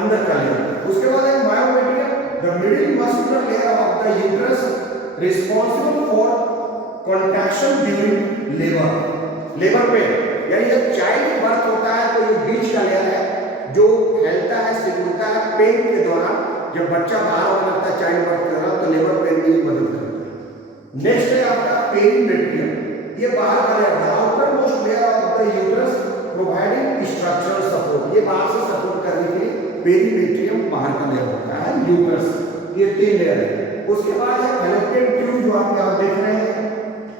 अंदर का लेयर। उसके बाद है myometrium the middle muscular layer of the uterus responsible for contraction during labour pain. यानी जब चाइल्ड बर्थ होता है तो ये बीच का लेयर है जो फैलता है, सिकुड़ता है पेन के दौरान। जब बच्चा बाहर होने लगता है चाइल्ड बर्थ के दौरान तो लेबर पेन में मदद करता है। नेक्स्ट है आपका पेरीमेट्रियम, ये बाहर का लेयर है, outer most layer of the uterus providing structural support. ये बाहर से सपोर्ट करने के लिए पेरीमेट्रियम बाहर का लेयर होता है यूट्रस। ये 3 लेयर है। उसके बाद है फैलोपियन ट्यूब जो आप यहां देख रहे हैं,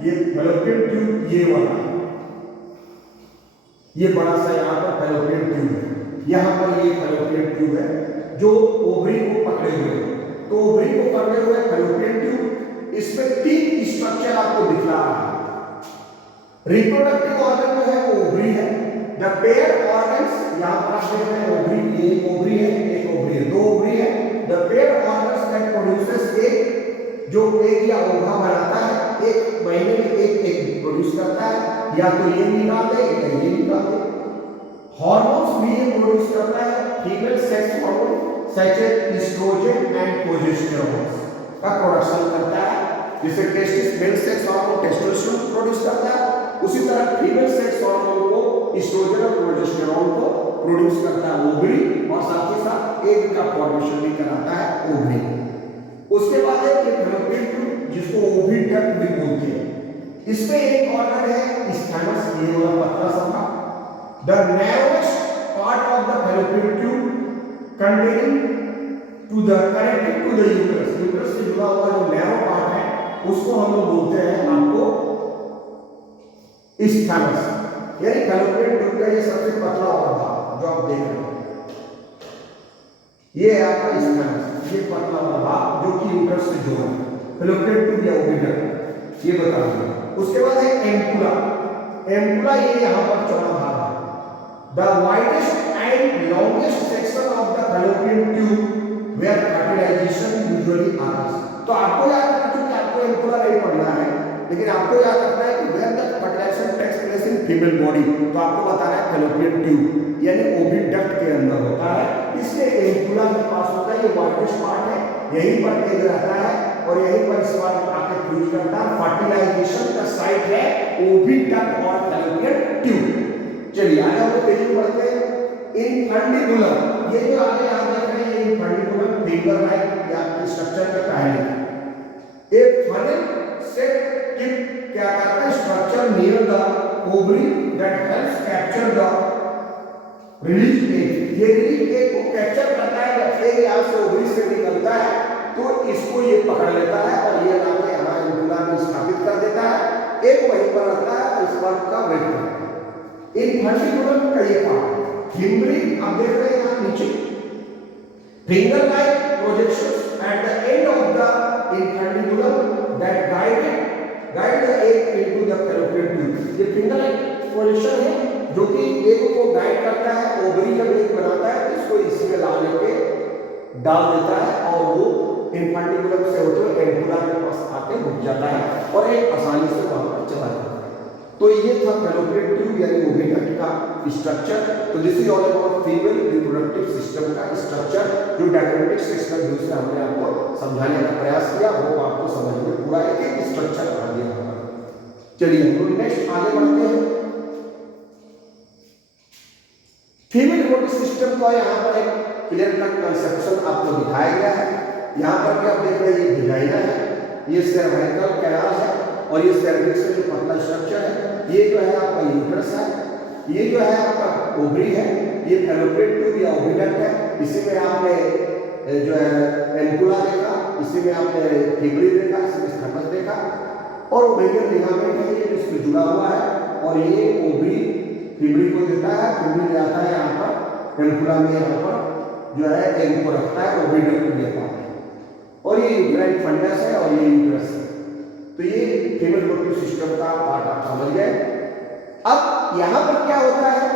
ये फैलोपियन ट्यूब ये वाला, ये बड़ा सा यहाँ पर फैलोपियन ट्यूब है। यहाँ पर ये फैलोपियन ट्यूब है जो ओवरी को पकड़े हुए है, तो ओवरी को पकड़े हुए फैलोपियन ट्यूब, इसमें 3 स्ट्रक्चर आपको दिखला रहा है। रिप्रोडक्टिव ऑर्गन जो है वो ओवरी है। द पेयर ऑर्गन्स, यहां पर आप देख रहे हैं ओवरी, ये ओवरी है, एक ओवरी है, 2 ओवरी है। The pair organs that produces egg, जो एग या ओवा बनाता है, एक महीने में एक एग प्रोड्यूस करता है, या तो ये निकाल दे या ये निकाल दे। हार्मोन्स भी ये प्रोड्यूस करता है, female sex hormone such as oestrogen and progesterone का प्रोडक्शन करता है। जैसे testis male sex hormone testosterone produce करता है, उसी तरह फीमेल सेक्स हार्मोन को एस्ट्रोजन और प्रोजेस्टेरोन को प्रोड्यूस करता है ओवरी, और साथ ही साथ एग का फॉर्मेशन भी कराता है ओवरी। उसके बाद है कि फैलोपियन ट्यूब, जिसको ओविडक्ट भी बोलते हैं, इसमें एक ऑर्गन है स्टैमस, ये वाला पतला सा, the narrowest part of the fallopian tube containing to the connected to the uterus, uterus से जुड़ा हुआ जो नैरो पार्ट है उसको हम लोग बोलते हैं आपको स्टैमस, यानी फैलोपियन ट्यूब का ये सबसे पतला वाला भाग जो आप देख रहे हैं, ये है आपका स्टैमस, ये पतला वाला भाग जो कि यूट्रस से जुड़ा है, फैलोपियन ट्यूब या ओविडक्ट, ये बता दें। उसके बाद है एम्पुला, एम्पुला ये यहाँ पर चौड़ा भाग है। The widest and longest section of the fallopian tube where fertilization usually occurs. तो आपको याद रखना, क्योंकि आपको एम्पुला नहीं पढ़ना है, लेकिन आपको याद रखना है कि where the fertilization takes place in female body, तो आपको बताना है fallopian tube यानी ओविडक्ट के अंदर होता है, इसलिए एम्पुला के पास होता है, ये वाइडेस्ट पार्ट है, यहीं पर एग रहता है और यहीं पर स्पर्म आके फ्यूज करता है। फर्टिलाइजेशन का साइट है ओविडक्ट और fallopian tube। चलिए आगे हम लोग तेजी बढ़ते हैं। इनफंडिबुलम, ये जो आगे आप देख रहे हैं, ये इनफंडिबुलम फिंगर लाइक या स्ट्रक्चर का पहले एक फनल सेट टिप क्या करता है, structure near the ovary that helps capture the release egg, ये रिलीज एग को कैप्चर करता है। जब एग यहां से ओवरी से निकलता है तो इसको ये पकड़ लेता है और ये लाके यहां इनफुला में स्थापित कर देता है, एग वहीं पर रहता है और स्पर्म का वेट करता है। इनफंडिबुलम का ये पार्ट फिंगरी आप देख रहे हैं यहाँ नीचे, finger like projections at the end of the infundibulum that guide the egg into the fallopian tube. ये फिंगर लाइक प्रोजेक्शन है जो कि एग को गाइड करता है, ओवरी जब एग बनाता है तो इसको इसमें ला लेके डाल देता है और वो इनफंडिबुलम से होते हुए एम्पुला के पास आके रुक जाता है और एक आसानी से वहां पर चला जाता है। तो ये था फैलोपियन ट्यूब यानी ओविडक्ट का स्ट्रक्चर। तो this is all about female reproductive system का स्ट्रक्चर, जो डायग्रामेटिक सिस्टम व्यू से हमने आपको समझाने का प्रयास किया, वो आपको समझ में पूरा एक स्ट्रक्चर आ गया होगा। चलिए हम लोग नेक्स्ट आगे बढ़ते हैं। फीमेल रिप्रोडक्टिव सिस्टम का यहाँ पर एक क्लियर कट कंसेप्शन आपको दिखाया गया है। यहाँ पर भी आप देख रहे हैं ये वेजाइना है, ये सर्वाइकल कैनाल है और ये सर्विक्स का जो पतला स्ट्रक्चर है, ये जो है आपका यूट्रस है, ये जो है आपका ओवरी है, ये फैलोपियन ट्यूब या ओविडक्ट है। इसी में आपने जो है एम्पुला देखा, इसी में आपने फिब्री देखा, इसमें स्टैमस देखा और ओवेरियन लिगामेंट है ये इसमें जुड़ा हुआ है और ये ओवरी फिब्री को देता है, फिब्री जाता है यहाँ पर एम्पुला में, यहाँ पर जो है एग को रखता है, ओविडक्ट देता है और ये यूट्राइन फंडस है और ये यूट्रस है। तो ये फीमेल रिप्रोडक्टिव सिस्टम का पार्ट आप समझ गए। अब यहाँ पर क्या होता है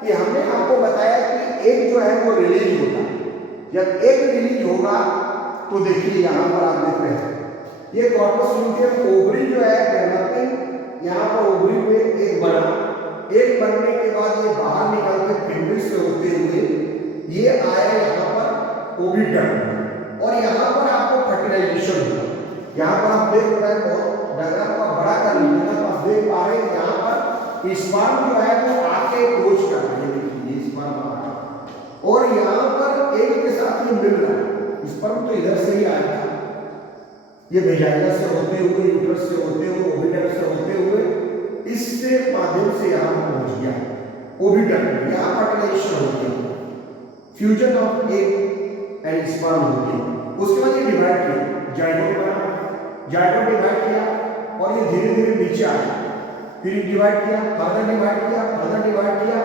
कि हमने आपको बताया कि एग जो है वो रिलीज होता है। जब एग रिलीज होगा तो देखिए यहाँ पर आप देख रहे हैं ये कॉर्पस ल्यूटियम ओवरी जो है डेवलपिंग, यहाँ पर ओवरी में एग बना, एग बनने के बाद ये बाहर निकल के फिब्री से होते हुए ये आया यहाँ पर ओविडक्ट और यहाँ पर आपको फर्टिलाइजेशन हुआ। यहाँ पर आप देख रहे हैं, बहुत डायग्राम का बड़ा कर लीजिए तो आप देख पा रहे हैं यहाँ पर स्पर्म जो है वो आके अप्रोच कर रहा है, ये स्पर्म आ रहा है और यहाँ पर एग के साथ ये मिल रहा है। स्पर्म तो इधर से ही आया था, ये वेजाइना से होते हुए, यूट्रस से होते हुए, ओविडक्ट से होते हुए इससे माध्यम से यहाँ पहुंच गया ओविडक्ट। यहाँ फर्टिलाइजेशन होती है, fusion of egg and sperm होती है। उसके बाद ये डिवाइड किया, जाइगोट बना, जाइगोट डिवाइड किया और ये धीरे धीरे नीचे आया, फिर डिवाइड किया, फर्दर डिवाइड किया, फर्दर डिवाइड किया,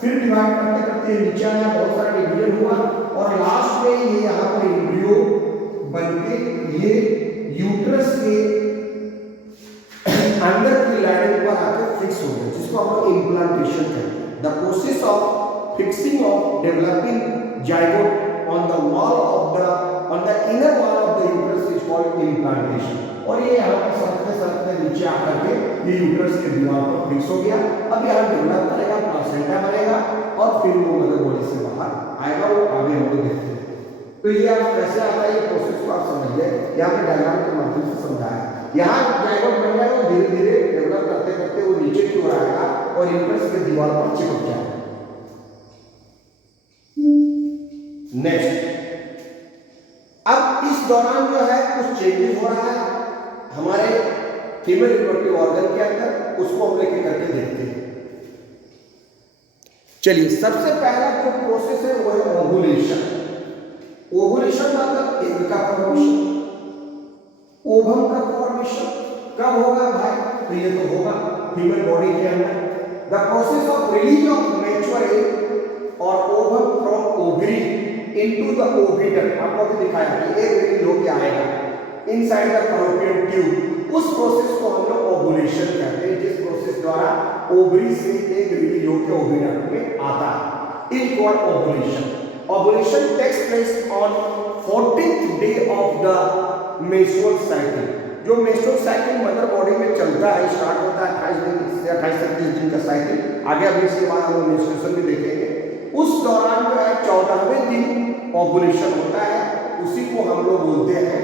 फिर डिवाइड करते करते नीचे आया, बहुत सारा डिवीजन हुआ और लास्ट में ये यहाँ पर एम्ब्रियो बनके ये यूट्रस के developing zygote on the inner wall of the uterus is called implantation। और ये यहाँ पर सरकते नीचे आकर के ये यूट्रस के दीवार पर फिक्स हो गया। अब यहाँ डेवलप करेगा, प्लासेंटा बनेगा और फिर वो मदर बॉडी से बाहर आएगा। वो आगे हम लोग देखते हैं। तो ये आप कैसे आता है, ये प्रोसेस को आप समझिए। यहाँ पे डायग्राम के माध्यम से समझाया। यहाँ जाइगोट बन जाएगा, धीरे धीरे डेवलप करते करते वो नीचे की ओर आएगा और यूट्रस के दीवार पर चिपक जाएगा। नेक्स्ट, अब इस दौरान जो है कुछ चेंजेस हो रहा है हमारे फीमेल रिप्रोडक्टिव ऑर्गन के अंदर, उसको हम लेके करके देखते हैं। चलिए, सबसे पहला जो प्रोसेस है वो है ओवुलेशन। ओवुलेशन मतलब एग का फॉर्मेशन, ओवम का फॉर्मेशन कब होगा भाई? तो ये तो होगा फीमेल बॉडी के अंदर। The process of release of mature egg और ovum from ovary into the oviduct, आपको भी दिखाया कि एग रिलीज होके आएगा इनसाइड द फैलोपियन ट्यूब। उस प्रोसेस को हम लोग ओवुलेशन कहते हैं, जिस प्रोसेस द्वारा ओवरी से एग रिलीज होकर ओविडक्ट में आता है, is called ovulation. Ovulation takes place on 14th day of the menstrual cycle। जो menstrual cycle मदर बॉडी में चलता है, स्टार्ट होता है 28 दिन से 28-29 दिन का साइकिल। आगे अभी इसके बाद हम मेंस्ट्रुएशन भी देखेंगे। उस दौरान जो है 14वें दिन ओवुलेशन होता है, उसी को हम लोग बोलते हैं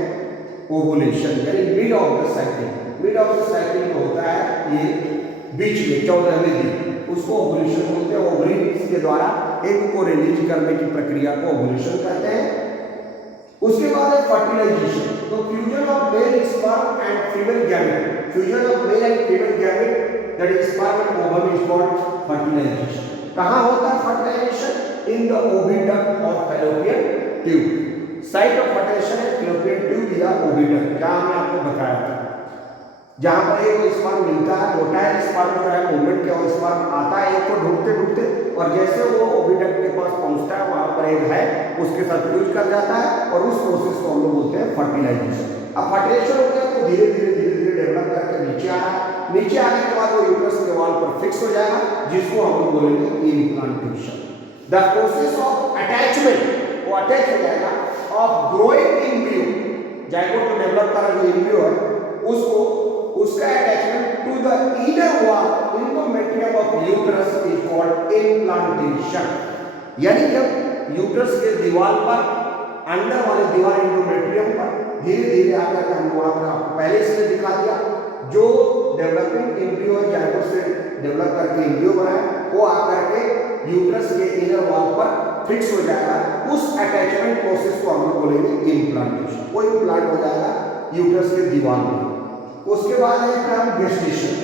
ओवुलेशन, यानी mid of the cycle. Mid of the cycle में होता है ये बीच में 14वें दिन, उसको ओवुलेशन बोलते हैं। ओवरीज के द्वारा एग को रिलीज करने की प्रक्रिया को ओवुलेशन कहते हैं। उसके बाद है फर्टिलाइजेशन। तो fusion of male sperm and female gamete, fusion of male and female gamete that is sperm and ovum is called fertilization. कहां होता है fertilization? In the oviduct of Fallopian tube. Site of fertilization है Fallopian tube या oviduct, जहां हमने आपको बताया था, जहां पर एक स्पर्म मिलता है, मोटाइल स्पर्म जो है मूवमेंट के, और स्पर्म आता है एक को ढूंढते ढूंढते, और जैसे वो ओविडक्ट के पास पहुंचता है वहां पर एक है उसके साथ फ्यूज कर जाता है, और उस प्रोसेस को हम लोग बोलते हैं फर्टिलाइजेशन। अब फर्टिलाइजेशन हो गया तो धीरे धीरे डेवलप करके नीचे आया। नीचे आने के बाद वो यूट्रस के वॉल पर फिक्स हो जाएगा, जिसको हम लोग बोलेंगे implantation. The process of attachment, वो अटैच हो जाएगा, ऑफ ग्रोइंग एम्ब्रियो, जाइगोट को डेवलप करा जो एम्ब्रियो है उसको, उसका attachment to the inner wall endometrium of uterus is called implantation. यानी जब यूट्रस के दीवार पर, अंदर वाले दीवार एंडोमेट्रियम पर धीरे धीरे आकर हम वहां पर आपको पहले से दिखा दिया, जो डेवलपिंग एम्ब्रियो है जाइगोट से डेवलप करके एम्ब्रियो बना है, वो आकर के यूट्रस के इनर वॉल पर फिक्स हो जाएगा। उस अटैचमेंट प्रोसेस को हम लोग बोलेंगे इम्प्लांटेशन। वो इम्प्लांट हो जाएगा यूट्रस के दीवार में। उसके बाद है टर्म गेस्टेशन।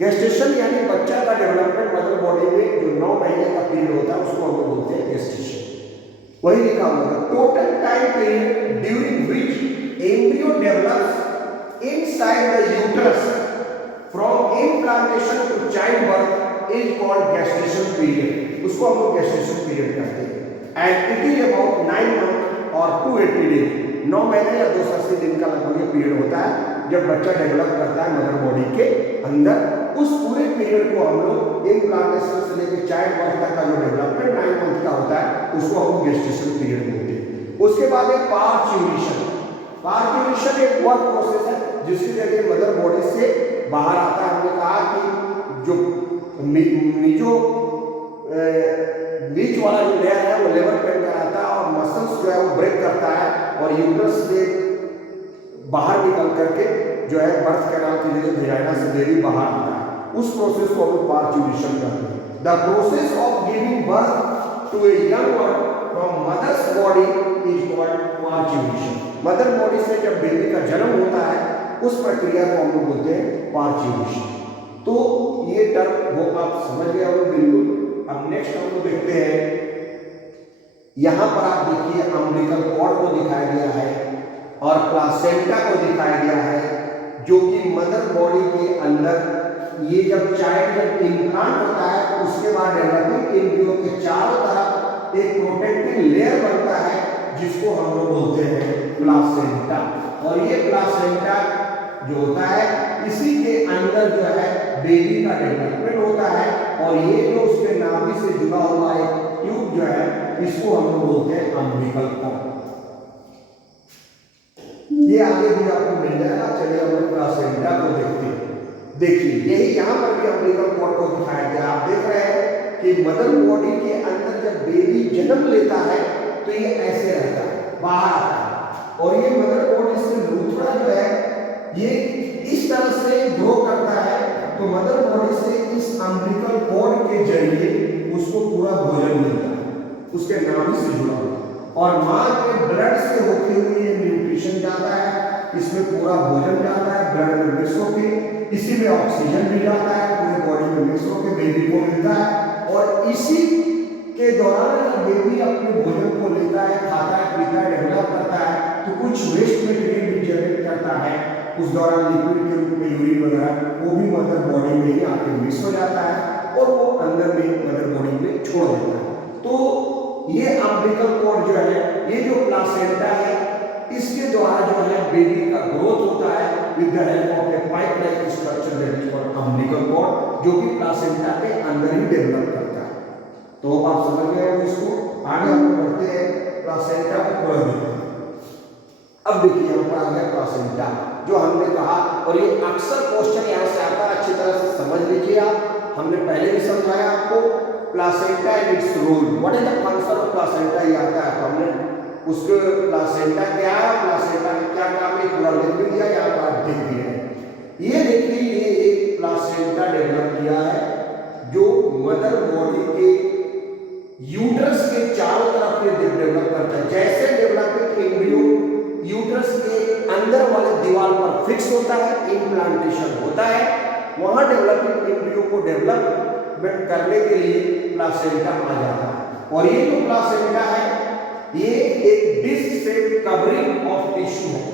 गेस्टेशन यानी बच्चा का डेवलपमेंट मदर बॉडी में जो 9 महीने का पीरियड होता है उसको हम लोग बोलते हैं गेस्टेशन। वही लिखा हुआ है, total time period during which embryo develops inside the uterus from implantation to child birth is called gestation period. उसको हम लोग गेस्टेशन पीरियड कहते हैं। And it is about 9 month और 280 डेज। 9 महीने या 280 दिन का लगभग ये पीरियड होता है जब बच्चा डेवलप करता है मदर बॉडी के अंदर। उस पूरे पीरियड को हम लोग इम्प्लांटेशन से लेकर चाइल्ड बर्थ तक का जो डेवलपमेंट 9 मंथ का होता है उसको हम लोग गेस्टेशन पीरियड बोलते हैं। उसके बाद है पार्च्यूरेशन। पार्च्यूरेशन एक वह प्रोसेस है जिसके जरिए मदर बॉडी से बाहर आता है। हमने कहा कि जो बीच वाला जो लेयर है वो लेवल पेन कराता है और मसल्स जो है वो ब्रेक करता है और यूट्रस से बाहर निकल करके जो है बर्थ कैनाल के जरिए वेजाइना से बेबी बाहर आता है। उस प्रोसेस को हम लोग पार्च्यूरेशन कहते हैं। The process of giving birth to a young one from mother's body is called parturition. Mother body से जब बेबी का जन्म होता है उस प्रक्रिया को हम लोग बोलते हैं पार्च्यूरेशन। तो ये टर्म वो आप समझ गए हो बिल्कुल। अब नेक्स्ट हम लोग देखते हैं, यहां पर आप देखिए अम्बिलिकल कॉर्ड को दिखाया गया है और प्लासेंटा को दिखाया गया है, जो कि मदर बॉडी के अंदर ये जब चाइल्ड इम्प्लांट होता है उसके बाद डेवलपिंग एम्ब्रियो के चारों तरफ एक प्रोटेक्टिंग लेयर बनता है जिसको हम लोग बोलते हैं प्लासेंटा। और ये प्लासेंटा जो होता है इसी के अंदर जो है बेबी का डेवलपमेंट होता है और ये जो उसके नाभि से जुड़ा हुआ एक ट्यूब जो है इसको हम लोग बोलते हैं अम्बिलिकल कॉर्ड। ये आगे भी आपको मिल जाएगा। चलिए हम लोग प्लासेंटा को देखते हैं। देखिए यही यहाँ पर भी अम्बिलिकल कॉर्ड को दिखाया गया। आप देख रहे हैं कि मदर बॉडी के अंदर जब बेबी जन्म लेता है तो ये ऐसे रहता है, बाहर आता है, और ये मदर बॉडी से लूथड़ा जो है ये इस तरह से ग्रो करता है। तो मदर बॉडी से इस अम्बिलिकल कॉर्ड के जरिए उसको पूरा भोजन मिलता है, उसके नाभि से जुड़ा हुआ, और माँ के ब्लड से होते हुए ये न्यूट्रिशन जाता है, इसमें पूरा भोजन जाता है, ब्लड में मिक्स होकर इसी में ऑक्सीजन भी जाता है, पूरे बॉडी में मिक्स होकर बेबी को मिलता है। और इसी के दौरान जब बेबी अपने भोजन को लेता है, खाता है, पीता है, डेवलप करता है, तो कुछ वेस्ट मटेरियल भी जनरेट करता है। उस दौरान लिक्विड के रूप में यूरिन वगैरह वो भी मदर बॉडी में ही आके मिक्स हो जाता है और वो अंदर में मदर बॉडी में छोड़ देता है। तो ये अम्बिलिकल कॉर्ड जो है, ये जो प्लासेंटा है, इसके द्वारा जो है बेबी का ग्रोथ होता है with the help of a pipe like structure that is called umbilical cord, जो कि प्लासेंटा के अंदर ही डेवलप करता है। तो आप समझ गए हो इसको। आगे हम बढ़ते हैं, प्लासेंटा को पूरा देखते हैं। अब देखिए यहाँ पर आ गया प्लासेंटा, जो हमने कहा, और ये अक्सर क्वेश्चन यहाँ से आता है, अच्छी तरह से समझ लीजिए आप। हमने पहले भी समझाया आपको placenta and its role, what is the function of placenta, ये आता है। तो हमने उसको प्लासेंटा क्या है, प्लासेंटा में क्या काम है, पूरा लिख भी दिया, यहाँ पर देख दिया है। ये देखिए ये एक प्लासेंटा डेवलप किया है जो मदर बॉडी के यूट्रस के चारों तरफ ये डेवलप करता है। जैसे डेवलपिंग एम्ब्रियो यूट्रस के अंदर वाले दीवार पर फिक्स होता है, इम्प्लांटेशन होता है, वहां डेवलपिंग एम्ब्रियो को डेवलपमेंट करने के लिए प्लासेंटा आ जाता है। और ये जो प्लासेंटा है ये एक disc shape covering of tissue है,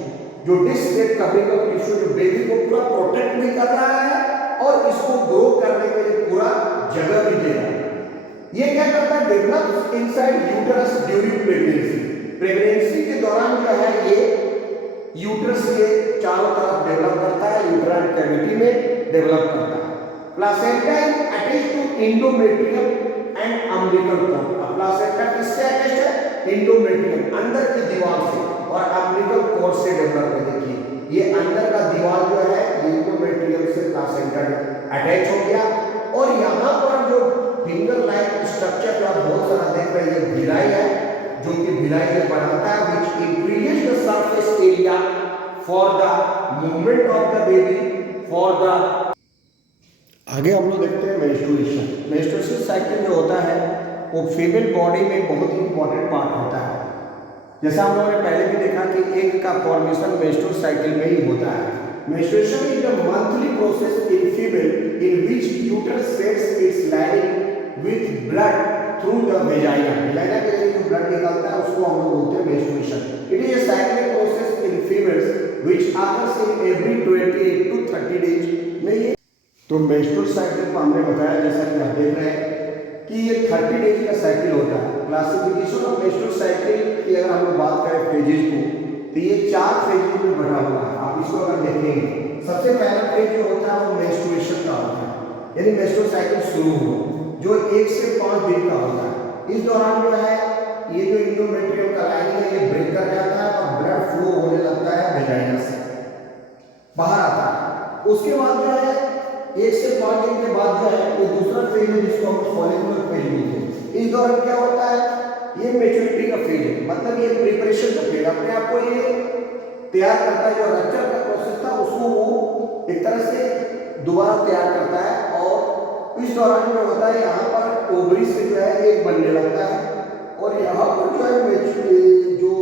जो disc shape covering of tissue जो बेबी को पूरा प्रोटेक्ट भी कर रहा है और इसको ग्रो करने के लिए पूरा जगह भी दे रहा है। ये क्या करता है, develops inside uterus during pregnancy. Pregnancy के दौरान जो है ये यूट्रस के चारों तरफ डेवलप करता है, यूट्राइन कैविटी में डेवलप करता है। Placenta is attached to endometrium and umbilical cord. Placenta किससे अटैच्ड है, एंडोमेट्रियम अंदर की दीवार से, और अम्बिलिकल कॉर्ड से डेवलप है। देखिए ये अंदर का दीवार जो है एंडोमेट्रियम से प्लासेंटा अटैच हो गया, और यहाँ पर जो फिंगर लाइक स्ट्रक्चर जो आप बहुत सारा देख रहे हैं, भिलाई है, जो कि भिलाई में बनाता है, which increases the surface area for the movement of the baby for the। आगे हम लोग देखते हैं मेंस्ट्रुएशन। मेंस्ट्रुएशन साइकिल जो होता है वो फीमेल बॉडी में बहुत ही इंपॉर्टेंट पार्ट होता है। जैसा हम लोगों ने पहले भी देखा कि एग का फॉर्मेशन मेंस्ट्रुअल साइकिल में ही होता है। Menstruation is a monthly process in female in which uterus sheds its lining with blood through the vagina. Vagina के जरिए जो blood निकलता है उसको हम लोग बोलते हैं menstruation. It is a cyclic process in females which occurs in every 28 to 30 days में ये। तो menstrual cycle को हमने बताया, जैसा कि आप देख रहे हैं कि ये 30 डेज का साइकिल होता है। क्लासिफिकेशन ऑफ menstrual cycle की अगर हम लोग बात करें फेजेस को, तो ये 4 फेजेस में बटा हुआ है। आप इसको अगर देखेंगे, सबसे पहला फेज जो होता है वो मेंस्ट्रुएशन का होता है, यानी मेंस्ट्रुअल साइकिल शुरू हो, जो 1 से 5 दिन का होता है। इस दौरान जो है ये जो एंडोमेट्रियम का लाइनिंग है ये ब्रेक कर जाता है और ब्लड फ्लो होने लगता है वेजाइना से बाहर आता है। उसके बाद जो है 1 से 5 दिन के बाद जो है वो दूसरा फेज है जिसको हम फॉलिकुलर फेज बोलते हैं। इस दौरान क्या होता है, ये मैच्योरिटी का फेज है, मतलब ये प्रिपरेशन का फेज, अपने आप को ये तैयार करता है। जो रप्चर का प्रोसेस था उसको वो एक तरह से दोबारा तैयार करता है, और इस दौरान जो होता है यहाँ पर ओवरी से जो है एक बनने लगता है, और यहाँ पर जो है जो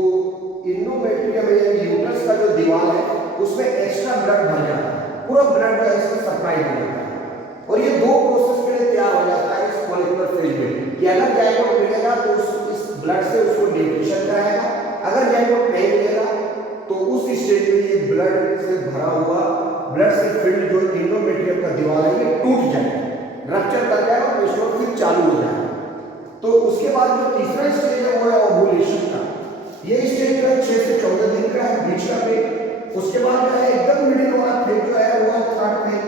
एंडोमेट्रियम यानी यूट्रस का जो दीवार है उसमें एक्स्ट्रा ब्लड भर जाता है, पूरा ब्लड जो है इसमें सप्लाई हो जाता है, और ये 2 प्रोसेस के लिए तैयार हो जाता है इस फॉलिकुलर फेज में। कि अगर जाइगोट मिलेगा तो इस ब्लड से उसको न्यूट्रिशन कराएगा, अगर जाइगोट नहीं मिलेगा तो उस स्टेज में ये ब्लड से भरा हुआ, ब्लड से फिल्ड जो एंडोमेट्रियम का दीवार है ये टूट जाएगा, रप्चर कर जाएगा और मेंस्ट्रुअल फिर चालू हो जाएगा। तो उसके बाद जो तीसरा स्टेज है वो है ओव्यूलेशन का। ये स्टेज जो है 6 से 14 दिन का है, बीच का फेज। उसके बाद जो है एकदम मिडिल वाला फेज जो है वो थर्ड फेज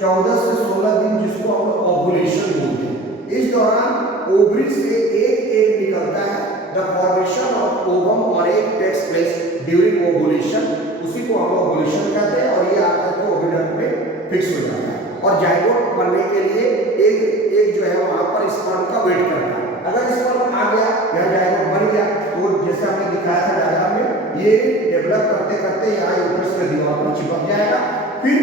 14 से 16 दिन, जिसको हम ओव्यूलेशन बोलते हैं। इस दौरान ओवरी से एक एग निकलता है, द फॉर्मेशन ऑफ ओवम और egg takes place during ovulation, उसी को हम ओवुलेशन कहते हैं, और ये आकर के ओविडक्ट में फिक्स हो जाता है। और जाइगोट बनने के लिए एक जो है वहां पर स्पर्म का वेट करता है। अगर स्पर्म आ गया या जाइगोट बन गया तो जैसे हमने दिखाया था डायग्राम में, ये डेवलप करते करते यहाँ यूट्रस के दीवार पर चिपक जाएगा, फिर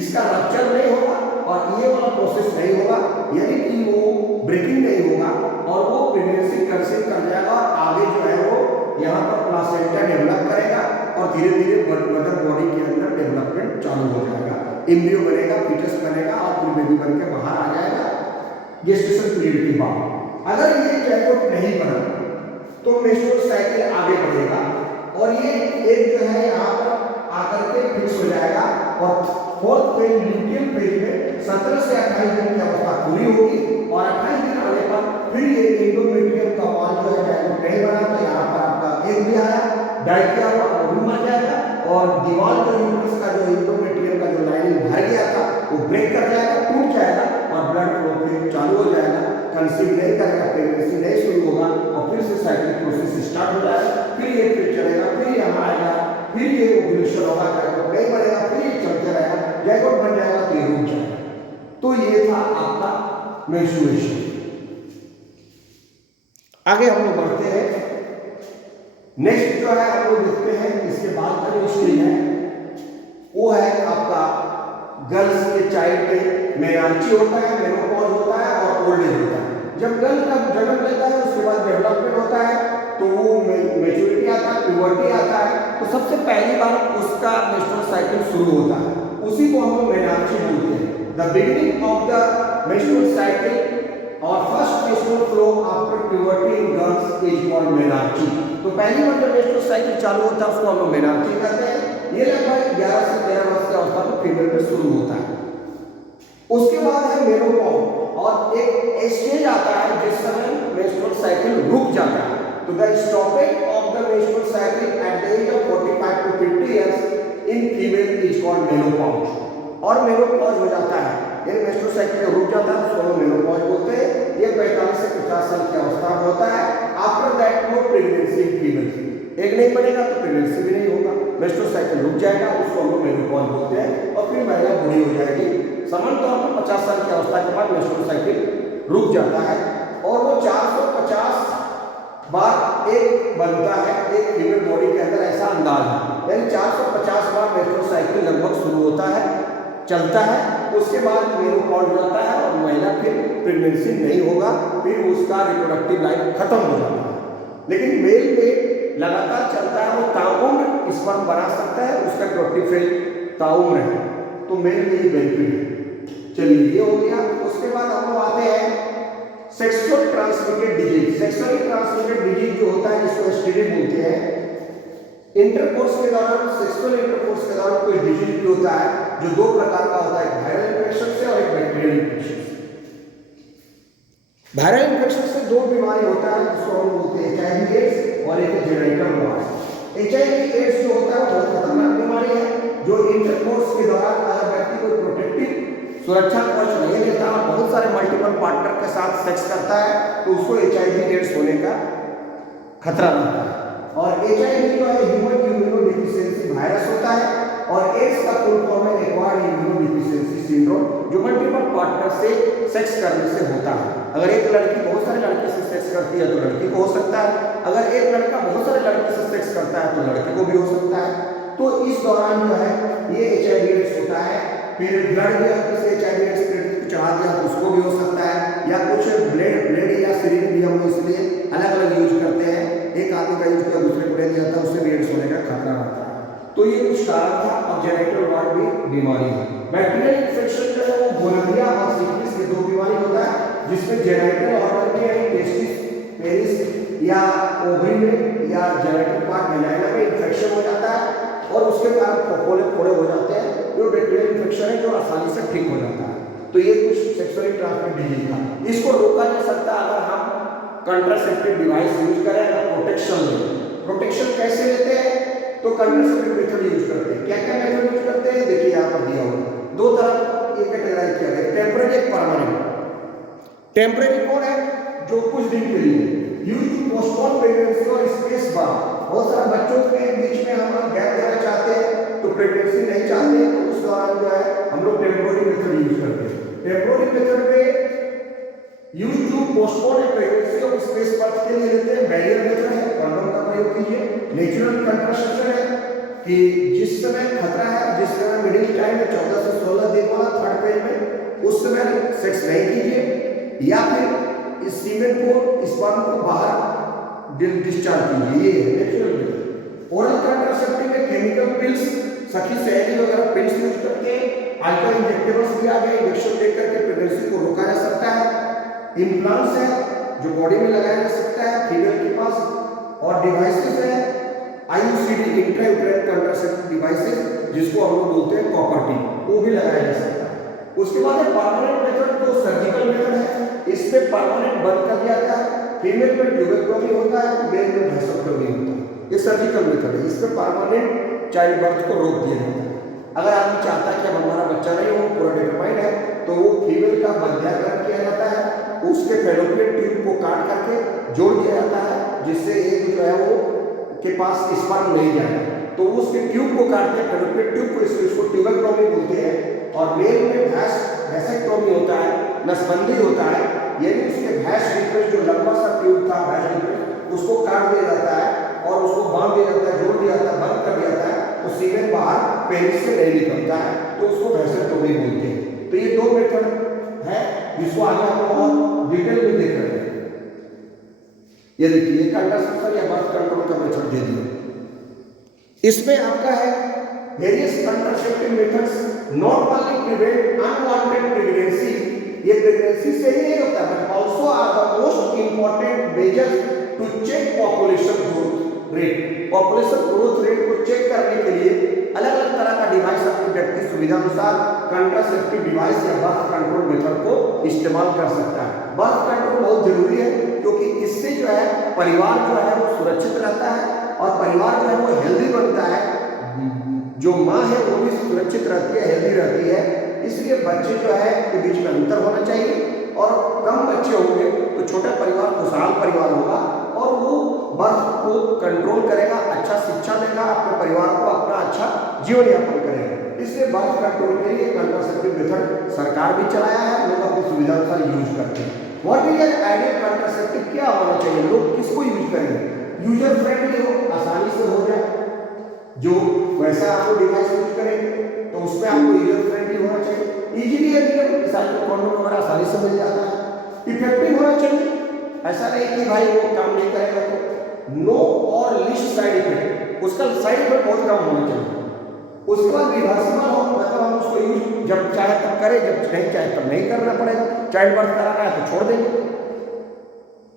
इसका रप्चर नहीं होगा और ये वाला प्रोसेस नहीं होगा, यानी कि वो ब्रेकिंग नहीं होगा और वो प्रेगनेंसी कंसीव कर जाएगा और आगे जो है वो यहाँ पर प्लासेंटा डेवलप करेगा और धीरे धीरे मदर बॉडी के अंदर डेवलपमेंट चालू हो जाएगा, एम्ब्रियो बनेगा, फीटस बनेगा और फिर बेबी बन के बाहर आ जाएगा गेस्टेशन पीरियड के बाद। अगर ये जाइगोट नहीं बना तो मेस्ट्रुअल साइकिल आगे बढ़ेगा और ये एक जो है यहाँ पर आकर के फिक्स हो जाएगा और फोर्थ फेज ल्यूटियम फेज में 17 से 28 दिन की अवस्था पूरी होगी और 28 दिन आने पर फिर ये एंडोमेट्रियम का वॉल जो है जाइगोट नहीं बना तो यहाँ पर आपका एग भी आया, डाई किया हुआ वो भी मर जाएगा और दीवार जो यूट्रस का जो एंडोमेट्रियम का जो लाइनिंग भर गया था वो ब्रेक कर जाएगा, टूट जाएगा और ब्लड फ्लो फिर चालू हो जाएगा, कंसीव नहीं करेगा, प्रेगनेंसी नहीं शुरू होगा और फिर से साइकिल प्रोसेस स्टार्ट हो जाएगा, फिर ये फिर चलेगा, फिर यहाँ आएगा, फिर ये ओव्यूलेशन होगा, जाइगोट नहीं बनेगा, फिर ये चलते रहेगा, जाइगोट बन जाएगा तो ये रुक जाएगा। तो ये था आपका मेंस्ट्रुएशन। आगे हम लोग बढ़ते हैं, नेक्स्ट जो है हम लोग देखते हैं इसके बाद का जो स्टेज है वो है आपका गर्ल्स के चाइल्ड में मेनार्ची होता है, मेनोपॉज होता है और ओल्ड एज होता है। जब गर्ल का जन्म लेता है उसके बाद डेवलपमेंट होता है तो वो मैच्योरिटी आता है, प्यूबर्टी आता है, तो सबसे पहली बार उसका मेंस्ट्रुअल साइकिल शुरू होता है, उसी को हम लोग मेनार्ची बोलते हैं। The beginning of the menstrual cycle और first menstrual flow after puberty in girls is called menarche. तो पहली बार जब मेंस्ट्रुअल साइकिल चालू होता है उसको हम लोग मेनार्ची कहते हैं। ये लगभग 11 से 13 वर्ष की अवस्था में फीमेल में शुरू होता है। उसके बाद है मेनोपॉज और एक स्टेज आता है जिस समय मेंस्ट्रुअल साइकिल रुक जाता है। तो the stopping of the menstrual cycle at the age of 45 to 50 years in female is called menopause और मेनोपॉज हो जाता है, यानी मेंस्ट्रुअल साइकिल रुक जाता है उसको हम मेनोपॉज बोलते हैं। ये 45 से 50 साल की अवस्था में होता है। After that no pregnancy in female, एक नहीं बनेगा तो प्रेगनेंसी भी नहीं होगा, मेंस्ट्रुअल साइकिल रुक जाएगा, उसको हम लोग मेनोपॉज बोलते हैं और फिर महिला बूढ़ी हो जाएगी। सामान्य तौर पर 50 साल की अवस्था के बाद मेंस्ट्रुअल साइकिल रुक जाता है और वो 450 बार एक बनता है एक फीमेल बॉडी के अंदर, ऐसा अंदाज है, यानी 450 बार मेंस्ट्रुअल साइकिल लगभग शुरू होता है, चलता है, उसके बाद मेनोपॉज हो जाता है और महिला फिर प्रेगनेंसी नहीं होगा, फिर उसका रिप्रोडक्टिव लाइफ खत्म हो जाता है। लेकिन मेल में लगातार चलता है, वो ताउम्र स्पर्म बना सकता है, उसका रिप्रोडक्टिव फेज ताउम्र है, तो मेल में ये बेनिफिट है। चलिए ये हो गया। उसके बाद हम लोग आते हैं sexual transmitted disease. Sexually transmitted disease जो होता है जिसको एसटीडी बोलते हैं, इंटरकोर्स के दौरान, सेक्सुअल इंटरकोर्स के दौरान कोई डिजीज भी होता है जो दो प्रकार का होता है, वायरल इन्फेक्शन से और एक बैक्टीरियल इन्फेक्शन से। वायरल इन्फेक्शन से दो बीमारी होता है जिसको हम बोलते हैं एचआईवी एड्स और एक जेनेटिक वायरस। एचआईवी एड्स जो होता है वो बहुत खतरनाक बीमारी है जो इंटरकोर्स के दौरान अगर व्यक्ति कोई प्रोटेक्टिव सुरक्षा कवच नहीं लेता और बहुत सारे मल्टीपल पार्टनर के साथ सेक्स करता है तो उसको एचआईवी एड्स होने का खतरा रहता है। और एचआईवी जो है ह्यूमन इम्यूनोडेफिशिएंसी वायरस होता है और एड्स का फुल फॉर्म है एक्वायर्ड इम्यूनोडेफिशिएंसी सिंड्रोम, जो मल्टीपल पार्टनर से सेक्स करने से होता है। अगर एक लड़की बहुत सारे लड़के से सेक्स करती है तो लड़की को हो सकता है, अगर एक लड़का बहुत सारे लड़के से सेक्स करता है तो लड़के को भी हो सकता है। तो इस दौरान जो है ये एचआईवी एड्स होता है। फिर ब्लड भी अगर किसी एचआईवी एड्स चढ़ा दिया तो उसको भी हो सकता है, या कुछ ब्लेड या सिरिंज भी हम इसलिए अलग अलग यूज करते हैं, एक आदमी का यूज किया दूसरे को नहीं जाता, उससे भी एड्स होने का खतरा रहता है। तो ये कुछ कारण था। और जेनेटिक वार्ड भी बीमारी है। बैक्टीरियल इन्फेक्शन जो है वो गोनोरिया और सिफिलिस के दो बीमारी होता है जिसमें जेनेटिक ऑर्गन के टेस्टिस, पेनिस या ओवरी में या जेनेटिक पार्ट वेजाइना में इन्फेक्शन हो जाता है और उसके कारण फोड़े फोड़े हो जाते हैं, जो बैक्टीरियल इन्फेक्शन है जो आसानी से ठीक हो जाता है। तो ये कुछ सेक्सुअली ट्रांसमिटेड डिजीज था। इसको रोका जा सकता है अगर हम कंट्रासेप्टिव डिवाइस यूज करें, अगर प्रोटेक्शन लें। प्रोटेक्शन कैसे लेते हैं? तो कंट्रासेप्टिव मेथड यूज करते हैं। क्या क्या मेथड यूज करते हैं देखिए यहाँ पर दिया हुआ है। दो तरह ये कैटेगराइज किया गया, टेम्परेरी एक परमानेंट। टेम्परेरी कौन है? जो कुछ दिन के लिए, यूज टू पोस्टपोन प्रेगनेंसी और स्पेस बर्थ। बहुत सारे बच्चों के बीच में हम गैप देना चाहते हैं तो प्रेगनेंसी नहीं चाहते तो उस दौरान जो है हम लोग टेम्पोररी मेथड यूज करते हैं। टेम्पोररी मेथड में यूज टू पोस्टपोन प्रेगनेंसी और स्पेस बर्थ के लिए लेते हैं बैरियर मेथड है, कंडोम का प्रयोग कीजिए। नेचुरल कंट्रासेप्शन है कि जिस समय खतरा है, जिस समय मिडिल टाइम है 14 से 16 दिन वाला थर्ड पेज में, उस समय सेक्स नहीं कीजिए या फिर इस सीमेन को स्पर्म को बाहर डिस्चार्ज कीजिए। ये है नेचुरल मेथड। ओरल कंट्रासेप्टिव में केमिकल पिल्स, सखी सहेली वगैरह पिल्स यूज करके, आजकल इंजेक्टेबल्स भी आ गए, इंजेक्शन दे करके प्रेगनेंसी को रोका जा सकता है। इम्प्लांट्स है जो बॉडी में लगाया जा सकता है फीमेल के पास, और डिवाइसेस है IUCD इंट्रायूटेराइन कंट्रासेप्टिव डिवाइसेस जिसको हम लोग बोलते हैं कॉपर टी, वो भी लगाया जा सकता है। उसके बाद है परमानेंट मेथड, जो सर्जिकल मेथड है, इसमें परमानेंट बंद कर दिया जाता है। फीमेल में ट्यूबेक्टोमी होता है, मेल में वेसोक्टोमी होता है। ये सर्जिकल मेथड है, इसमें परमानेंट चाइल्ड बर्थ को रोक दिया जाता है। अगर आदमी चाहता है कि अब हमारा बच्चा नहीं हो, पूरा डिटरमाइंड है, तो वो फीमेल का मध्याकरण किया जाता है, उसके फैलोपियन ट्यूब को काट करके जोड़ दिया जाता है, जिससे एक जो है वो के पास स्पर्म नहीं जाए, तो उसके ट्यूब को काट के फैलोपियन ट्यूब को, इसको ट्यूबेक्टोमी बोलते हैं। और मेल में वैसेक्टोमी होता है, नसबंदी होता है, यानी उसके भैंस डिफरेंस जो लंबा सा ट्यूब था भैंस डिफरेंस, उसको काट दिया जाता है और उसको बांध दिया जाता है, जोड़ दिया जाता है, बंद कर दिया जाता है, तो सीमेन बाहर पेनिस से नहीं निकलता है, तो उसको वैसेक्टोमी बोलते हैं। तो ये दो मेथड है जिसको आगे हम और डिटेल में देख रहे हैं। ये देखिए कंट्रासेप्शन या बर्थ कंट्रोल का मेथड दे दिया। इसमें आपका है various contraceptive methods not only prevent unwanted pregnancy, ये प्रेगनेंसी से ही नहीं होता but also are the most important measures to check population growth rate. Population growth rate को चेक करने के लिए अलग अलग तरह का डिवाइस अपनी व्यक्ति सुविधा अनुसार कंट्रासेप्टिव डिवाइस या बर्थ कंट्रोल मेथड को इस्तेमाल कर सकता है। बर्थ कंट्रोल बहुत जरूरी है क्योंकि इससे जो है परिवार जो है वो सुरक्षित रहता है और परिवार जो है वो हेल्दी बनता है, जो माँ है वो भी सुरक्षित रहती है, हेल्दी रहती है। इसलिए बच्चे जो है के बीच में अंतर होना चाहिए और कम बच्चे होंगे तो छोटा परिवार खुशहाल परिवार होगा और वो बर्थ को कंट्रोल करेगा, अच्छा शिक्षा देगा, अपने परिवार को अपना अच्छा जीवन यापन करेगा। इसलिए बर्थ कंट्रोल के लिए कंट्रासेप्टिव मेथड सरकार भी चलाया है, लोग अपनी सुविधा अनुसार यूज करते हैं। What is an ideal contraceptive, क्या होना चाहिए, लोग किसको यूज करेंगे, यूजर फ्रेंडली हो, आसानी से हो जाए, जो वैसा आपको डिवाइस यूज करेंगे तो उसमें आपको यूजर फ्रेंडली होना चाहिए, इजीली अवेलेबल, साइड में कॉन्डोम वगैरह आसानी से मिल जाता है, इफेक्टिव होना चाहिए, ऐसा नहीं कि भाई वो काम नहीं करेगा तो, नो और लिस्ट साइड इफेक्ट, उसका साइड इफेक्ट बहुत कम होना चाहिए। उसके बाद रिवर्सिबल हो, मतलब हम उसको यूज जब चाहे तब करें, जब नहीं चाहे तब नहीं करना पड़ेगा, चाइल्ड बर्थ कराना है तो छोड़ देंगे।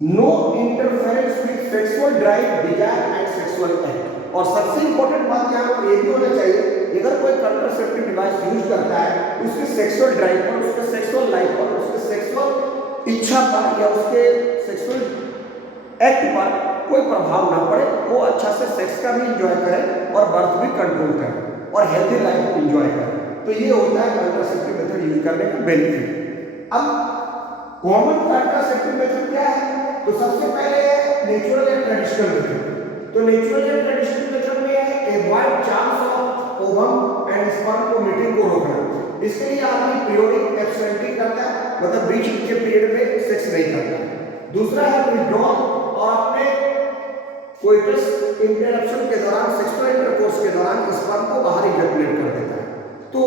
No interference with sexual drive, desire and sexual act. और सबसे इंपॉर्टेंट बात यहाँ पर ये भी होना चाहिए, अगर कोई कंट्रासेप्टिव डिवाइस यूज करता है उसके सेक्सुअल ड्राइव पर, उसके सेक्सुअल लाइफ पर, उसके सेक्सुअल इच्छा पर या उसके सेक्सुअल एक्ट पर कोई प्रभाव ना पड़े, वो अच्छा से सेक्स का भी इंजॉय करे और बर्थ भी कंट्रोल करे और हेल्दी लाइफ इंजॉय करे। तो ये होता है कंट्रासेप्टिव मेथड यूज करने का बेनिफिट। अब कॉमन कंट्रासेप्टिव मेथड क्या है, तो सबसे पहले है नेचुरल एंड ट्रेडिशनल मेथड। तो नेचुरल एंड ट्रेडिशनल मेथड में है avoid chance of ovum and sperm को मीटिंग को रोकना। इसके लिए आदमी पीरियोडिक एब्सेंटिंग करता है, मतलब बीच के पीरियड में सेक्स नहीं करता। दूसरा है विड्रॉल, और अपने कोइटस इंटरप्शन के दौरान, सेक्सुअल इंटरकोर्स के दौरान स्पर्म को बाहर इजैकुलेट कर देता है, तो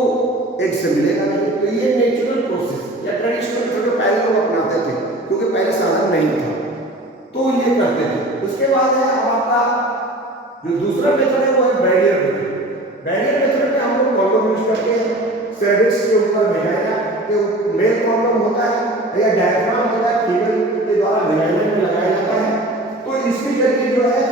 एक से मिलेगा नहीं। तो ये नेचुरल प्रोसेस या ट्रेडिशनल जो पहले लोग अपनाते थे क्योंकि पहले साधन नहीं था तो ये करते थे। उसके बाद है आपका जो दूसरा मेथड है वो है बैरियर मेथड। बैरियर मेथड में हम लोग कॉन्डोम यूज करते हैं, सर्विक्स के ऊपर वेजाइना के मेल कॉन्डोम होता है या डायफ्राम होता है, फीमेल के द्वारा वेजाइना में लगाया जाता है। तो इसके जरिए जो है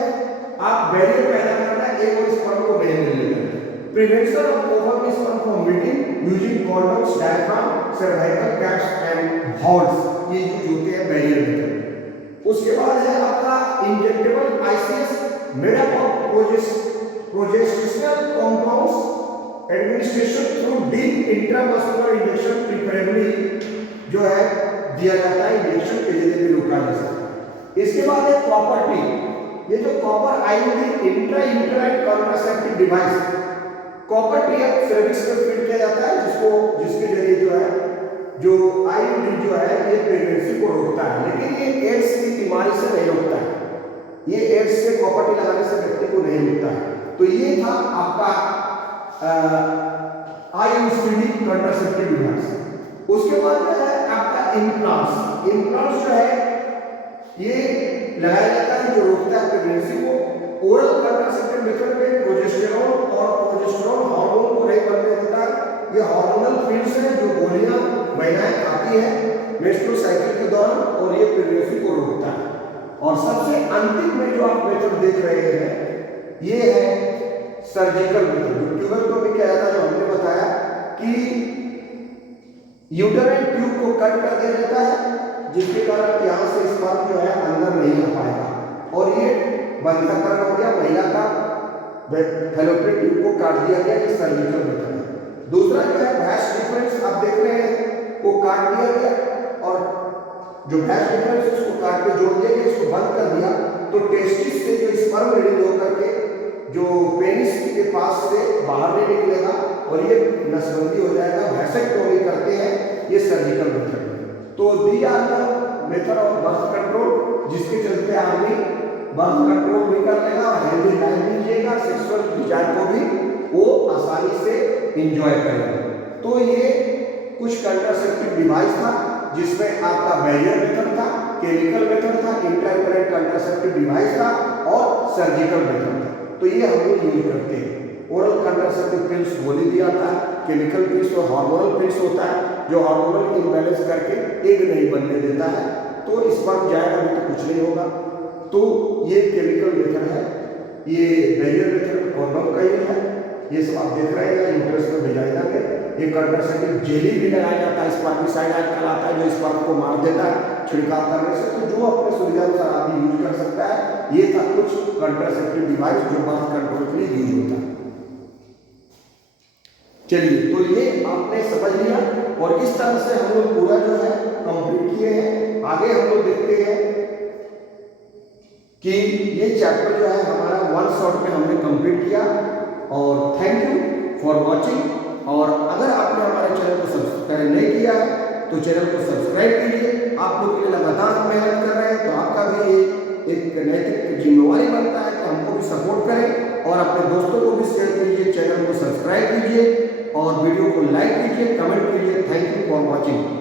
आप बैरियर पैदा करना, एक और स्पर्म को नहीं मिलने देना। Prevention of ovum sperm from meeting using condoms, diaphragm, cervical caps and halls, ये यूज होते हैं बैरियर मेथड। उसके बाद है आपका injectable ICS made up of progestational compounds, administration through deep intramuscular injection preferably जो है दिया जाता है, इंजेक्शन के जरिए भी रोका जा सकता है। इसके बाद है कॉपर टी। ये जो copper IOD intra uterine contraceptive device, copper T अब सर्विक्स में फिट किया जाता है, जिसके जरिए जो है जो आईओडी जो है ये प्रेगनेंसी को रोकता है, लेकिन ये एड्स की बीमारी से नहीं रोकता है। ये एड्स से कॉपर टी लगाने से व्यक्ति को नहीं रोकता है। तो ये था आपका आईयूसीडी कॉन्ट्रासेप्टिव डिवाइस। उसके बाद जो है आपका इम्प्लांट्स। इम्प्लांट्स जो है ये लगाया जाता है जो रोकता है प्रेगनेंसी को। ओरल कॉन्ट्रासेप्टिव मेथड में प्रोजेस्टेरोन और प्रोजेस्टेरोन हार्मोन को नहीं बनने देता है। ये हार्मोनल पिल्स है जो गोलियां महिलाएं खाती है मेंस्ट्रुअल साइकिल के दौरान, और ये प्रेगनेंसी को रोकता है। और सबसे अंतिम में जो आप मेथड देख रहे हैं ये है सर्जिकल मेथड, जो ट्यूबरक्लोमी क्या था, जो हमने बताया कि यूटेराइन ट्यूब को कट कर दिया जाता है, जिसके कारण यहाँ से स्पर्म जो है अंदर नहीं आ पाएगा, और ये बंधकरण हो गया, महिला का फैलोपियन ट्यूब को काट दिया गया। ये सर्जिकल मेथड है। दूसरा जो है भैश डिफरेंस आप देख रहे हैं, को काट दिया गया, और जो भैश डिफरेंस उसको काट के जोड़ दिया गया, इसको बंद कर दिया, तो टेस्टिस से जो स्पर्म रिलीज होकर के जो पेनिस के पास से बाहर नहीं निकलेगा और ये नसबंदी हो जाएगा। वैसेक्टोमी करते हैं, ये सर्जिकल मेथड है। तो these are the method of birth control, जिसके चलते आदमी बर्थ कंट्रोल भी कर लेगा और हेल्दी लाइफ भी जिएगा, सेक्सुअल डिजायर को भी वो आसानी से एंजॉय करेगा। तो ये कुछ कंट्रासेप्टिव डिवाइस था, जिसमें आपका बैरियर मेथड था, केमिकल मेथड था, इंट्रायूटेराइन कंट्रासेप्टिव डिवाइस था और सर्जिकल मेथड था। तो ये हम लोग यूज करते हैं। ओरल कंट्रासेप्टिव पिल्स गोली दिया था, केमिकल पिल्स और हार्मोनल पिल्स होता है, जो हार्मोनल इम्बैलेंस करके एग नहीं बनने देता है, तो स्पर्म जाएगा भी तो कुछ नहीं होगा। तो ये केमिकल मेथड है। ये बैरियर मेथड कॉन्डोम का ही है। ये सब आप देख रहे हैं यूट्रस में वेजाइना में। एक कंट्रासेप्टिव जेली भी लगाया जाता है, स्पर्मिसाइड आजकल आता है जो स्पर्म को मार देता है छिड़काव करने से। तो जो अपने सुविधा अनुसार आदमी यूज कर सकता है। ये था कुछ कंट्रासेप्टिव डिवाइस जो बर्थ कंट्रोल के लिए यूज होता है। चलिए, तो ये आपने समझ लिया, और इस तरह से हम लोग पूरा जो है कंप्लीट किए हैं। आगे हम लोग देखते हैं कि ये चैप्टर जो है हमारा वन शॉट में हमने कंप्लीट किया। और थैंक यू फॉर वॉचिंग। और अगर आपने हमारे चैनल को सब्सक्राइब नहीं किया है तो चैनल को सब्सक्राइब कीजिए। आप लोग के लिए लगातार मेहनत कर रहे हैं, तो आपका भी एक नैतिक जिम्मेवारी बनता है कि हमको भी सपोर्ट करें, और अपने दोस्तों को भी शेयर कीजिए, चैनल को सब्सक्राइब कीजिए और वीडियो को लाइक कीजिए, कमेंट कीजिए। Thank you for watching.